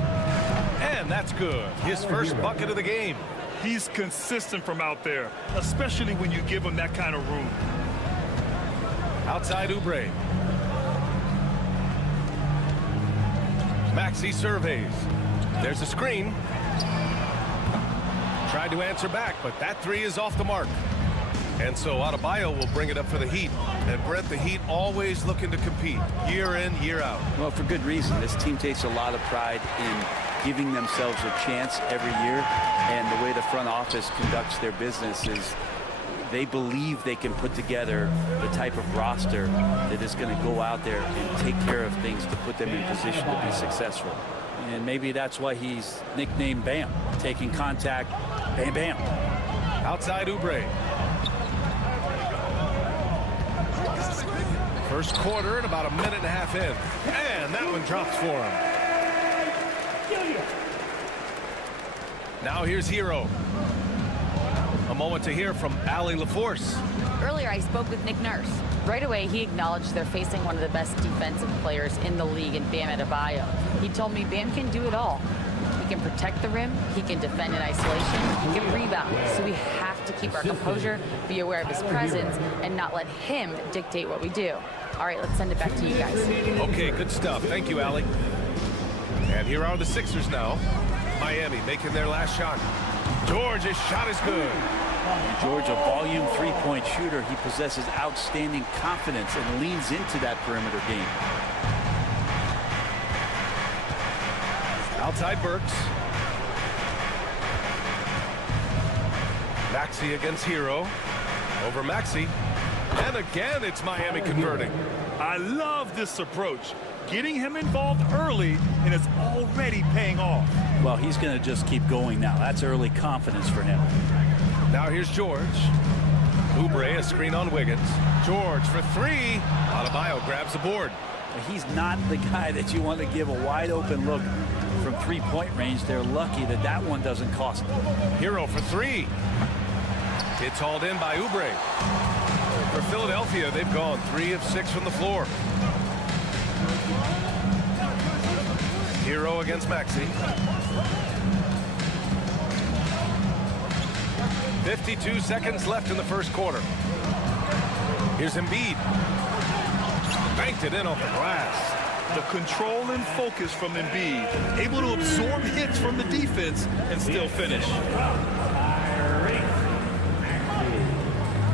And that's good. His first bucket of the game. He's consistent from out there, especially when you give him that kind of room. Outside Oubre. Maxey surveys. There's a screen. Tried to answer back, but that three is off the mark. And so Adebayo will bring it up for the Heat. And Brett, the Heat always looking to compete year in, year out. Well, for good reason. This team takes a lot of pride in giving themselves a chance every year. And the way the front office conducts their business is they believe they can put together the type of roster that is going to go out there and take care of things to put them in position to be successful. And maybe that's why he's nicknamed Bam. Taking contact, bam, bam. Outside Oubre. First quarter and about a minute and a half in. And that one drops for him. Now here's Hero. A moment to hear from Allie LaForce. Earlier, I spoke with Nick Nurse. Right away, he acknowledged they're facing one of the best defensive players in the league in Bam Adebayo. He told me Bam can do it all. He can protect the rim, he can defend in isolation, he can rebound. So we have to keep our composure, be aware of his presence, and not let him dictate what we do. All right, let's send it back to you guys. Okay, good stuff. Thank you, Allie. And here are the Sixers now. Miami making their last shot. George's shot is good. George, a volume three-point shooter. He possesses outstanding confidence and leans into that perimeter game. Outside Burks. Maxey against Hero. Over Maxey. And again, it's Miami converting. I love this approach. getting him involved early, and it's already paying off. Well, he's going to just keep going now. That's early confidence for him. Now here's George. Oubre, a screen on Wiggins. George for three. Adebayo grabs the board. He's not the guy that you want to give a wide open look from three-point range. They're lucky that that one doesn't cost them. Hero for three. It's hauled in by Oubre. For Philadelphia, they've gone 3 of 6 from the floor. Hero against Maxey. 52 seconds left in the first quarter. Here's Embiid. Banked it in off the glass. The control and focus from Embiid, able to absorb hits from the defense and still finish.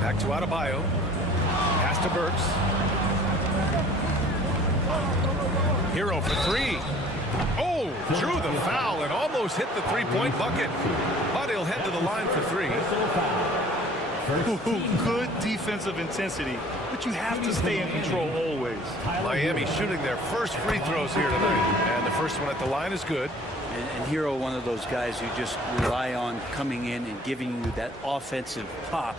Back to Adebayo. Pass to Burks. Hero for three. Oh, drew the foul and almost hit the three-point bucket. But he'll head to the line for three. Good defensive intensity, but you have to stay in control always. Miami shooting their first free throws here tonight. And the first one at the line is good. And Hero, one of those guys you just rely on coming in and giving you that offensive pop.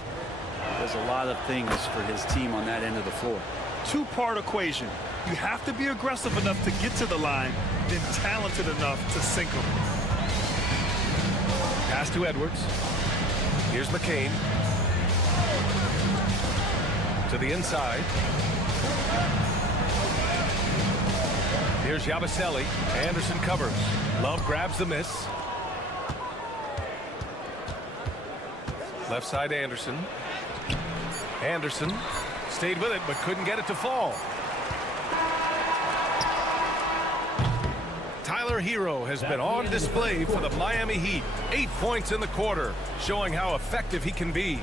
Does a lot of things for his team on that end of the floor. Two-part equation. You have to be aggressive enough to get to the line, then talented enough to sink them. Pass to Edwards. Here's McCain. To the inside. Here's Yabusele. Anderson covers. Love grabs the miss. Left side Anderson. Anderson stayed with it but couldn't get it to fall. Tyler Hero has been on display for the Miami Heat. 8 points in the quarter, showing how effective he can be.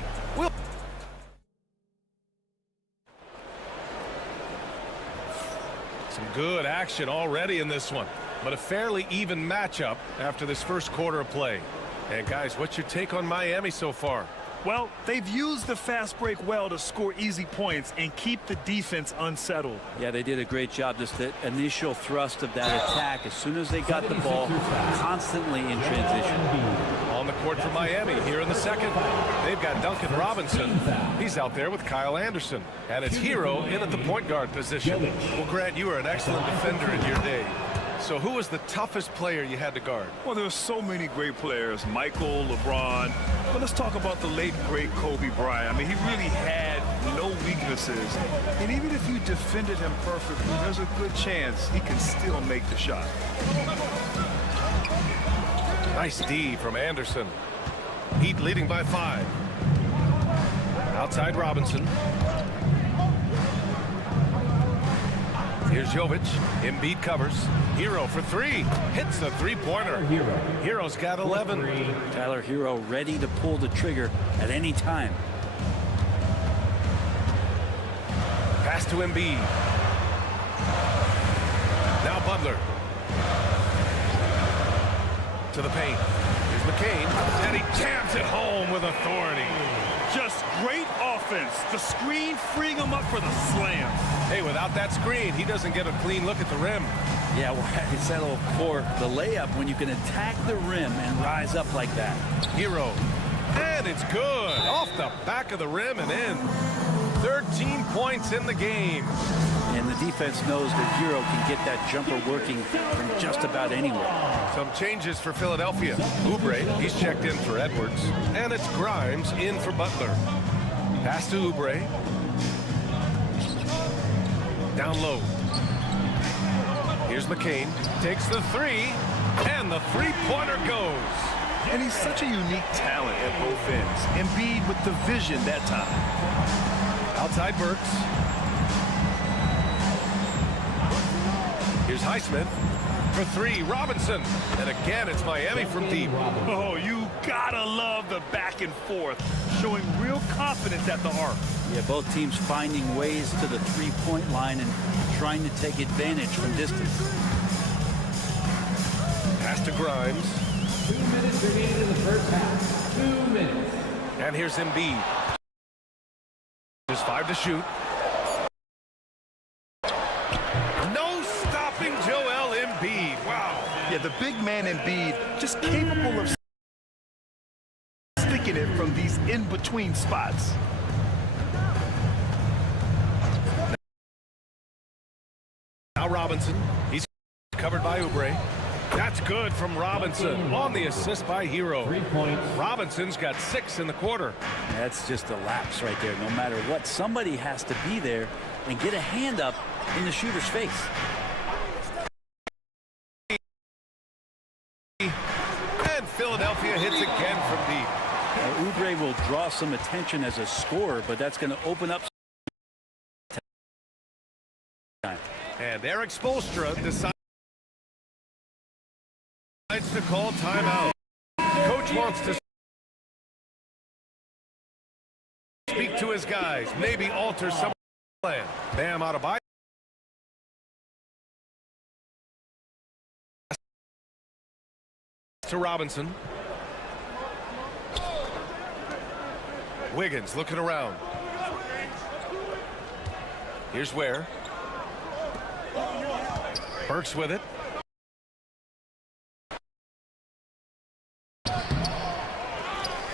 Some good action already in this one, but a fairly even matchup after this first quarter of play. And guys, what's your take on Miami so far? Well, they've used the fast break well to score easy points and keep the defense unsettled. Yeah, they did a great job. Just the initial thrust of that attack, as soon as they got the ball, constantly in transition. On the court for Miami here in the second. They've got Duncan Robinson. He's out there with Kyle Anderson. And it's Hero in at the point guard position. Well, Grant, you were an excellent defender in your day. So who was the toughest player you had to guard? Well, there were so many great players. Michael, LeBron. But let's talk about the late, great Kobe Bryant. I mean, he really had no weaknesses. And even if you defended him perfectly, there's a good chance he can still make the shot. Nice D from Anderson. Heat leading by 5. Outside Robinson. Here's Jovic. Embiid covers. Hero for three. Hits the three-pointer. Hero's got 11. Tyler Hero ready to pull the trigger at any time. Pass to Embiid. Now Butler. To the paint. Here's McCain. And he jams it home with authority. Just great offense. The screen freeing him up for the slam. Hey, without that screen, he doesn't get a clean look at the rim. Yeah, well, he settled for the layup when you can attack the rim and rise up like that. Hero. And it's good. Off the back of the rim and in. 13 points in the game. And the defense knows that Hero can get that jumper working from just about anywhere. Some changes for Philadelphia. Oubre, he's checked in for Edwards. And it's Grimes in for Butler. Pass to Oubre. Down low. Here's McCain. Takes the three. And the three-pointer goes. And he's such a unique talent at both ends. Embiid with the vision that time. Outside Burks. Here's Highsmith. For three, Robinson. And again, it's Miami from deep. Oh, you gotta love the back and forth. Showing real confidence at the arc. Yeah, both teams finding ways to the three-point line and trying to take advantage from distance. Pass to Grimes. 2 minutes remaining in the first half. 2 minutes. And here's Embiid. Just 5 to shoot. No stop the big man Embiid just capable of sticking it from these in-between spots. Now Robinson, he's covered by Oubre. That's good from Robinson on the assist by Hero. 3 points. Robinson's got 6 in the quarter. That's just a lapse right there. No matter what, somebody has to be there and get a hand up in the shooter's face. And Philadelphia hits again from deep. Oubre will draw some attention as a scorer, but that's going to open up. And Eric Spoelstra decides to call timeout. Coach wants to speak to his guys, maybe alter some plan. Bam out of bite. To Robinson. Wiggins looking around. Here's where. Burks with it.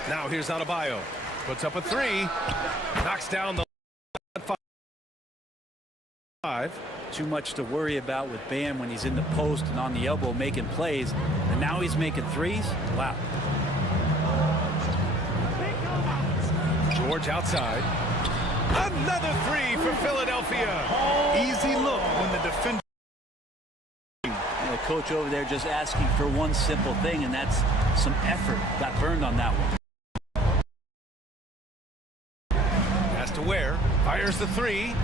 Now here's Adebayo. Puts up a 3. Knocks down the 5. Too much to worry about with Bam when he's in the post and on the elbow making plays. And now he's making threes. Wow. George outside. Another 3 for Philadelphia. Easy look when the defender. The coach over there just asking for one simple thing, and that's some effort. Got burned on that one. Has to wear. Fires the 3.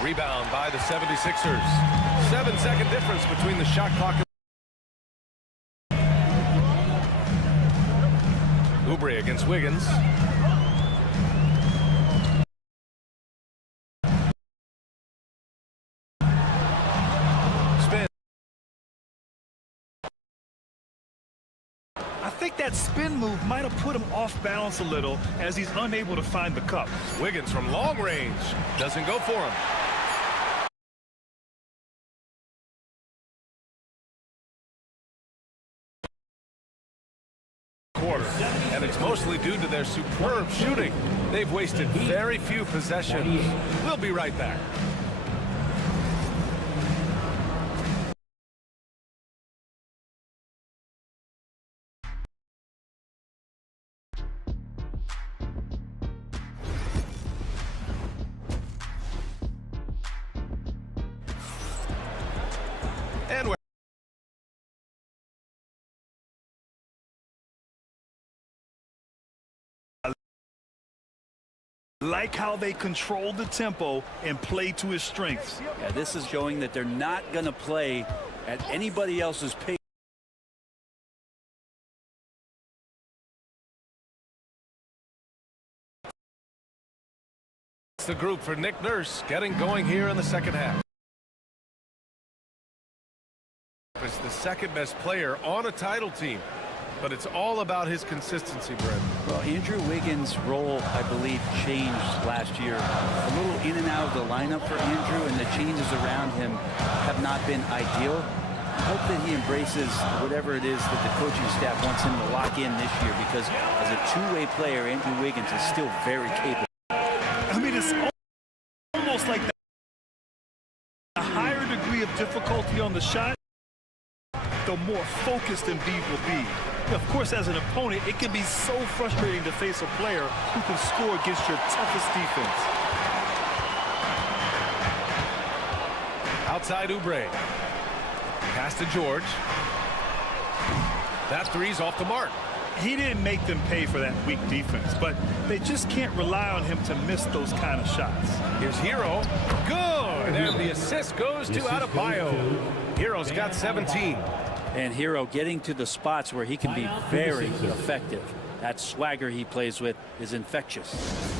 Rebound by the 76ers. 7-second difference between the shot clock and Oubre against Wiggins. Spin. I think that spin move might have put him off balance a little as he's unable to find the cup. Wiggins from long range. Doesn't go for him. Quarter, and it's mostly due to their superb shooting. They've wasted very few possessions. We'll be right back. And we're like how they control the tempo and play to his strengths. Yeah, this is showing that they're not going to play at anybody else's pace. It's the group for Nick Nurse getting going here in the second half. Is the second best player on a title team, but it's all about his consistency, Brent. Well, Andrew Wiggins' role, I believe, changed last year. A little in and out of the lineup for Andrew, and the changes around him have not been ideal. I hope that he embraces whatever it is that the coaching staff wants him to lock in this year, because as a two-way player, Andrew Wiggins is still very capable. I mean, it's almost like the higher degree of difficulty on the shot, the more focused Embiid will be. Of course, as an opponent, it can be so frustrating to face a player who can score against your toughest defense. Outside Oubre. Pass to George. That three's off the mark. He didn't make them pay for that weak defense, but they just can't rely on him to miss those kind of shots. Here's Hero. Good. And the assist goes to Adebayo. Hero's got 17. And Hero getting to the spots where he can be very effective. That swagger he plays with is infectious.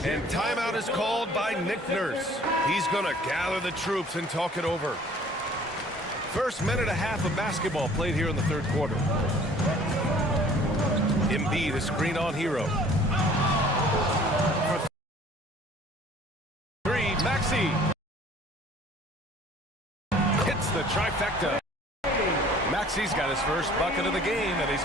And timeout is called by Nick Nurse. He's going to gather the troops and talk it over. First minute and a half of basketball played here in the third quarter. Embiid, a screen on Hero. For 3, Maxey. Hits the trifecta. Maxey's got his first bucket of the game, and he's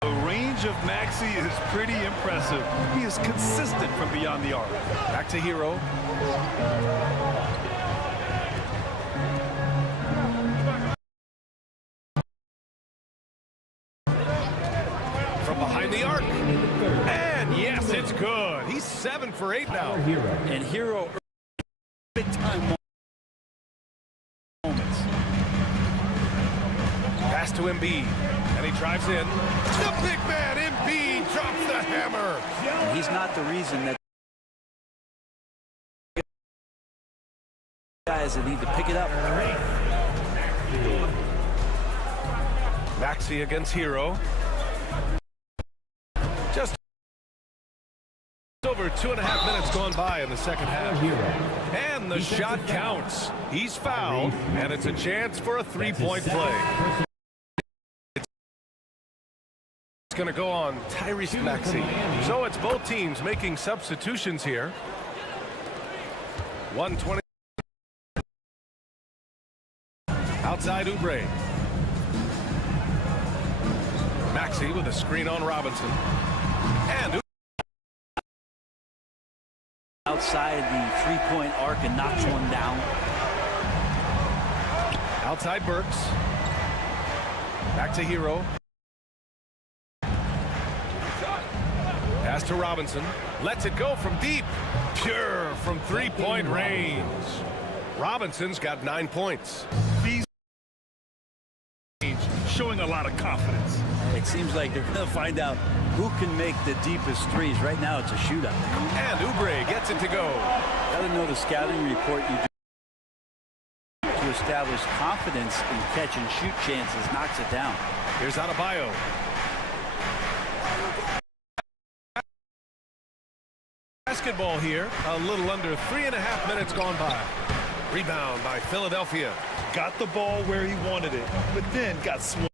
The range of Maxey is pretty impressive. He is consistent from beyond the arc. back to Hero. From behind the arc. And yes, it's good. He's 7 for 8 now. And Hero big time moments. Pass to Embiid. And he drives in. The big man, Embiid, drops the hammer. And he's not the reason that guys that need to pick it up. Maxey against Hero. Just over 2.5 minutes gone by in the second half. And the shot counts. He's fouled, and it's a chance for a three-point play. It's going to go on Tyrese Maxey. So it's both teams making substitutions here. 120. Outside Oubre. Maxey with a screen on Robinson. And outside the three-point arc and knocks one down. Outside Burks. Back to Hero. Pass to Robinson. Lets it go from deep. Pure from three-point range. Robinson's got 9 points. These showing a lot of confidence. It seems like they're going to find out who can make the deepest threes. Right now, it's a shootout. And Oubre gets it to go. Got to know the scouting report you do to establish confidence in catch and shoot chances. Knocks it down. Here's Adebayo. Basketball here. A little under 3.5 minutes gone by. Rebound by Philadelphia. Got the ball where he wanted it, but then got swung.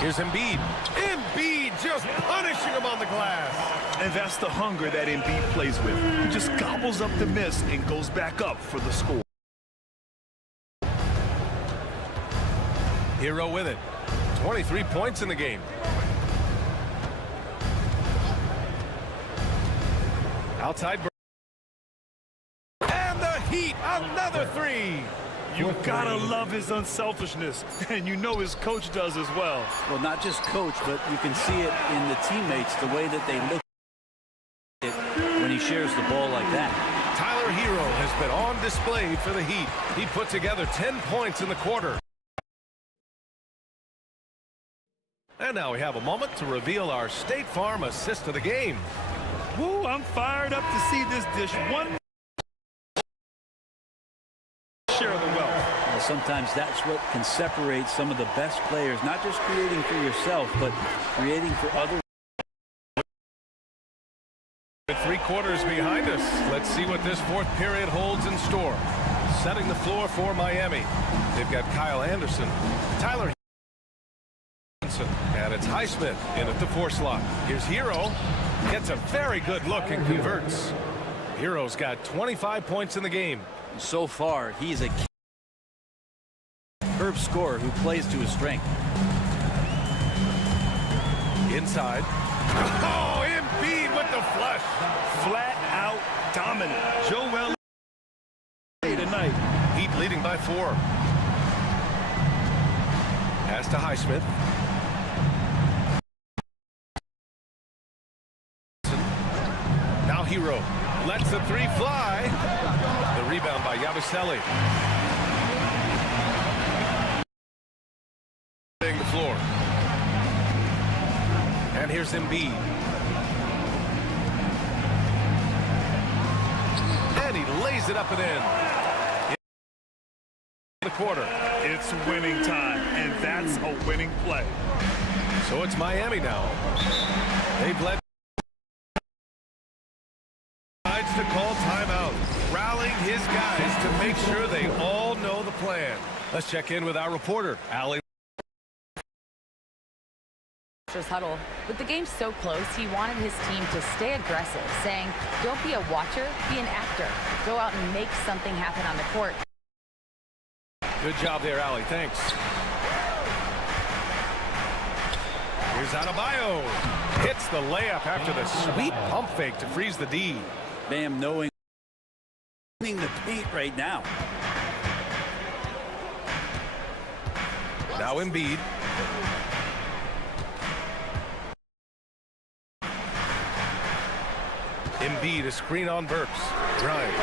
Here's Embiid. Embiid just punishing him on the glass. And that's the hunger that Embiid plays with. He just gobbles up the miss and goes back up for the score. Hero with it. 23 points in the game. Outside. And the Heat, another three. You gotta love his unselfishness, and you know his coach does as well. Well, not just coach, but you can see it in the teammates, the way that they look at it when he shares the ball like that. Tyler Hero has been on display for the Heat. He put together 10 points in the quarter. And now we have a moment to reveal our State Farm assist of the game. Woo, I'm fired up to see this dish. One share of the wealth. Well, sometimes that's what can separate some of the best players, not just creating for yourself, but creating for others. With 3 quarters behind us, let's see what this fourth period holds in store. Setting the floor for Miami. They've got Kyle Anderson, Tyler Johnson, and it's Highsmith in at the 4 slot. Here's Hero. Gets a very good look and converts. Hero's got 25 points in the game. So far, he's a curb scorer who plays to his strength. Inside. Oh, Embiid with the flush. Flat out dominant. Joel tonight. Heat leading by 4. Pass to Highsmith. Now Hero lets the 3 fly. The rebound by Yabusele. The floor. And here's Embiid. And he lays it up and in. In the quarter. It's winning time, and that's a winning play. So it's Miami now. They've led to call timeout, rallying his guys to make sure they all know the plan. Let's check in with our reporter, Allie. Huddle. With the game so close, he wanted his team to stay aggressive, saying, don't be a watcher, be an actor. Go out and make something happen on the court. Good job there, Allie. Thanks. Here's Adebayo. Hits the layup after the sweet pump fake to freeze the D. Bam knowing the paint right now. Now Embiid. Embiid, a screen on Burks. Grimes.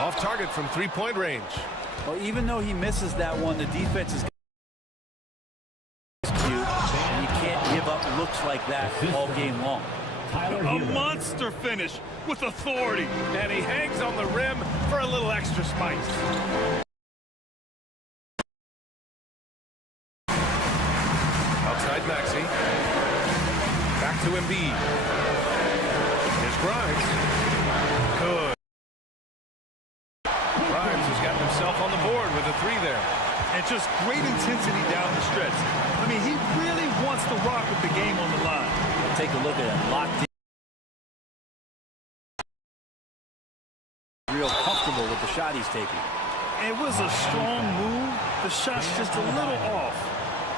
Off target from three-point range. Well, even though he misses that one, the defense is cute, and you can't give up looks like that all game long. A monster finish with authority. And he hangs on the rim for a little extra spice. Outside Maxey. Back to Embiid. Here's Grimes. Good. Grimes has gotten himself on the board with a three there. And just great intensity down the stretch. I mean, he really wants to rock with the game on the line. Take a look at it. Locked in. Real comfortable with the shot he's taking. It was a strong move. The shot's just a little off.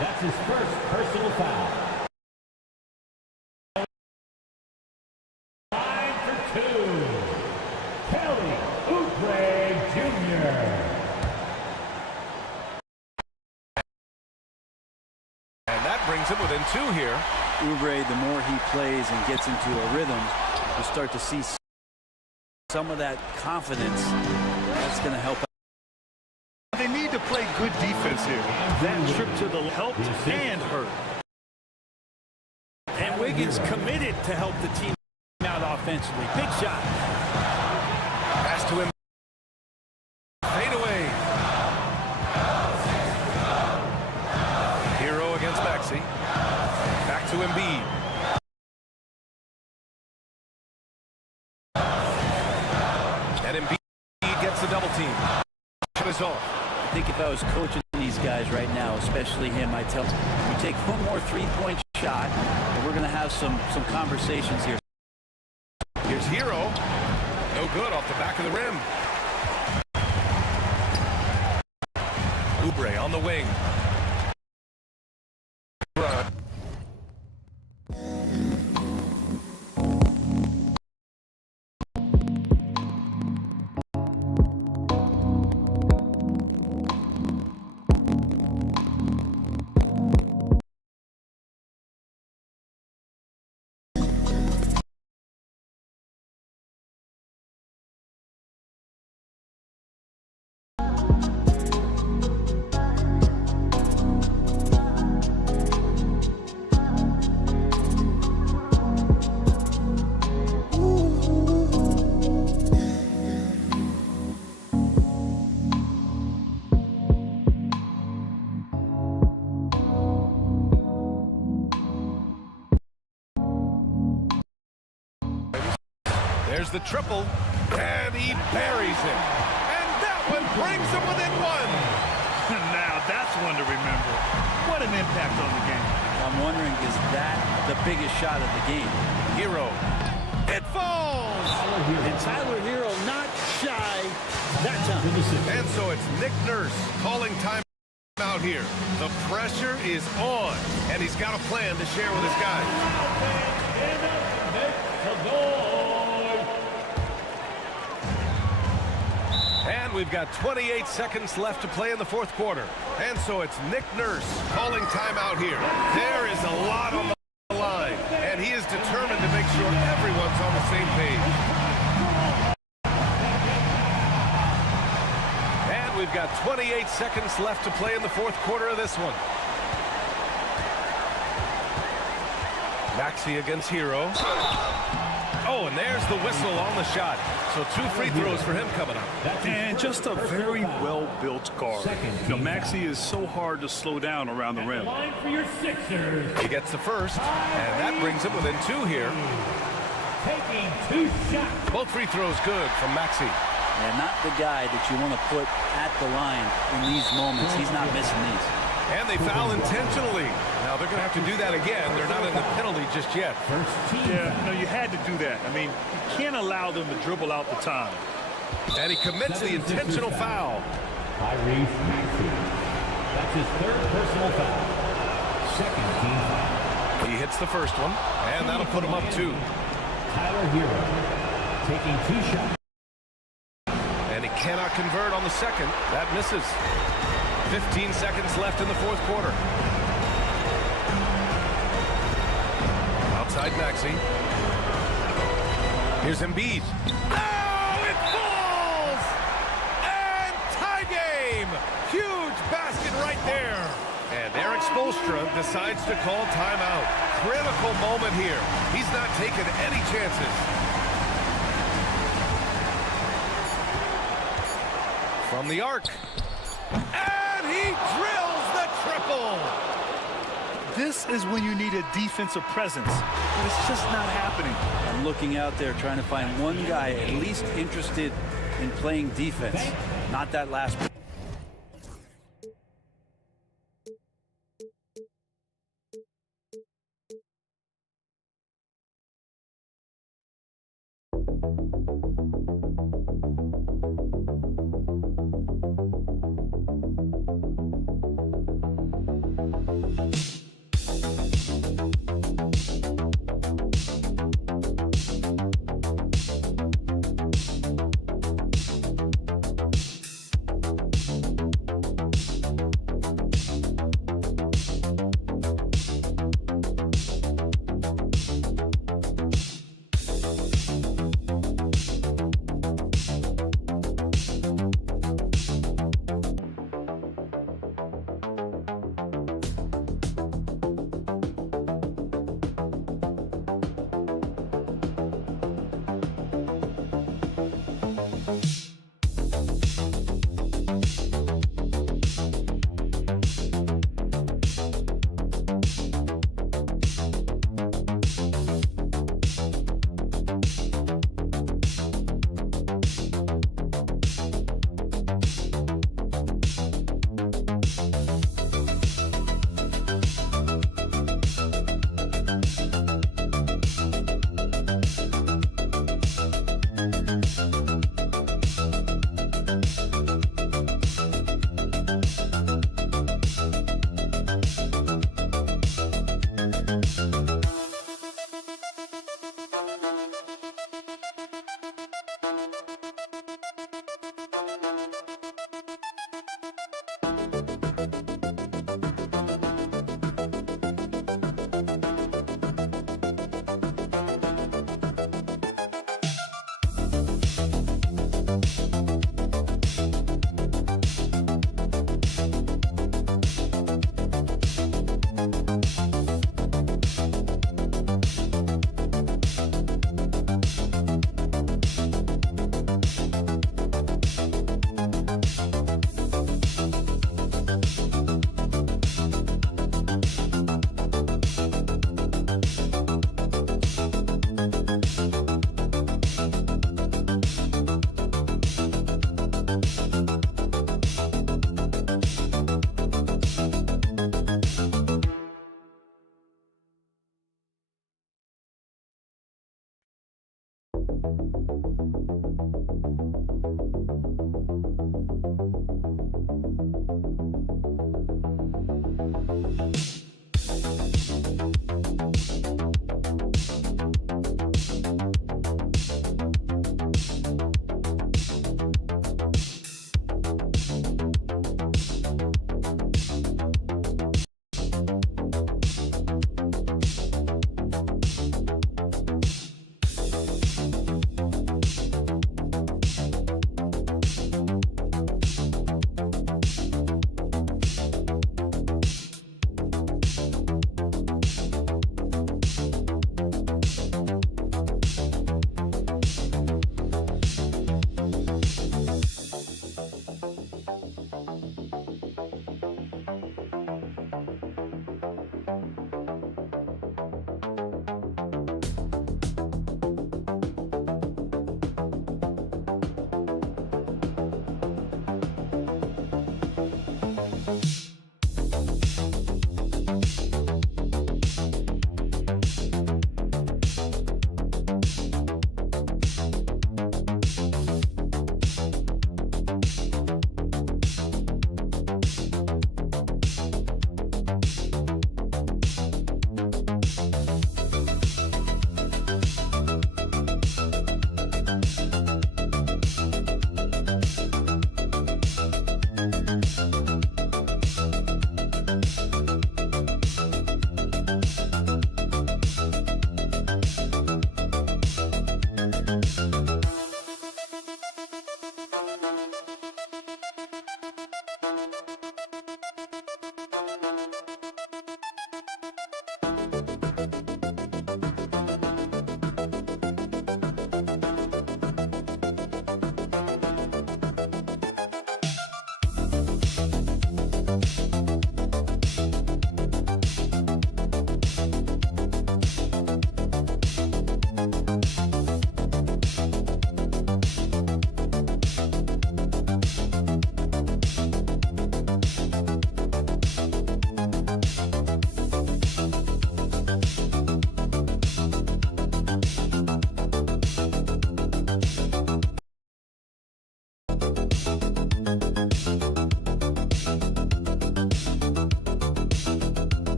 That's his first personal foul. 5 for 2. Kelly Oubre Jr. And that brings him within 2 here. Oubre, the more he plays and gets into a rhythm, you start to see some of that confidence. That's going to help. They need to play good defense here. That trip to the helped and hurt. And Wiggins committed to help the team out offensively. Big shot. Pass to him. Fade away. Hero against Maxey. Back to Embiid. And Embiid gets the double team. Shot is off. I think if I was coaching these guys right now, especially him, I'd tell him, you take one more three-point shot, and we're going to have some conversations here. Here's Hero. No good off the back of the rim. Oubre on the wing. There's the triple, and he buries it. And that one brings him within 1. Now that's one to remember. What an impact on the game. I'm wondering, is that the biggest shot of the game? Hero. It falls. And Tyler Hero not shy that time. And so it's Nick Nurse calling time out here. The pressure is on, and he's got a plan to share with his guys. And we've got 28 seconds left to play in the fourth quarter. And so it's Nick Nurse calling timeout here. There is a lot on the line, and he is determined to make sure everyone's on the same page. And we've got 28 seconds left to play in the fourth quarter of this one. Maxey against Hero. Oh, and there's the whistle on the shot. So 2 free throws for him coming up. And just a very well-built guard. You know, Maxey is so hard to slow down around the rim. For your Sixers. He gets the first, and that brings him within 2 here. Taking 2 shots. Both free throws good from Maxey. And not the guy that you want to put at the line in these moments. He's not missing these. And they foul intentionally. Now they're going to have to do that again. They're not in the penalty just yet. Yeah, no, you had to do that. I mean, you can't allow them to dribble out the time. And he commits the intentional foul. Tyrese Maxey. That's his third personal foul. Second team foul. He hits the first one, and that'll put him up 2. Tyler Hero taking 2 shots. And he cannot convert on the second. That misses. 15 seconds left in the fourth quarter. Outside Maxey. Here's Embiid. Oh, it falls! And tie game! Huge basket right there. And Eric Spoelstra decides to call timeout. Critical moment here. He's not taking any chances. From the arc. And he drills the triple. This is when you need a defensive presence, but it's just not happening. I'm looking out there trying to find one guy at least interested in playing defense. Not that last.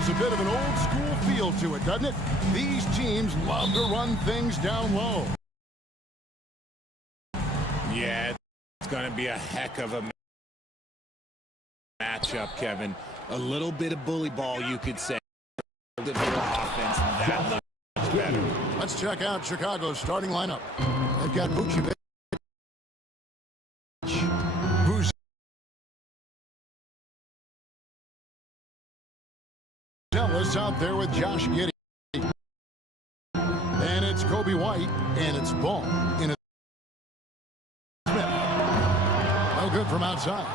has a bit of an old school feel to it, doesn't it? These teams love to run things down low. Yeah, it's going to be a heck of a matchup, Kevin. A little bit of bully ball, you could say. A little bit of offense, that looks better. Let's check out Chicago's starting lineup. They've got Vucevic, who's Ellis out there with Josh Giddey. And it's Kobe White, and it's Ball in a Smith. No good from outside.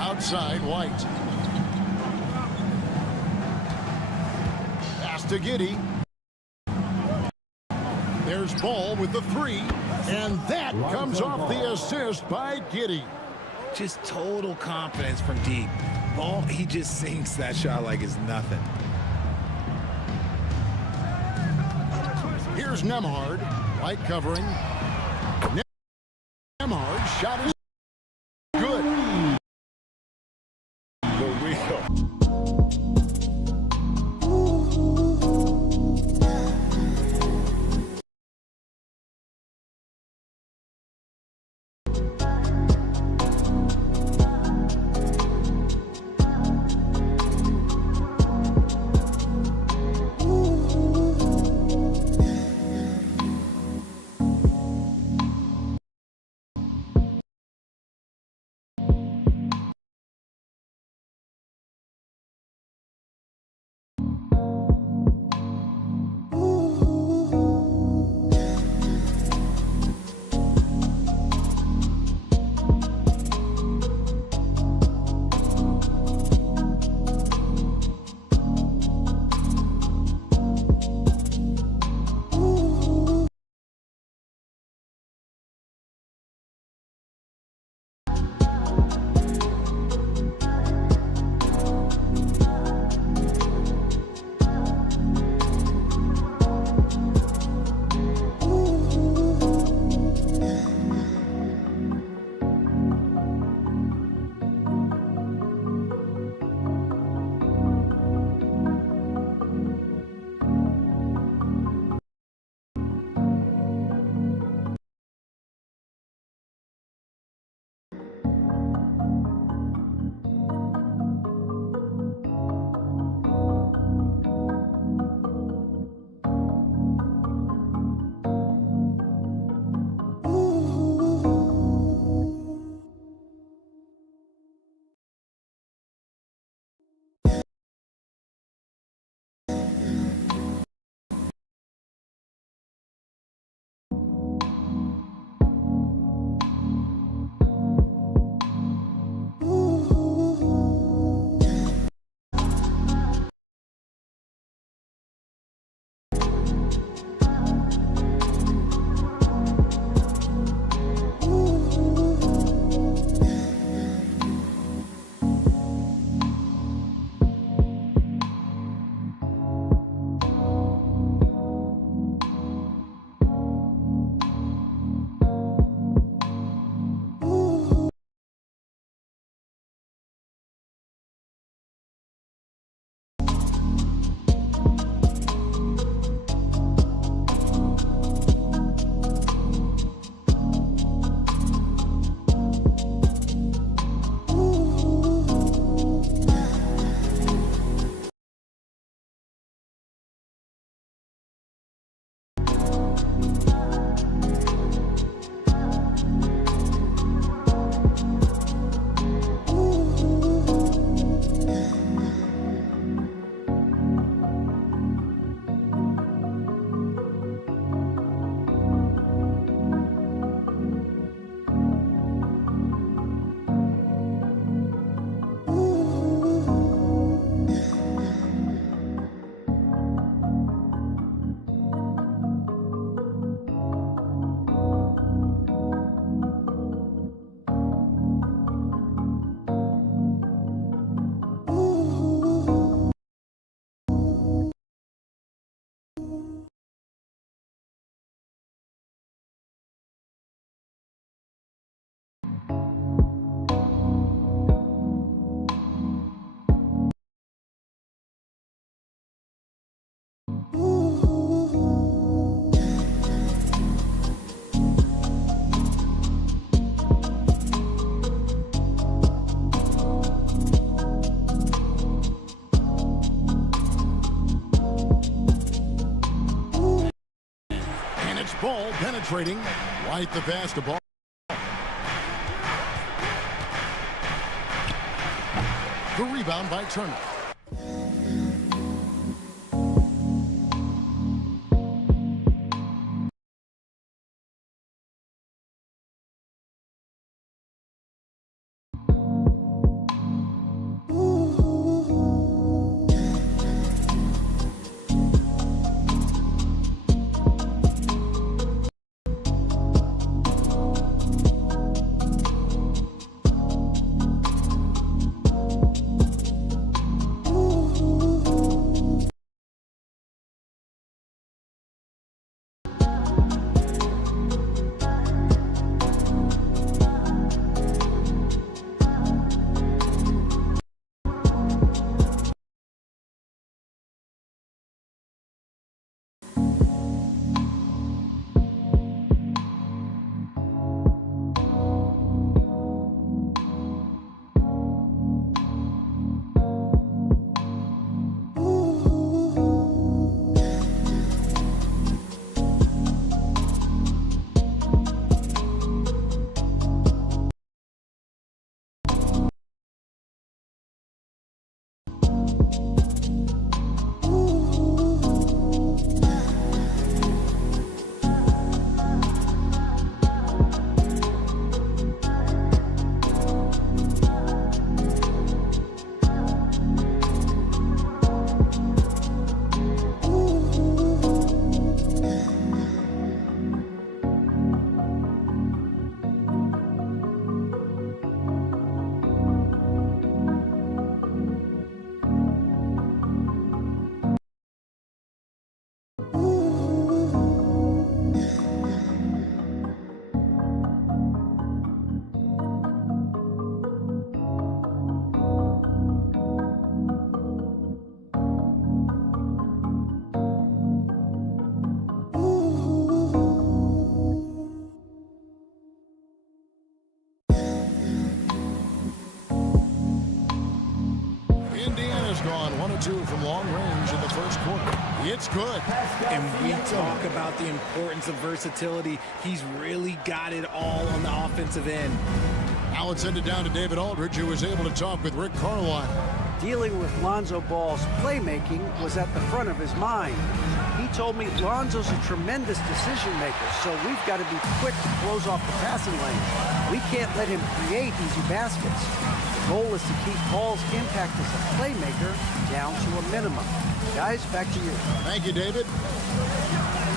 Outside, White. Pass to Giddey. There's Ball with the three, and that comes off the assist by Giddey. Just total confidence from deep. Ball, he just sinks that shot like it's nothing. Here's Nemhard, light covering. Nemhard's shot is good. The real. Ball penetrating right the basketball. The rebound by Turner. has gone 1 of 2 from long range in the first quarter. It's good. And we talk about the importance of versatility. He's really got it all on the offensive end. Now let's send it down to David Aldridge, who was able to talk with Rick Carlisle. Dealing with Lonzo Ball's playmaking was at the front of his mind. He told me Lonzo's a tremendous decision maker, so we've got to be quick to close off the passing lane. We can't let him create easy baskets. The goal is to keep Ball's impact as a playmaker down to a minimum. Guys, back to you. Thank you, David.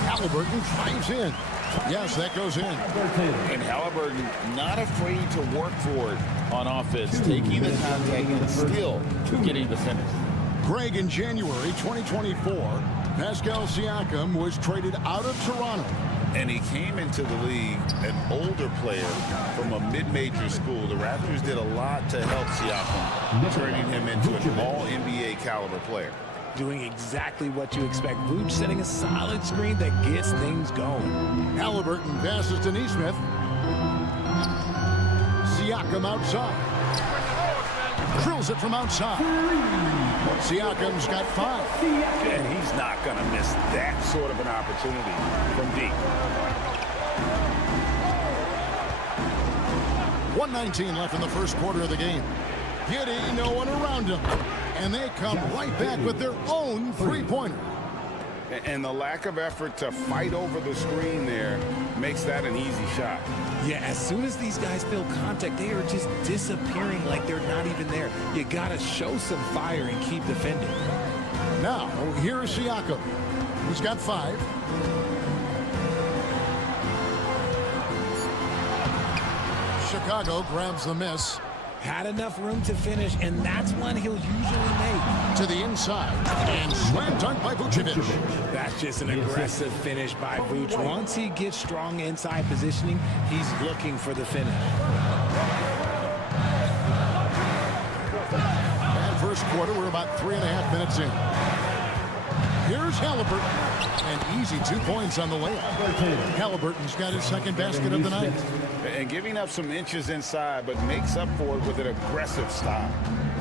Halliburton drives in. Yes, that goes in. And Halliburton not afraid to work for it on offense, taking the contact and still getting the finish. Greg, in January 2024, Pascal Siakam was traded out of Toronto. And he came into the league an older player from a mid-major school. The Raptors did a lot to help Siakam, turning him into an all-NBA caliber player. Doing exactly what you expect. Vooch setting a solid screen that gets things going. Halliburton passes to Nesmith. Siakam outside. Drills it from outside. Siakam's got 5. And he's not going to miss that sort of an opportunity from deep. 1:19 left in the first quarter of the game. Giddy, no one around him. And they come right back with their own three-pointer. And the lack of effort to fight over the screen there makes that an easy shot. Yeah, as soon as these guys feel contact, they are just disappearing like they're not even there. You got to show some fire and keep defending. Now, here's Siakam. He's got 5. Chicago grabs the miss. Had enough room to finish, and that's one he'll usually make. To the inside, and slam dunk by Vucevic. That's just an aggressive finish by Vooch. Once he gets strong inside positioning, he's looking for the finish. And first quarter, we're about 3.5 minutes in. Here's Halliburton. An easy 2 points on the layup. Halliburton's got his second basket of the night. And giving up some inches inside, but makes up for it with an aggressive style.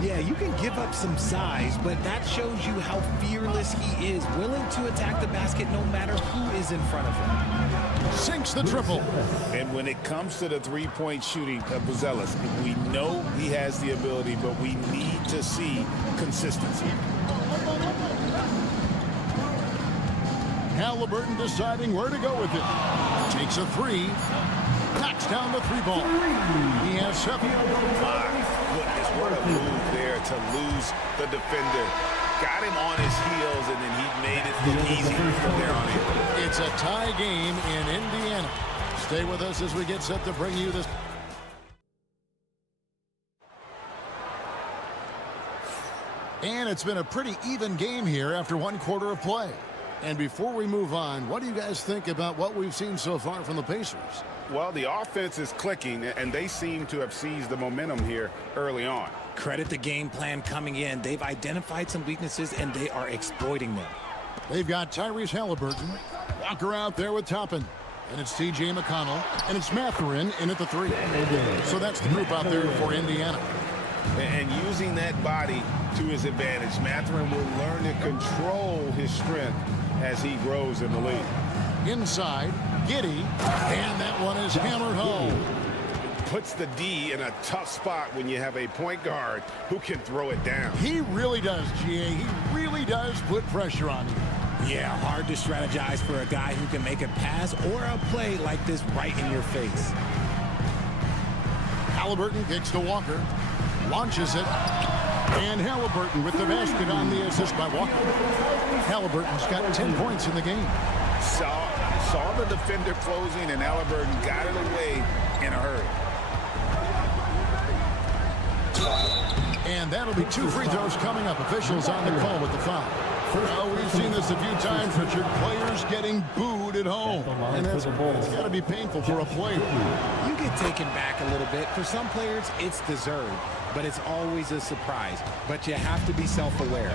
Yeah, you can give up some size, but that shows you how fearless he is, willing to attack the basket no matter who is in front of him. Sinks the triple. And when it comes to the three-point shooting of Buzelis, we know he has the ability, but we need to see consistency. Halliburton deciding where to go with it. Takes a 3. Knocks down the 3 ball. He has 7. My goodness, what a move there to lose the defender. Got him on his heels, and then he made it look easy from there on in. It's a tie game in Indiana. Stay with us as we get set to bring you this. And it's been a pretty even game here after 1 quarter of play. And before we move on, what do you guys think about what we've seen so far from the Pacers? Well, the offense is clicking, and they seem to have seized the momentum here early on. Credit the game plan coming in. They've identified some weaknesses, and they are exploiting them. They've got Tyrese Halliburton. Walker out there with Toppin. And it's T.J. McConnell. And it's Mathurin in at the 3. So that's the group out there for Indiana. And using that body to his advantage, Mathurin will learn to control his strength as he grows in the league. Inside, Giddy, and that one is hammered home. Puts the D in a tough spot when you have a point guard who can throw it down. He really does, G.A. He really does put pressure on you. Yeah, hard to strategize for a guy who can make a pass or a play like this right in your face. Halliburton kicks to Walker, launches it, and Halliburton with the basket on the assist by Walker. Halliburton's got 10 points in the game. Saw the defender closing, and Halliburton got it away in a hurry. And that'll be 2 free throws coming up. Officials on the call with the foul. Well, we've seen this a few times, Richard. Players getting booed at home. And it's got to be painful for a player. You get taken back a little bit. For some players, it's deserved. But it's always a surprise. But you have to be self-aware.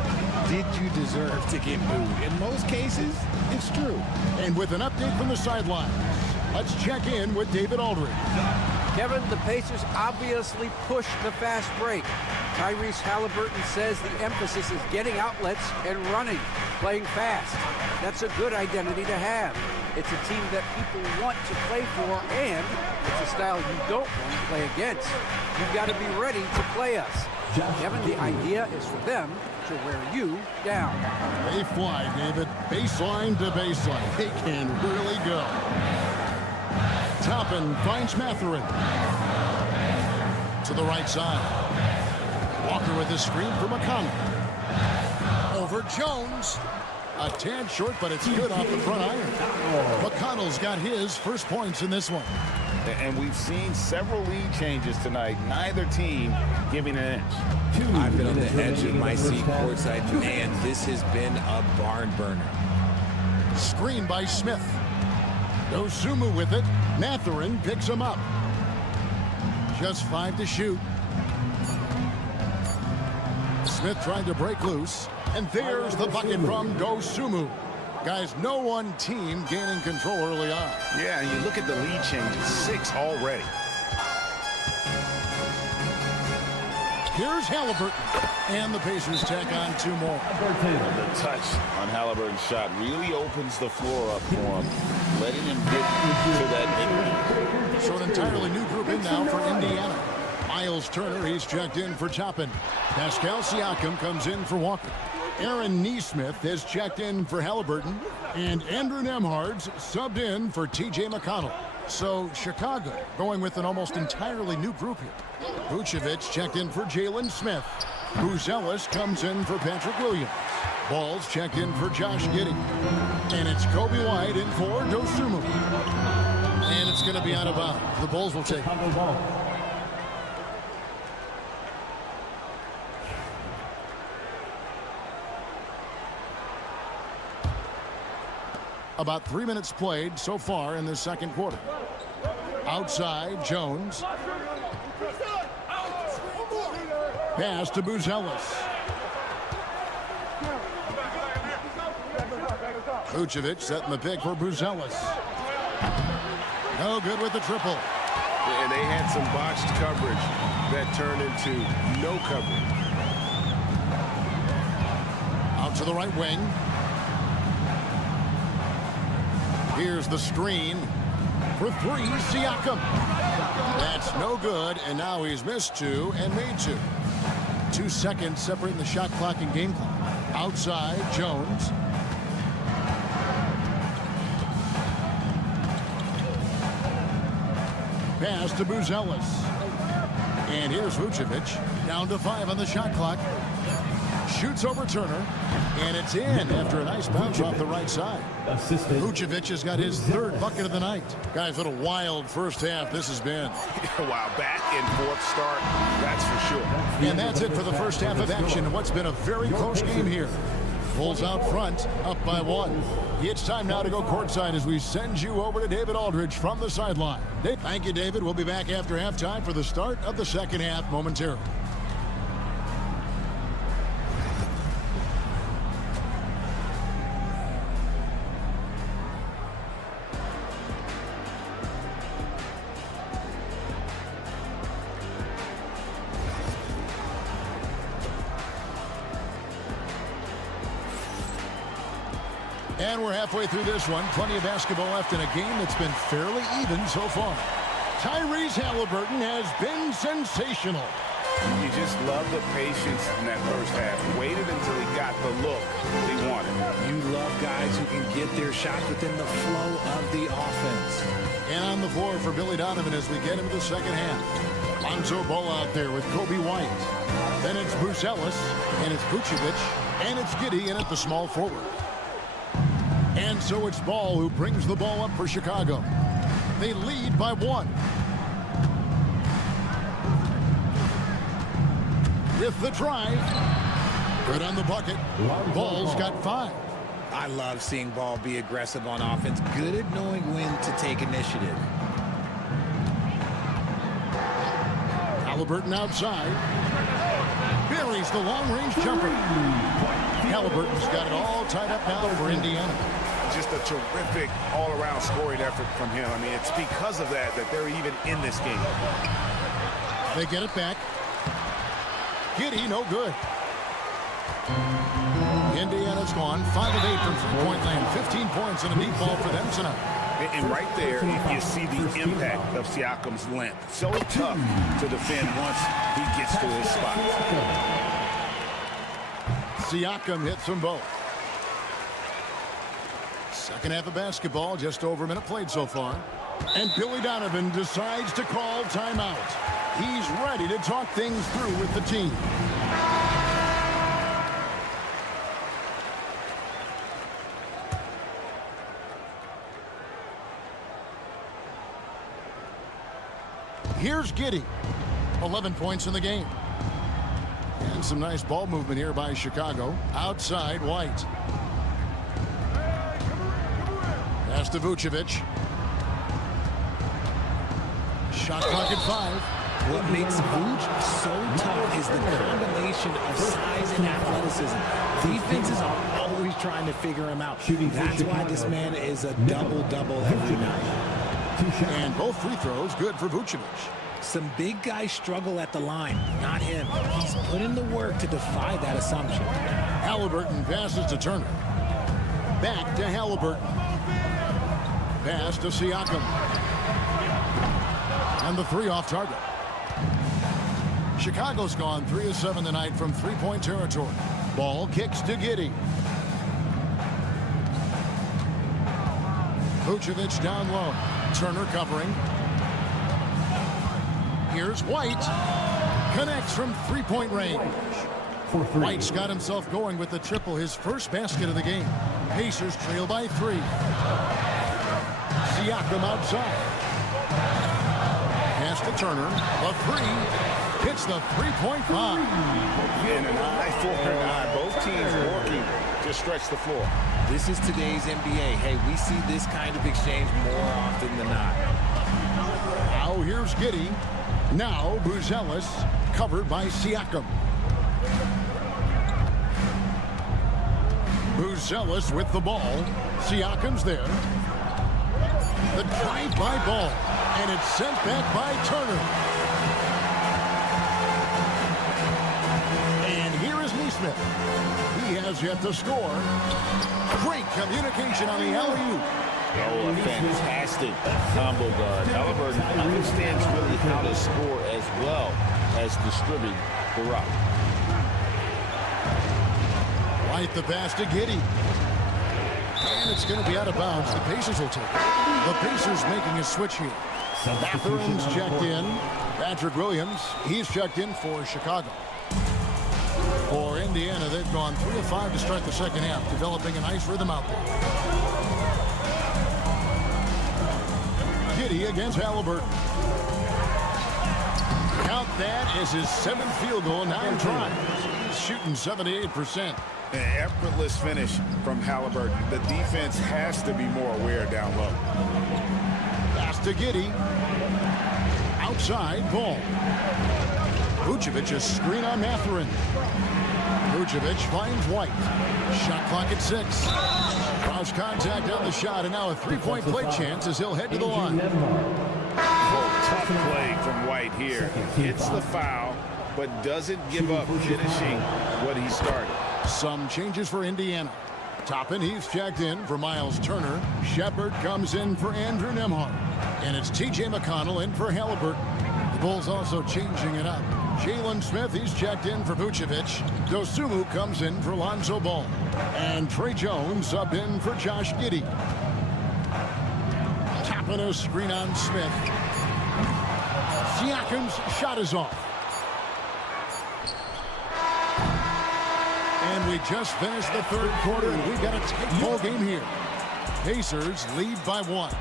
Did you deserve to get booed? In most cases, it's true. And with an update from the sidelines, let's check in with David Aldridge. Kevin, the Pacers obviously push the fast break. Tyrese Halliburton says the emphasis is getting outlets and running, playing fast. That's a good identity to have. It's a team that people want to play for, and it's a style you don't want to play against. You've got to be ready to play us. Kevin, the idea is for them to wear you down. They fly, David. Baseline to baseline. They can really go. Toppin finds Mathurin. To the right side. Walker with a screen for McConnell. Over Jones. A tad short, but it's good off the front iron. McConnell's got his first points in this one. And we've seen several lead changes tonight. Neither team giving an inch. I've been on the edge of my seat courtside. Man, this has been a barn burner. Screen by Smith. Dosunmu with it. Mathurin picks him up. Just 5 to shoot. Smith trying to break loose. And there's the bucket from Dosunmu. Guys, no one team gaining control early on. Yeah, and you look at the lead changes, 6 already. Here's Halliburton. And the Pacers tack on 2 more. The touch on Halliburton's shot really opens the floor up for him, letting him get to that mid-range. So an entirely new group in now for Indiana. Miles Turner, he's checked in for Toppin. Pascal Siakam comes in for Walker. Aaron Nesmith has checked in for Halliburton. And Andrew Nembhard's subbed in for T.J. McConnell. So Chicago going with an almost entirely new group here. Vucevic checked in for Jalen Smith. Buzelis comes in for Patrick Williams. Balls checked in for Josh Giddey. And it's Kobe White in for Dosunmu. And it's going to be out of bounds. The Bulls will take it. About 3 minutes played so far in the second quarter. Outside, Jones. Pass to Buzelis. Vucevic setting the pick for Buzelis. No good with the triple. And they had some botched coverage that turned into no coverage. Out to the right wing. Here's the screen for 3, Siakam. That's no good, and now he's missed 2 and made 2. 2 seconds separating the shot clock and game clock. Outside, Jones. Pass to Buzelis. And here's Vucevic, down to 5 on the shot clock. Shoots over Turner, and it's in after a nice bounce off the right side. Vucevic has got his 3rd bucket of the night. Guys, what a wild first half this has been. Wow, back and forth start, that's for sure. And that's it for the first half of action in what's been a very close game here. Bulls out front, up by 1. It's time now to go courtside as we send you over to David Aldridge from the sideline. Thank you, David. We'll be back after halftime for the start of the second half momentarily. And we're halfway through this one. Plenty of basketball left in a game that's been fairly even so far. Tyrese Halliburton has been sensational. You just love the patience in that first half. Waited until he got the look he wanted. You love guys who can get their shot within the flow of the offense. And on the floor for Billy Donovan as we get into the second half. Lonzo Ball out there with Kobe White. Then it's Buzelis, and it's Vucevic, and it's Giddey in at the small forward. And so it's Ball who brings the ball up for Chicago. They lead by 1. With the drive. Good on the bucket. Ball's got 5. I love seeing Ball be aggressive on offense. Good at knowing when to take initiative. Halliburton outside. Buries the long-range jumper. Halliburton's got it all tied up now for Indiana. just a terrific all-around scoring effort from him. I mean, it's because of that they're even in this game. They get it back. Giddey, no good. Indiana's gone 5 of 8 from three-point land. 15 points and a deep ball for them tonight. And right there, you see the impact of Siakam's length. So tough to defend once he gets to his spot. Siakam hits them both. Second half of basketball, just over a minute played so far. And Billy Donovan decides to call timeout. He's ready to talk things through with the team. Here's Giddey. 11 points in the game. And some nice ball movement here by Chicago. Outside, White. Pass to Vucevic. Shot clock at 5. What makes Vuce so tough is the combination of size and athleticism. Defenses are always trying to figure him out. That's why this man is a double-double every night. And both free throws good for Vucevic. Some big guys struggle at the line, not him. He's put in the work to defy that assumption. Halliburton passes to Turner. Back to Halliburton. Pass to Siakam. And the three off target. Chicago's gone 3 of 7 tonight from three-point territory. Ball kicks to Giddey. Vucevic down low. Turner covering. Here's White. Connects from three-point range. White's got himself going with the triple, his first basket of the game. Pacers trail by 3. Siakam outside. Pass to Turner. The 3. Hits the three-point line. And an eye for an eye. Both teams working to stretch the floor. This is today's NBA. Hey, we see this kind of exchange more often than not. Now here's Giddey. Now Buzelis covered by Siakam. Buzelis with the ball. Siakam's there. The drive-by ball. And it's sent back by Turner. And here is Neesmith. He has yet to score. Great communication on the alley-oop. Oh, a fantastic combo guard. Halliburton understands really how to score as well as distribute the rock. Right, the pass to Giddey. And it's going to be out of bounds. The Pacers will take it. The Pacers making a switch here. Mathurin's checked in. Patrick Williams, he's checked in for Chicago. For Indiana, they've gone 3 of 5 to start the second half, developing a nice rhythm out there. Giddey against Halliburton. Count that as his 7th field goal, 9 tries. He's shooting 78%. An effortless finish from Halliburton. The defense has to be more aware down low. Pass to Giddey. Outside ball. Vucevic a screen on Mathurin. Vucevic finds White. Shot clock at 6. Cross contact on the shot, and now a three-point play chance as he'll head to the line. Tough play from White here. Hits the foul, but doesn't give up finishing what he started. Some changes for Indiana. Toppin, he's checked in for Miles Turner. Shepard comes in for Andrew Nembhard. And it's T.J. McConnell in for Halliburton. The Bulls also changing it up. Jalen Smith, he's checked in for Vucevic. Dosunmu comes in for Lonzo Ball. And Trey Jones sub in for Josh Giddey. Toppin a screen on Smith. Siakam's shot is off. And we just finished the third quarter, and we've got a tight ball game here. Pacers lead by 1.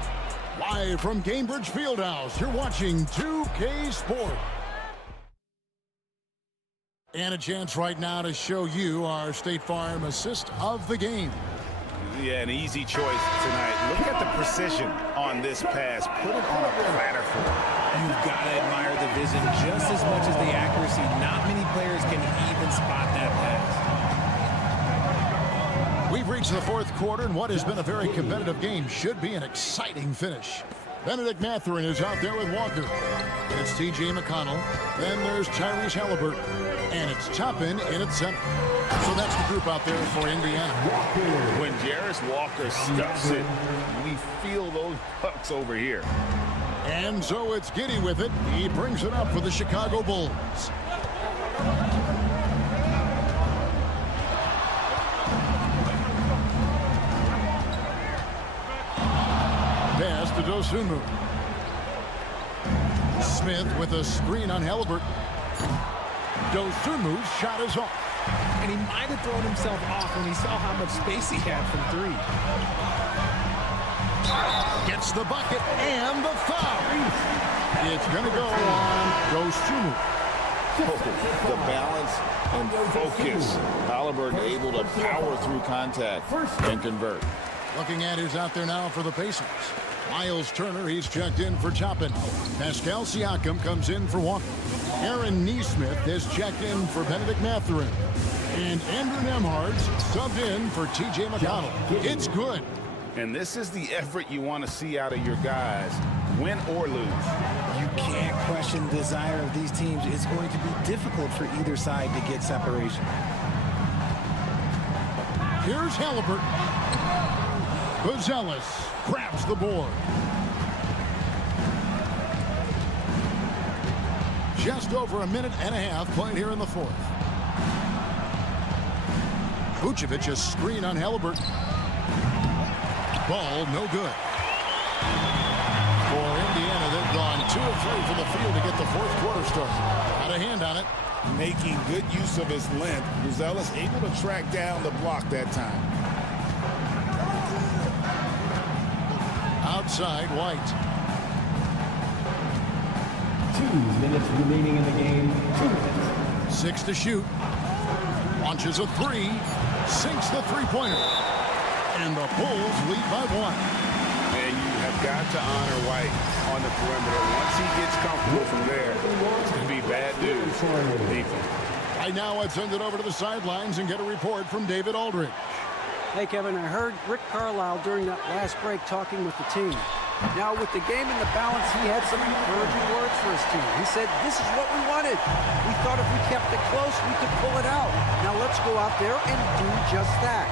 Live from Cambridge Fieldhouse, you're watching 2K Sport. And a chance right now to show you our State Farm assist of the game. Yeah, an easy choice tonight. Look at the precision on this pass. Put it on a platter for him. You've got to admire the vision just as much as the accuracy. Not many players can even spot that pass. We've reached the fourth quarter, and what has been a very competitive game should be an exciting finish. Benedict Mathurin is out there with Walker. And it's T.J. McConnell. Then there's Tyrese Halliburton. And it's Toppin in at center. So that's the group out there for Indiana. When Jarris Walker stuffs it, we feel those pucks over here. And so it's Giddey with it. He brings it up for the Chicago Bulls. Pass to Dosunmu. Smith with a screen on Halliburton. Dosunmu's shot is off. And he might have thrown himself off when he saw how much space he had from three. Gets the bucket and the foul. It's going to go on Dosunmu. The balance and focus. Halliburton able to power through contact and convert. Looking at who's out there now for the Pacers. Miles Turner, he's checked in for Toppin. Pascal Siakam comes in for Walker. Aaron Nesmith has checked in for Benedict Mathurin. And Andrew Nembhard's subbed in for T.J. McConnell. It's good. And this is the effort you want to see out of your guys, win or lose. You can't question the desire of these teams. It's going to be difficult for either side to get separation. Here's Halliburton. Buzelis grabs the board. Just over a minute and a half played here in the fourth. Vucevic a screen on Halliburton. Ball no good. For Indiana, they've gone 2 of 3 from the field to get the fourth quarter started. Got a hand on it. Making good use of his length. Buzelis able to track down the block that time. Outside, White. 2 minutes remaining in the game. 2 minutes. 6 to shoot. Launches a 3. Sinks the three-pointer. And the Bulls lead by 1. And you have got to honor White on the perimeter. Once he gets comfortable from there, it's going to be bad news for the defense. Right now, let's send it over to the sidelines and get a report from David Aldridge. Hey, Kevin, I heard Rick Carlisle during that last break talking with the team. Now, with the game in the balance, he had some encouraging words for his team. He said, this is what we wanted. We thought if we kept it close, we could pull it out. Now, let's go out there and do just that.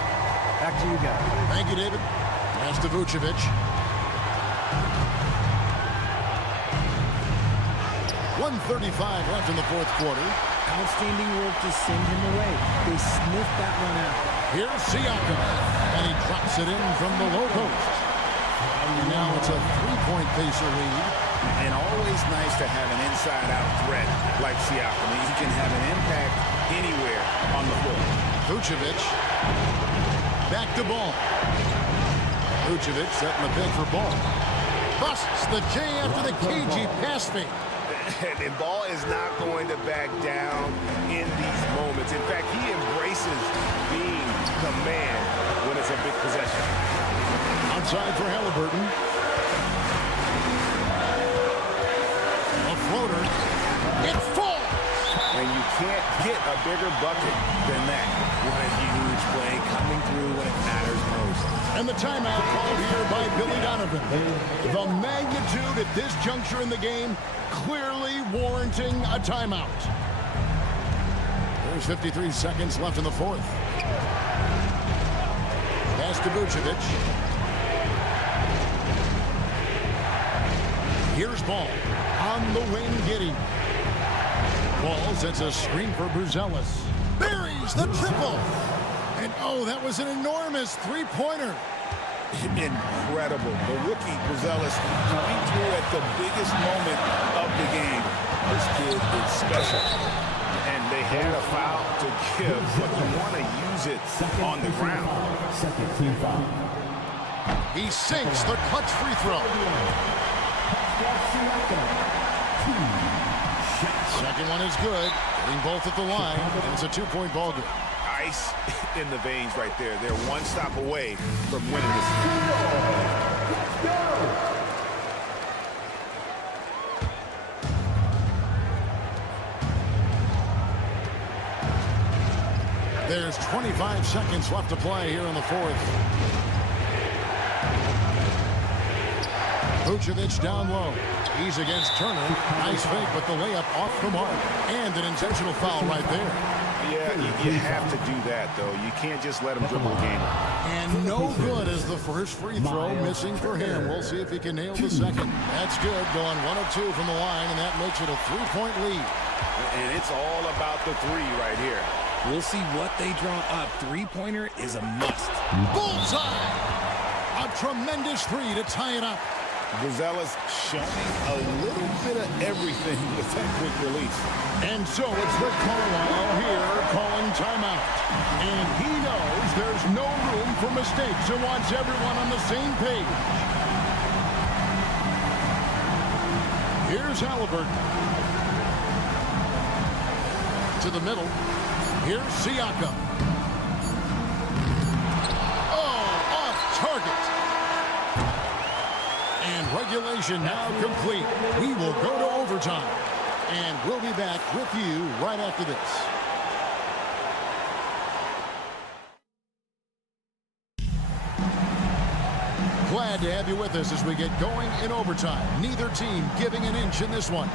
Back to you guys. Thank you, David. Pass to Vucevic. 1:35 left in the fourth quarter. Outstanding work to send him away. They sniffed that one out. Here's Siakam, and he drops it in from the low post. And now it's a three-point Pacer lead. And always nice to have an inside-out threat like Siakam. He can have an impact anywhere on the floor. Vucevic, back to Ball. Vucevic setting the pick for Ball. Busts the J after the cagey pass fake. And Ball is not going to back down in these moments. In fact, he embraces being the man when it's a big possession. Outside for Halliburton. A floater. It falls! And you can't get a bigger bucket than that. What a huge play coming through when it matters most. And the timeout called here by Billy Donovan. The magnitude at this juncture in the game clearly warranting a timeout. There's 53 seconds left in the fourth. Pass to Vucevic. Here's Ball. On the wing, Giddey. Ball sets a screen for Buzelis. Buries the triple. And oh, that was an enormous three-pointer. Incredible. The rookie Buzelis coming through at the biggest moment of the game. This kid is special. And they had a foul to give, but you want to use it on the ground. Second team foul. He sinks the clutch free throw. Second one is good. Getting both at the line. And it's a two-point ball game. Ice in the veins right there. They're one stop away from winning this. There's 25 seconds left to play here in the fourth. Vucevic down low. He's against Turner. Nice fake, but the layup off the mark. And an intentional foul right there. Yeah, you have to do that, though. You can't just let him dribble the game. And no good as the first free throw missing for him. We'll see if he can nail the second. That's good, going 1 of 2 from the line, and that makes it a 3-point lead. And it's all about the three right here. We'll see what they draw up. Three-pointer is a must. Bullseye! A tremendous three to tie it up. Buzella's showing a little bit of everything with that quick release. And so it's Rick Carlisle here calling timeout. And he knows there's no room for mistakes and wants everyone on the same page. Here's Halliburton. To the middle. Here's Siakam. Oh, off target. And regulation now complete. We will go to overtime. And we'll be back with you right after this. Glad to have you with us as we get going in overtime. Neither team giving an inch in this one.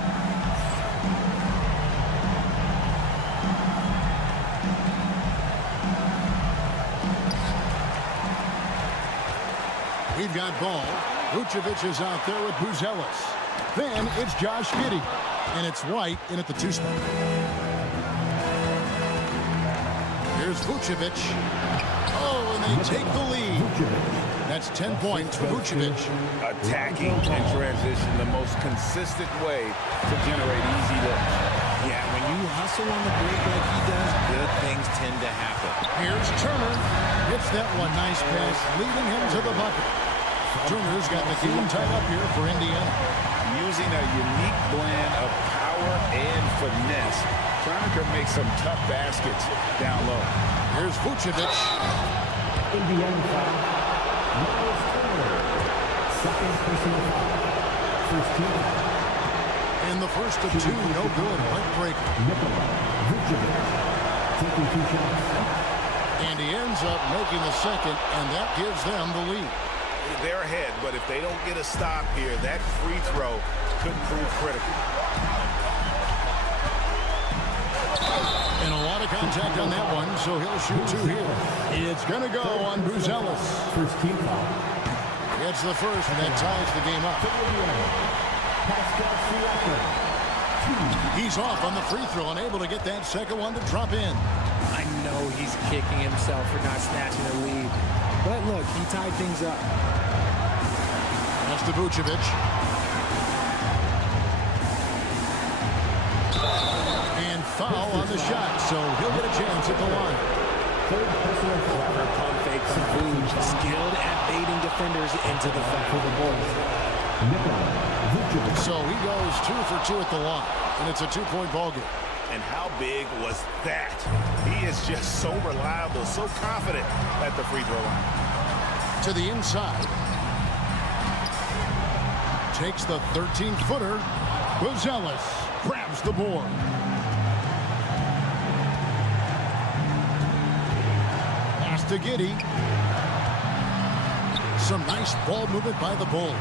We've got ball. Vucevic is out there with Buzelis. Then it's Josh Giddey. And it's White in at the 2 spot. Here's Vucevic. Oh, and they take the lead. That's 10 points for Vucevic. Attacking and transition, the most consistent way to generate easy looks. Yeah, when you hustle on the break like he does, good things tend to happen. Here's Turner. Hits that one. Nice pass, leading him to the bucket. Turner's got the game tied up here for Indiana. Using a unique blend of power and finesse, trying to make some tough baskets down low. Here's Vucevic. Indiana foul. Miles Turner. Second personal foul. First team foul. And the first of 2, no good. Heartbreaker. Vucevic taking 2 shots. And he ends up making the second, and that gives them the lead. They're ahead, but if they don't get a stop here, that free throw could prove critical. And a lot of contact on that one, so he'll shoot 2 here. It's going to go on Buzelis. First team foul. It's the first, and that ties the game up. He's off on the free throw, unable to get that second one to drop in. I know he's kicking himself for not snatching the lead. But look, he tied things up. That's to Vucevic. And foul on the shot, so he'll get a chance at the line. Third personal foul. Pump fake from Vooch, skilled at baiting defenders into the foul. For the boys. So he goes 2 for 2 at the line, and it's a 2-point ball game. And how big was that? He is just so reliable, so confident at the free throw line. To the inside. Takes the 13-footer. Buzelis grabs the board. Pass to Giddey. Some nice ball movement by the Bulls.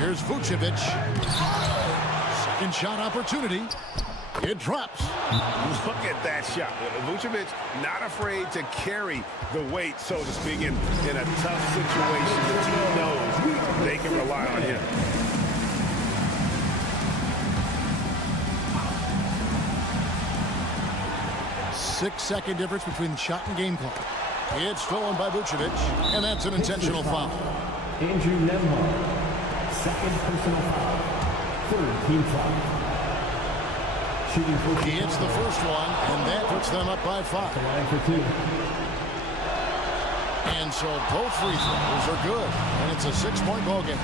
Here's Vucevic. Second shot opportunity. It drops. Look at that shot. Vucevic not afraid to carry the weight, so to speak, in a tough situation. The team knows they can rely on him. Six-second difference between the shot and game clock. It's stolen by Vucevic, and that's an intentional foul. Andrew Nembhard. Second personal foul. Third team foul. He hits the first one, and that puts them up by 5. Line for 2. And so both free throws are good, and it's a 6-point ball game.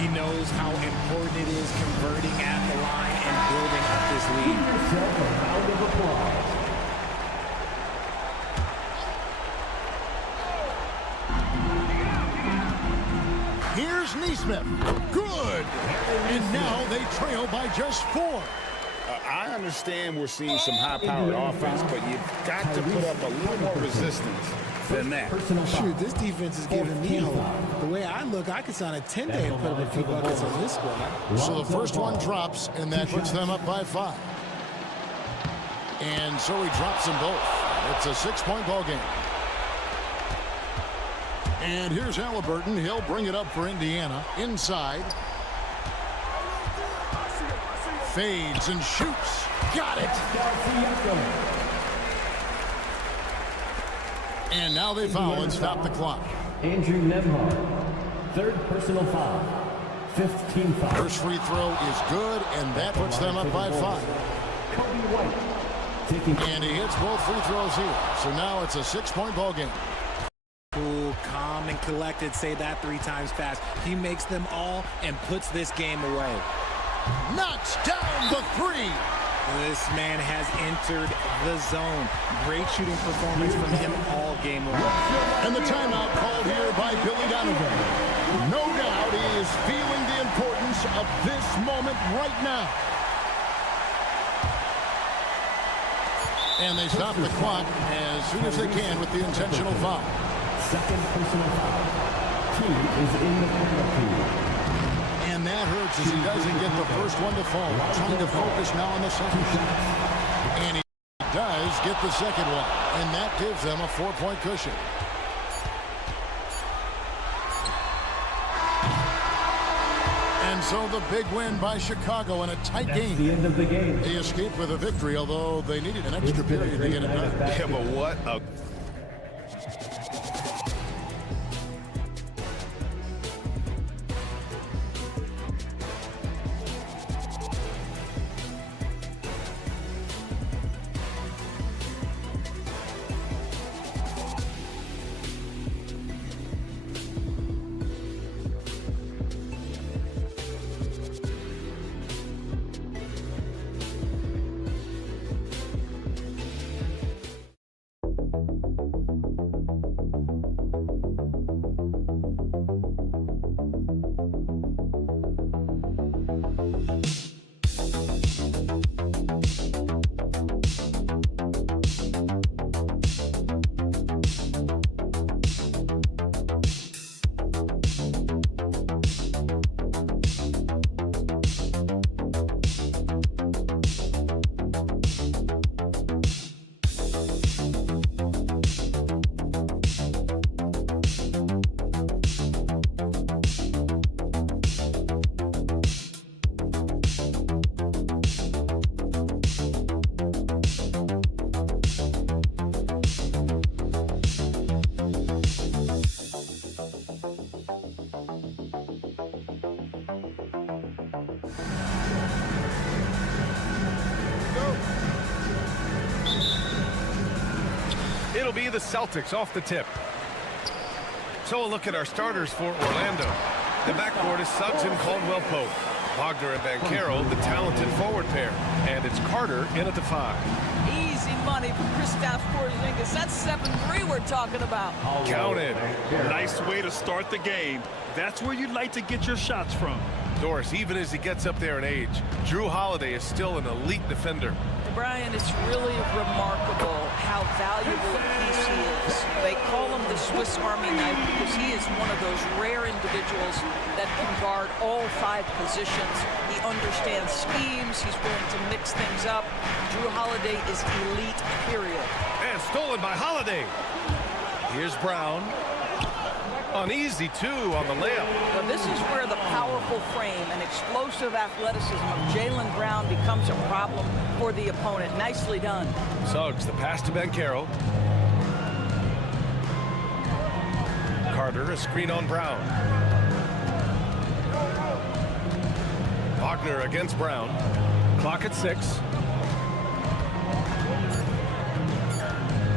He knows how important it is converting at the line and building up this lead. Give yourself a round of applause. Here's Nesmith. Good! And now they trail by just 4. I understand we're seeing some high-powered offense, but you've got to put up a little more resistance than that. Shoot, this defense is giving me hope. The way I look, I could sign a 10-day and put up a few buckets on this squad. So the first one drops, and that puts them up by 5. And so he drops them both. It's a 6-point ball game. And here's Halliburton. He'll bring it up for Indiana. Inside. Fades and shoots. Got it. And now they foul and stop the clock. Andrew Nembhard, third personal foul, 5th team foul. First free throw is good, and that puts them up by 5. And he hits both free throws here. So now it's a 6-point ball game. Cool, calm, and collected. Say that 3 times fast. He makes them all and puts this game away. Knocks down the 3. This man has entered the zone. Great shooting performance from him all game long. And the timeout called here by Billy Donovan. No doubt he is feeling the importance of this moment right now. And they stop the clock as soon as they can with the intentional foul. Second personal foul. Team is in the penalty. And that hurts as he doesn't get the first one to fall. Trying to focus now on the second shot. And he does get the second one. And that gives them a 4-point cushion. And so the big win by Chicago in a tight game. The end of the game. They escaped with a victory, although they needed an extra period to get it done. Yeah, but what a... It'll be the Celtics off the tip. So a look at our starters for Orlando. The backcourt is Suggs and Caldwell Pope. Wagner and Banchero, the talented forward pair. And it's Carter in at the 5. Easy money for Kristaps Porzingis. That's 7-3 we're talking about. Counted. Nice way to start the game. That's where you'd like to get your shots from. Doris, even as he gets up there in age, Drew Holiday is still an elite defender. Brian, it's really remarkable how valuable a piece he is. They call him the Swiss Army knife because he is one of those rare individuals that can guard all 5 positions. He understands schemes. He's willing to mix things up. Drew Holiday is elite, period. And stolen by Holiday. Here's Brown. Uneasy, too, on the layup. Well, this is where the powerful frame and explosive athleticism of Jaylen Brown becomes a problem for the opponent. Nicely done. Suggs, the pass to Banchero. Carter, a screen on Brown. Wagner against Brown. Clock at 6.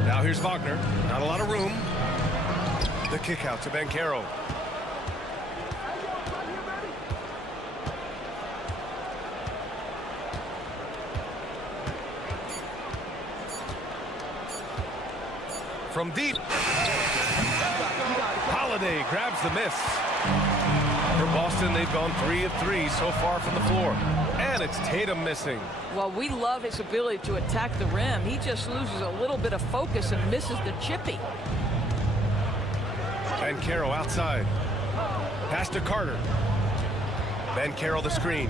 Now here's Wagner. Not a lot of room. The kick out to Banchero. From deep. Holiday grabs the miss. For Boston, they've gone 3 of 3 so far from the floor. And it's Tatum missing. Well, we love his ability to attack the rim. He just loses a little bit of focus and misses the chippy. Banchero outside. Pass to Carter. Banchero the screen.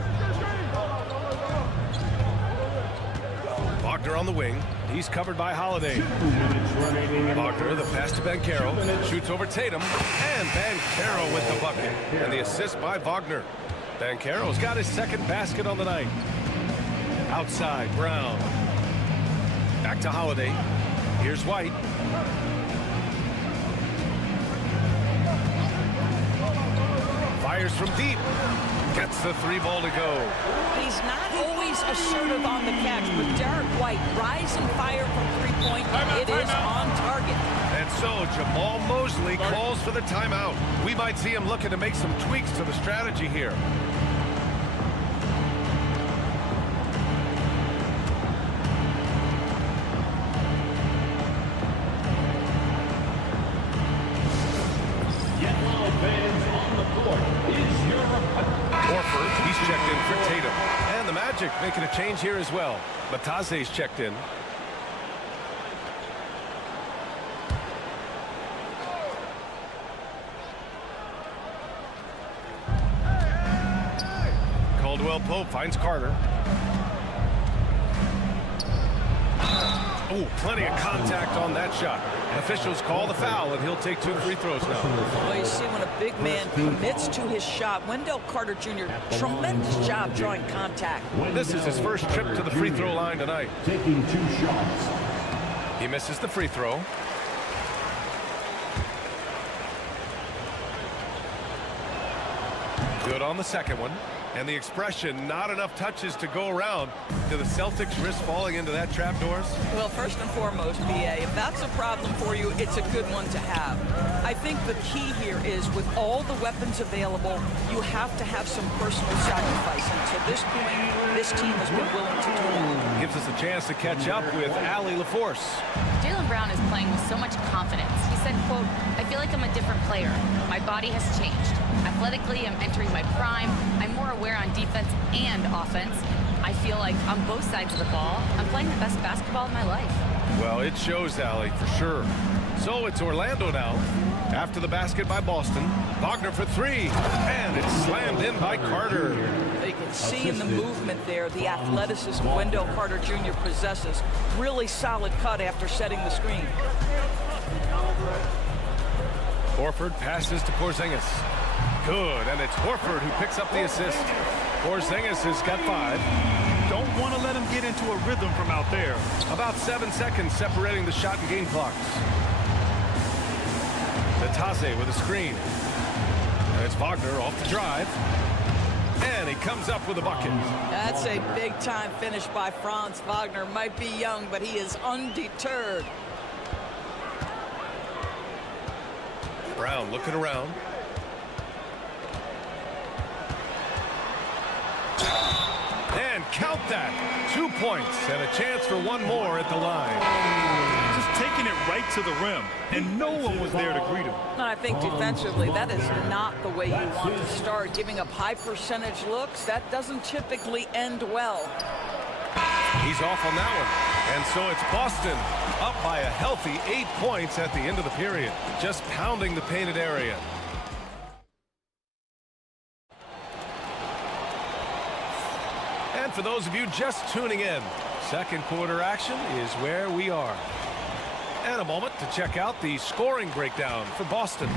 Wagner on the wing. He's covered by Holiday. Wagner, the pass to Banchero. Shoots over Tatum. And Banchero with the bucket. And the assist by Wagner. Banchero's got his second basket on the night. Outside, Brown. Back to Holiday. Here's White. Fires from deep. Gets the three ball to go. He's not always assertive on the catch, but Derek White, rise and fire from three-point. It is on target. And so Jamal Mosley calls for the timeout. We might see him looking to make some tweaks to the strategy here. Horford, he's checked in for Tatum. And the Magic making a change here as well. Matase's checked in. Caldwell Pope finds Carter. Oh, plenty of contact on that shot. Officials call the foul, and he'll take 2 free throws now. Well, you see, when a big man commits to his shot, Wendell Carter Jr., tremendous job drawing contact. This is his first trip to the free throw line tonight. Taking 2 shots. He misses the free throw. Good on the second one. And the expression, not enough touches to go around. Do the Celtics risk falling into that trap, Doris? Well, first and foremost, BA, if that's a problem for you, it's a good one to have. I think the key here is with all the weapons available, you have to have some personal sacrifice. And to this point, this team has been willing to do it. Gives us a chance to catch up with Allie LaForce. Jaylen Brown is playing with so much confidence. He said, quote, I feel like I'm a different player. My body has changed. Athletically, I'm entering my prime. I'm more aware on defense and offense. I feel like on both sides of the ball, I'm playing the best basketball of my life. Well, it shows, Allie, for sure. So it's Orlando now. After the basket by Boston. Wagner for 3. And it's slammed in by Carter. You can see in the movement there the athleticism Wendell Carter Jr. possesses. Really solid cut after setting the screen. Horford passes to Porzingis. Good, and it's Horford who picks up the assist. Porzingis has got 5. Don't want to let him get into a rhythm from out there. About 7 seconds separating the shot and game clocks. Natase with a screen. And it's Wagner off the drive. And he comes up with a bucket. That's a big-time finish by Franz Wagner. Might be young, but he is undeterred. Brown looking around. And count that. 2 points and a chance for one more at the line. Just taking it right to the rim, and no one was there to greet him. And I think defensively, that is not the way you want to start. Giving up high percentage looks, that doesn't typically end well. He's off on that one. And so it's Boston up by a healthy 8 points at the end of the period. Just pounding the painted area. And for those of you just tuning in, second quarter action is where we are. And a moment to check out the scoring breakdown for Boston.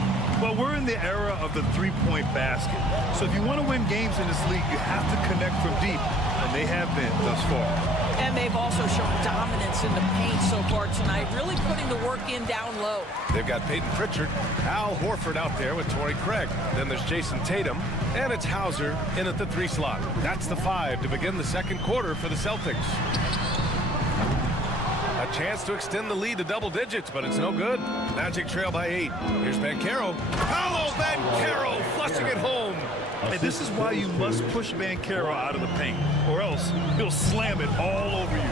Well, we're in the era of the three-point basket. So if you want to win games in this league, you have to connect from deep, and they have been thus far. And they've also shown dominance in the paint so far tonight, really putting the work in down low. They've got Peyton Pritchard, Al Horford out there with Torrey Craig. Then there's Jason Tatum, and it's Hauser in at the 3 slot. That's the 5 to begin the second quarter for the Celtics. A chance to extend the lead to double digits, but it's no good. Magic trail by 8. Here's Banchero. Paolo Banchero flushing it home. And this is why you must push Banchero out of the paint, or else he'll slam it all over you.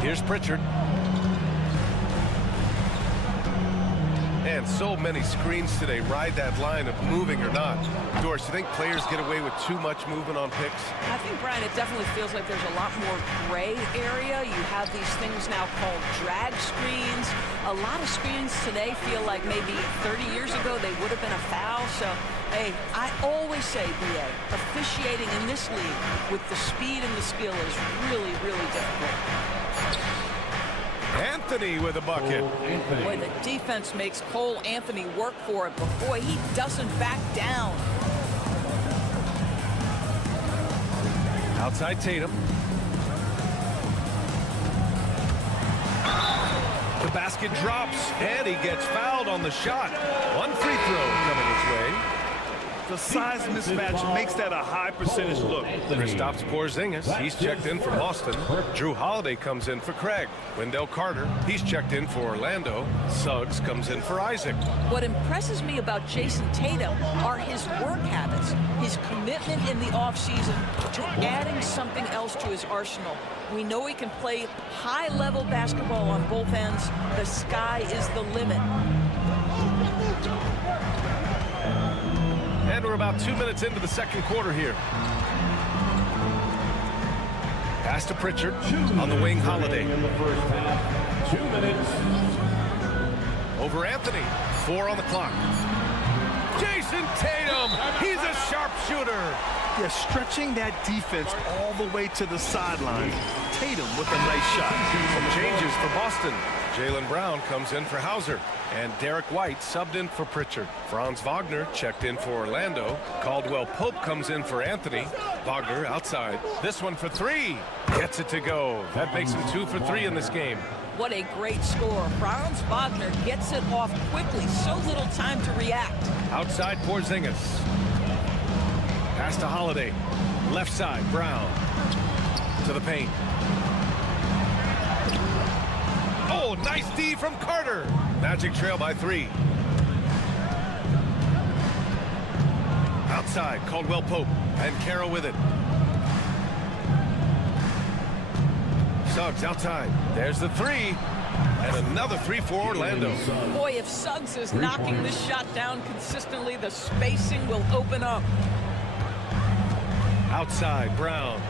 Here's Pritchard. And so many screens today ride that line of moving or not. Doris, you think players get away with too much movement on picks? I think, Brian, it definitely feels like there's a lot more gray area. You have these things now called drag screens. A lot of screens today feel like maybe 30 years ago they would have been a foul. So, hey, I always say, BA, officiating in this league with the speed and the skill is really, really difficult. Anthony with a bucket. Boy, the defense makes Cole Anthony work for it, but boy, he doesn't back down. Outside Tatum. The basket drops, and he gets fouled on the shot. One free throw coming his way. The size mismatch makes that a high percentage look. Kristaps Porzingis, he's checked in for Boston. Drew Holiday comes in for Craig. Wendell Carter, he's checked in for Orlando. Suggs comes in for Isaac. What impresses me about Jason Tatum are his work habits, his commitment in the offseason to adding something else to his arsenal. We know he can play high-level basketball on both ends. The sky is the limit. And we're about 2 minutes into the second quarter here. Pass to Pritchard on the wing, Holiday. In the first half, 2 minutes. Over Anthony, 4 on the clock. Jason Tatum, he's a sharpshooter. Yeah, stretching that defense all the way to the sideline. Tatum with a nice shot. Some changes for Boston. Jaylen Brown comes in for Hauser, and Derek White subbed in for Pritchard. Franz Wagner checked in for Orlando. Caldwell Pope comes in for Anthony. Wagner outside. This one for 3. Gets it to go. That makes him 2 for 3 in this game. What a great score. Franz Wagner gets it off quickly. So little time to react. Outside Porzingis. Pass to Holiday. Left side, Brown. To the paint. Oh, nice D from Carter. Magic trail by 3. Outside, Caldwell Pope. And Carroll with it. Suggs outside. There's the 3. And another 3 for Orlando. Boy, if Suggs is knocking this shot down consistently, the spacing will open up. Outside, Brown.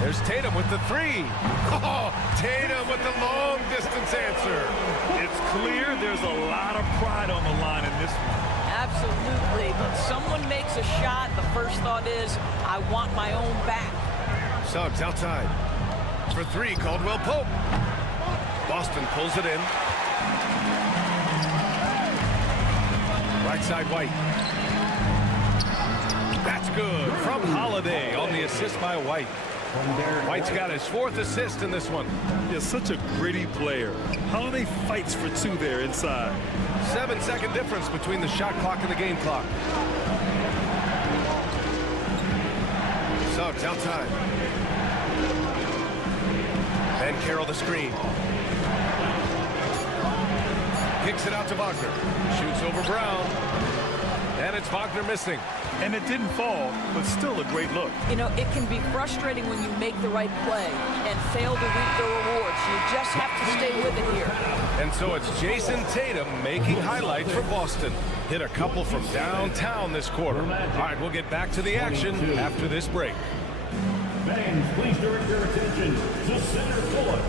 There's Tatum with the 3. Oh, Tatum with the long distance answer. It's clear there's a lot of pride on the line in this one. Absolutely. When someone makes a shot, the first thought is, I want my own back. Suggs outside. For 3, Caldwell Pope. Boston pulls it in. Right side, White. That's good from Holiday on the assist by White. White's got his 4th assist in this one. He's such a gritty player. Holiday fights for 2 there inside. 7-second difference between the shot clock and the game clock. Suggs outside. And Carroll the screen. Kicks it out to Wagner. Shoots over Brown. And it's Wagner missing. And it didn't fall, but still a great look. You know, it can be frustrating when you make the right play and fail to reap the rewards. You just have to stay with it here. And so it's Jason Tatum making highlights for Boston. Hit a couple from downtown this quarter. All right, we'll get back to the action after this break. Fans, please direct your attention to center court.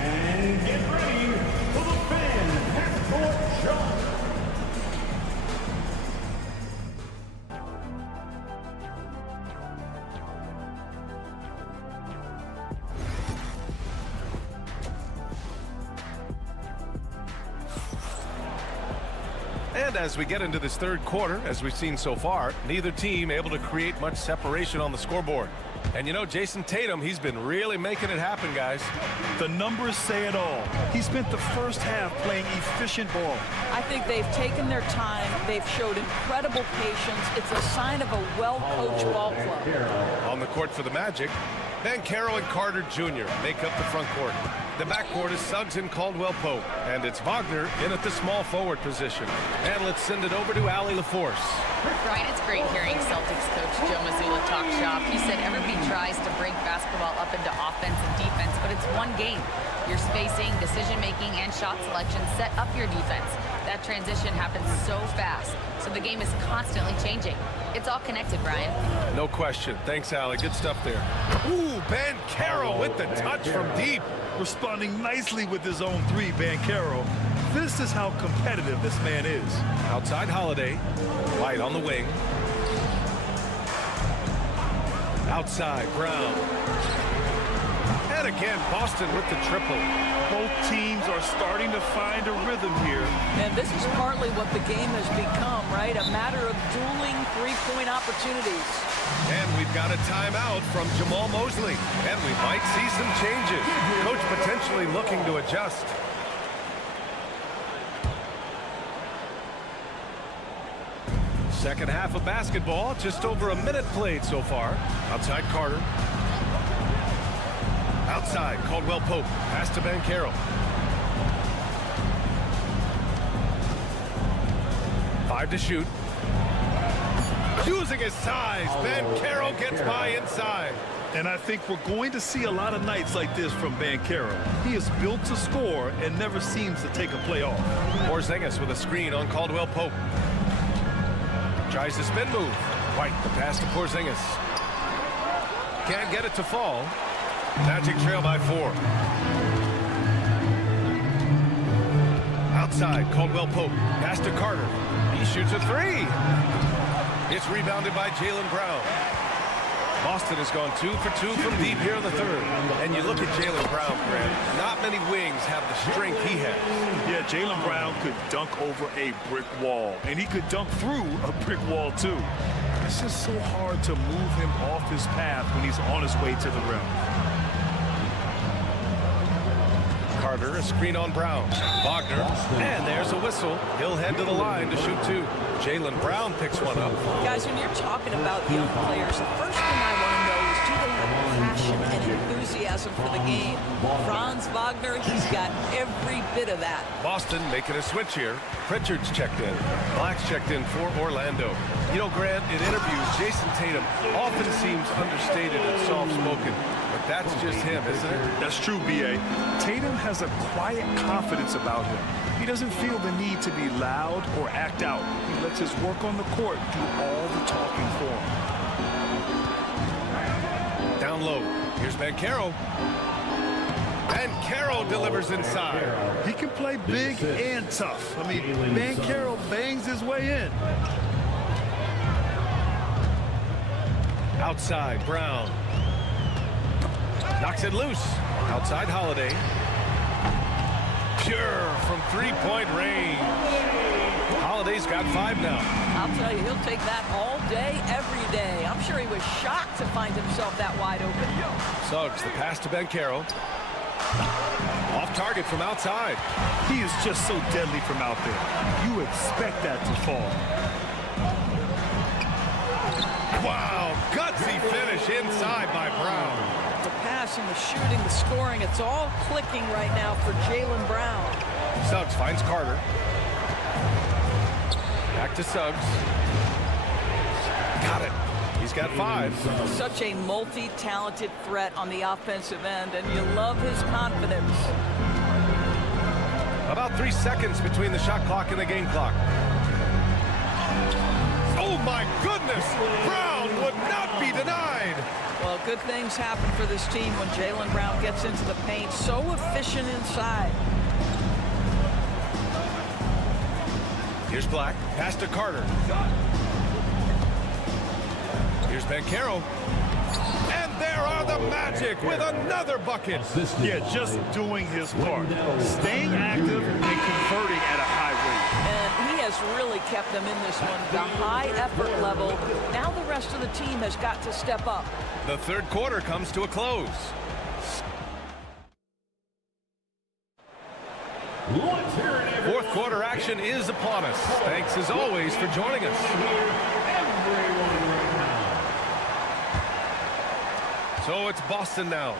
And get ready for the fan half-court shot. And as we get into this third quarter, as we've seen so far, neither team able to create much separation on the scoreboard. And you know, Jason Tatum, he's been really making it happen, guys. The numbers say it all. He spent the first half playing efficient ball. I think they've taken their time. They've showed incredible patience. It's a sign of a well-coached ball club. On the court for the Magic, Banchero and Carter Jr. make up the front court. The backcourt is Suggs and Caldwell Pope. And it's Wagner in at the small forward position. And let's send it over to Allie LaForce. Brian, it's great hearing Celtics coach Joe Mazzulla talk talk shop. He said everybody tries to break basketball up into offense and defense, but it's one game. Your spacing, decision-making, and shot selection set up your defense. That transition happens so fast, so the game is constantly changing. It's all connected, Brian. No question. Thanks, Allie. Good stuff there. Ooh, Banchero with the touch from deep. Responding nicely with his own three, Banchero. This is how competitive this man is. Outside Holiday. White on the wing. Outside Brown. And again, Boston with the triple. Both teams are starting to find a rhythm here. And this is partly what the game has become, right? A matter of dueling three-point opportunities. And we've got a timeout from Jamal Mosley. And we might see some changes. Coach potentially looking to adjust. Second half of basketball, just over a minute played so far. Outside Carter. Outside Caldwell Pope. Pass to Banchero. 5 to shoot. Using his size, Banchero gets by inside. And I think we're going to see a lot of nights like this from Banchero. He is built to score and never seems to take a play off. Porzingis with a screen on Caldwell Pope. Tries to spin move. White, the pass to Porzingis. Can't get it to fall. Magic trail by 4. Outside, Caldwell Pope. Pass to Carter. He shoots a 3. It's rebounded by Jaylen Brown. Boston has gone 2 for 2 from deep here in the third. And you look at Jaylen Brown, Grant. Not many wings have the strength he has. Yeah, Jaylen Brown could dunk over a brick wall. And he could dunk through a brick wall, too. It's just so hard to move him off his path when he's on his way to the rim. Carter, a screen on Brown. Wagner, and there's a whistle. He'll head to the line to shoot 2. Jaylen Brown picks one up. Guys, when you're talking about young players, the first thing I want to know is, do they have passion and enthusiasm for the game? Franz Wagner, he's got every bit of that. Boston making a switch here. Pritchard's checked in. Black's checked in for Orlando. You know, Grant, in interviews, Jason Tatum often seems understated and soft-spoken. But that's just him, isn't it? That's true, B.A. Tatum has a quiet confidence about him. He doesn't feel the need to be loud or act out. He lets his work on the court do all the talking for him. Down low. Here's Banchero. Banchero delivers inside. He can play big and tough. I mean, Banchero bangs his way in. Outside, Brown. Knocks it loose. Outside, Holiday. Pure from three-point range. Holiday's got 5 now. I'll tell you, he'll take that all day, every day. I'm sure he was shocked to find himself that wide open. Suggs, the pass to Banchero. Off target from outside. He is just so deadly from out there. You expect that to fall. Wow, gutsy finish inside by Brown. The passing, the shooting, the scoring, it's all clicking right now for Jaylen Brown. Suggs finds Carter. Back to Suggs. Got it. He's got 5. Such a multi-talented threat on the offensive end, and you love his confidence. About 3 seconds between the shot clock and the game clock. Oh my goodness! Brown would not be denied. Well, good things happen for this team when Jaylen Brown gets into the paint. So efficient inside. Here's Black. Pass to Carter. Here's Banchero. And there are the Magic with another bucket. Yeah, just doing his part. Staying active and converting at a high rate. And he has really kept them in this one. The high effort level. Now the rest of the team has got to step up. The third quarter comes to a close. Fourth quarter action is upon us. Thanks as always for joining us. So it's Boston now.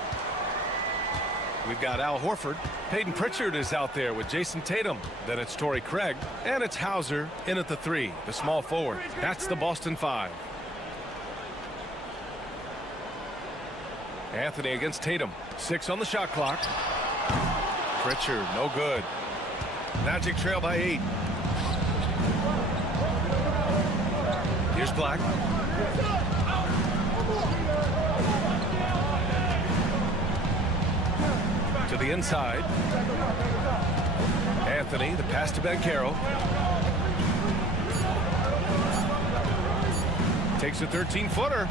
We've got Al Horford. Peyton Pritchard is out there with Jason Tatum. Then it's Torrey Craig. And it's Hauser in at the 3, the small forward. That's the Boston 5. Anthony against Tatum. 6 on the shot clock. Pritchard, no good. Magic trail by 8. Here's Black. To the inside. Anthony, the pass to Banchero. Takes a 13-footer,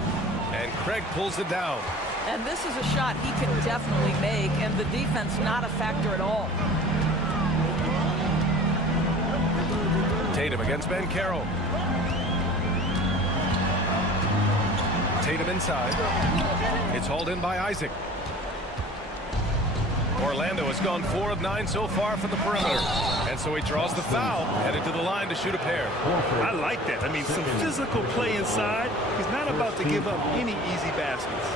and Craig pulls it down. And this is a shot he can definitely make, and the defense not a factor at all. Tatum against Banchero. Tatum inside. It's hauled in by Isaac. Orlando has gone 4 of 9 so far from the perimeter. And so he draws the foul, headed to the line to shoot a pair. I like that. I mean, some physical play inside. He's not about to give up any easy baskets.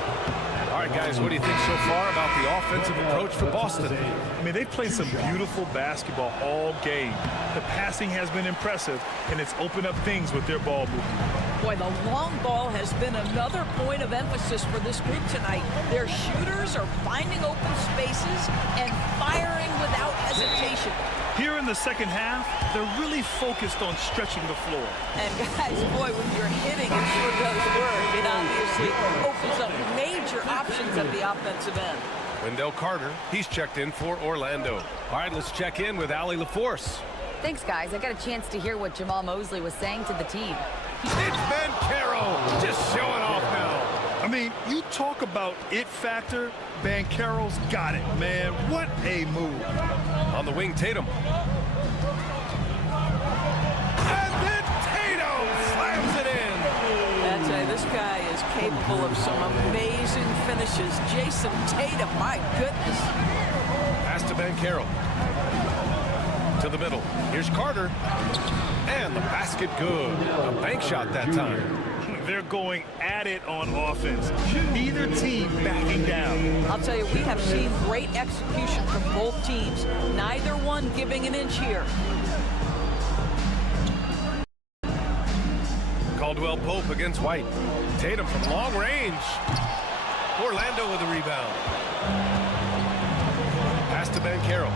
All right, guys, what do you think so far about the offensive approach for Boston? I mean, they've played some beautiful basketball all game. The passing has been impressive, and it's opened up things with their ball movement. Boy, the long ball has been another point of emphasis for this group tonight. Their shooters are finding open spaces and firing without hesitation. Here in the second half, they're really focused on stretching the floor. And guys, boy, when you're hitting, it sure does work. It obviously opens up major options at the offensive end. Wendell Carter, he's checked in for Orlando. All right, let's check in with Allie LaForce. Thanks, guys. I got a chance to hear what Jamal Mosley was saying to the team. It's Banchero, just showing off now. I mean, you talk about it factor, Banchero's got it, man. What a move. On the wing, Tatum. And then Tatum slams it in. I'd say this guy is capable of some amazing finishes. Jason Tatum, my goodness. Pass to Banchero. To the middle. Here's Carter. And the basket good. A bank shot that time. They're going at it on offense. Neither team backing down. I'll tell you, we have seen great execution from both teams. Neither one giving an inch here. Caldwell Pope against White. Tatum from long range. Orlando with a rebound. Pass to Banchero.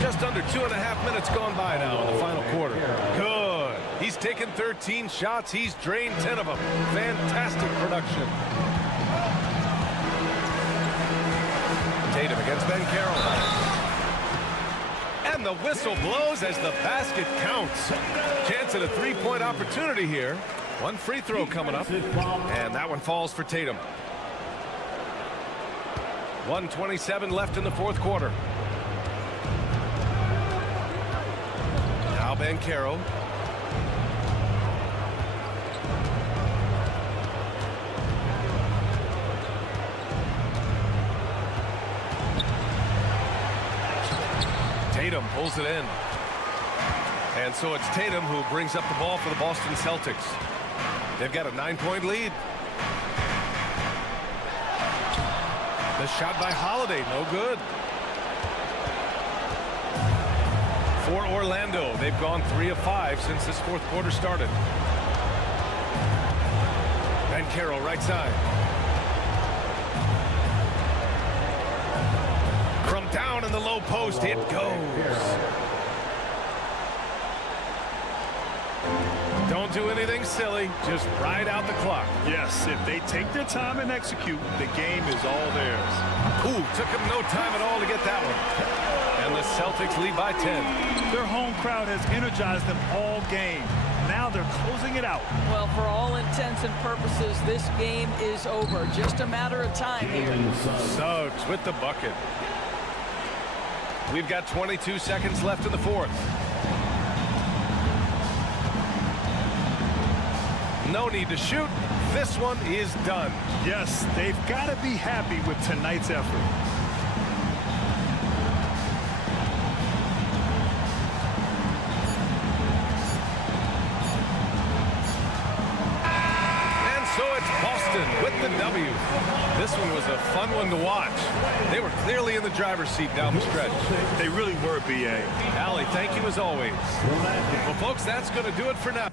Just under 2.5 minutes gone by now in the final quarter. Good. He's taken 13 shots. He's drained 10 of them. Fantastic production. Tatum against Banchero. And the whistle blows as the basket counts. Chance at a three-point opportunity here. One free throw coming up. And that one falls for Tatum. 1:27 left in the fourth quarter. Now Banchero. Tatum pulls it in. And so it's Tatum who brings up the ball for the Boston Celtics. They've got a 9-point lead. The shot by Holiday, no good. For Orlando, they've gone 3 of 5 since this fourth quarter started. Banchero right side. From down in the low post, it goes. Don't do anything silly, just ride out the clock. Yes, if they take their time and execute, the game is all theirs. Ooh, took him no time at all to get that one. And the Celtics lead by 10. Their home crowd has energized them all game. Now they're closing it out. Well, for all intents and purposes, this game is over. Just a matter of time here. Suggs with the bucket. We've got 22 seconds left in the fourth. No need to shoot. This one is done. Yes, they've got to be happy with tonight's effort. And so it's Boston with the W. This one was a fun one to watch. They were clearly in the driver's seat down the stretch. They really were, B.A. Allie, thank you as always. Well, folks, that's going to do it for now.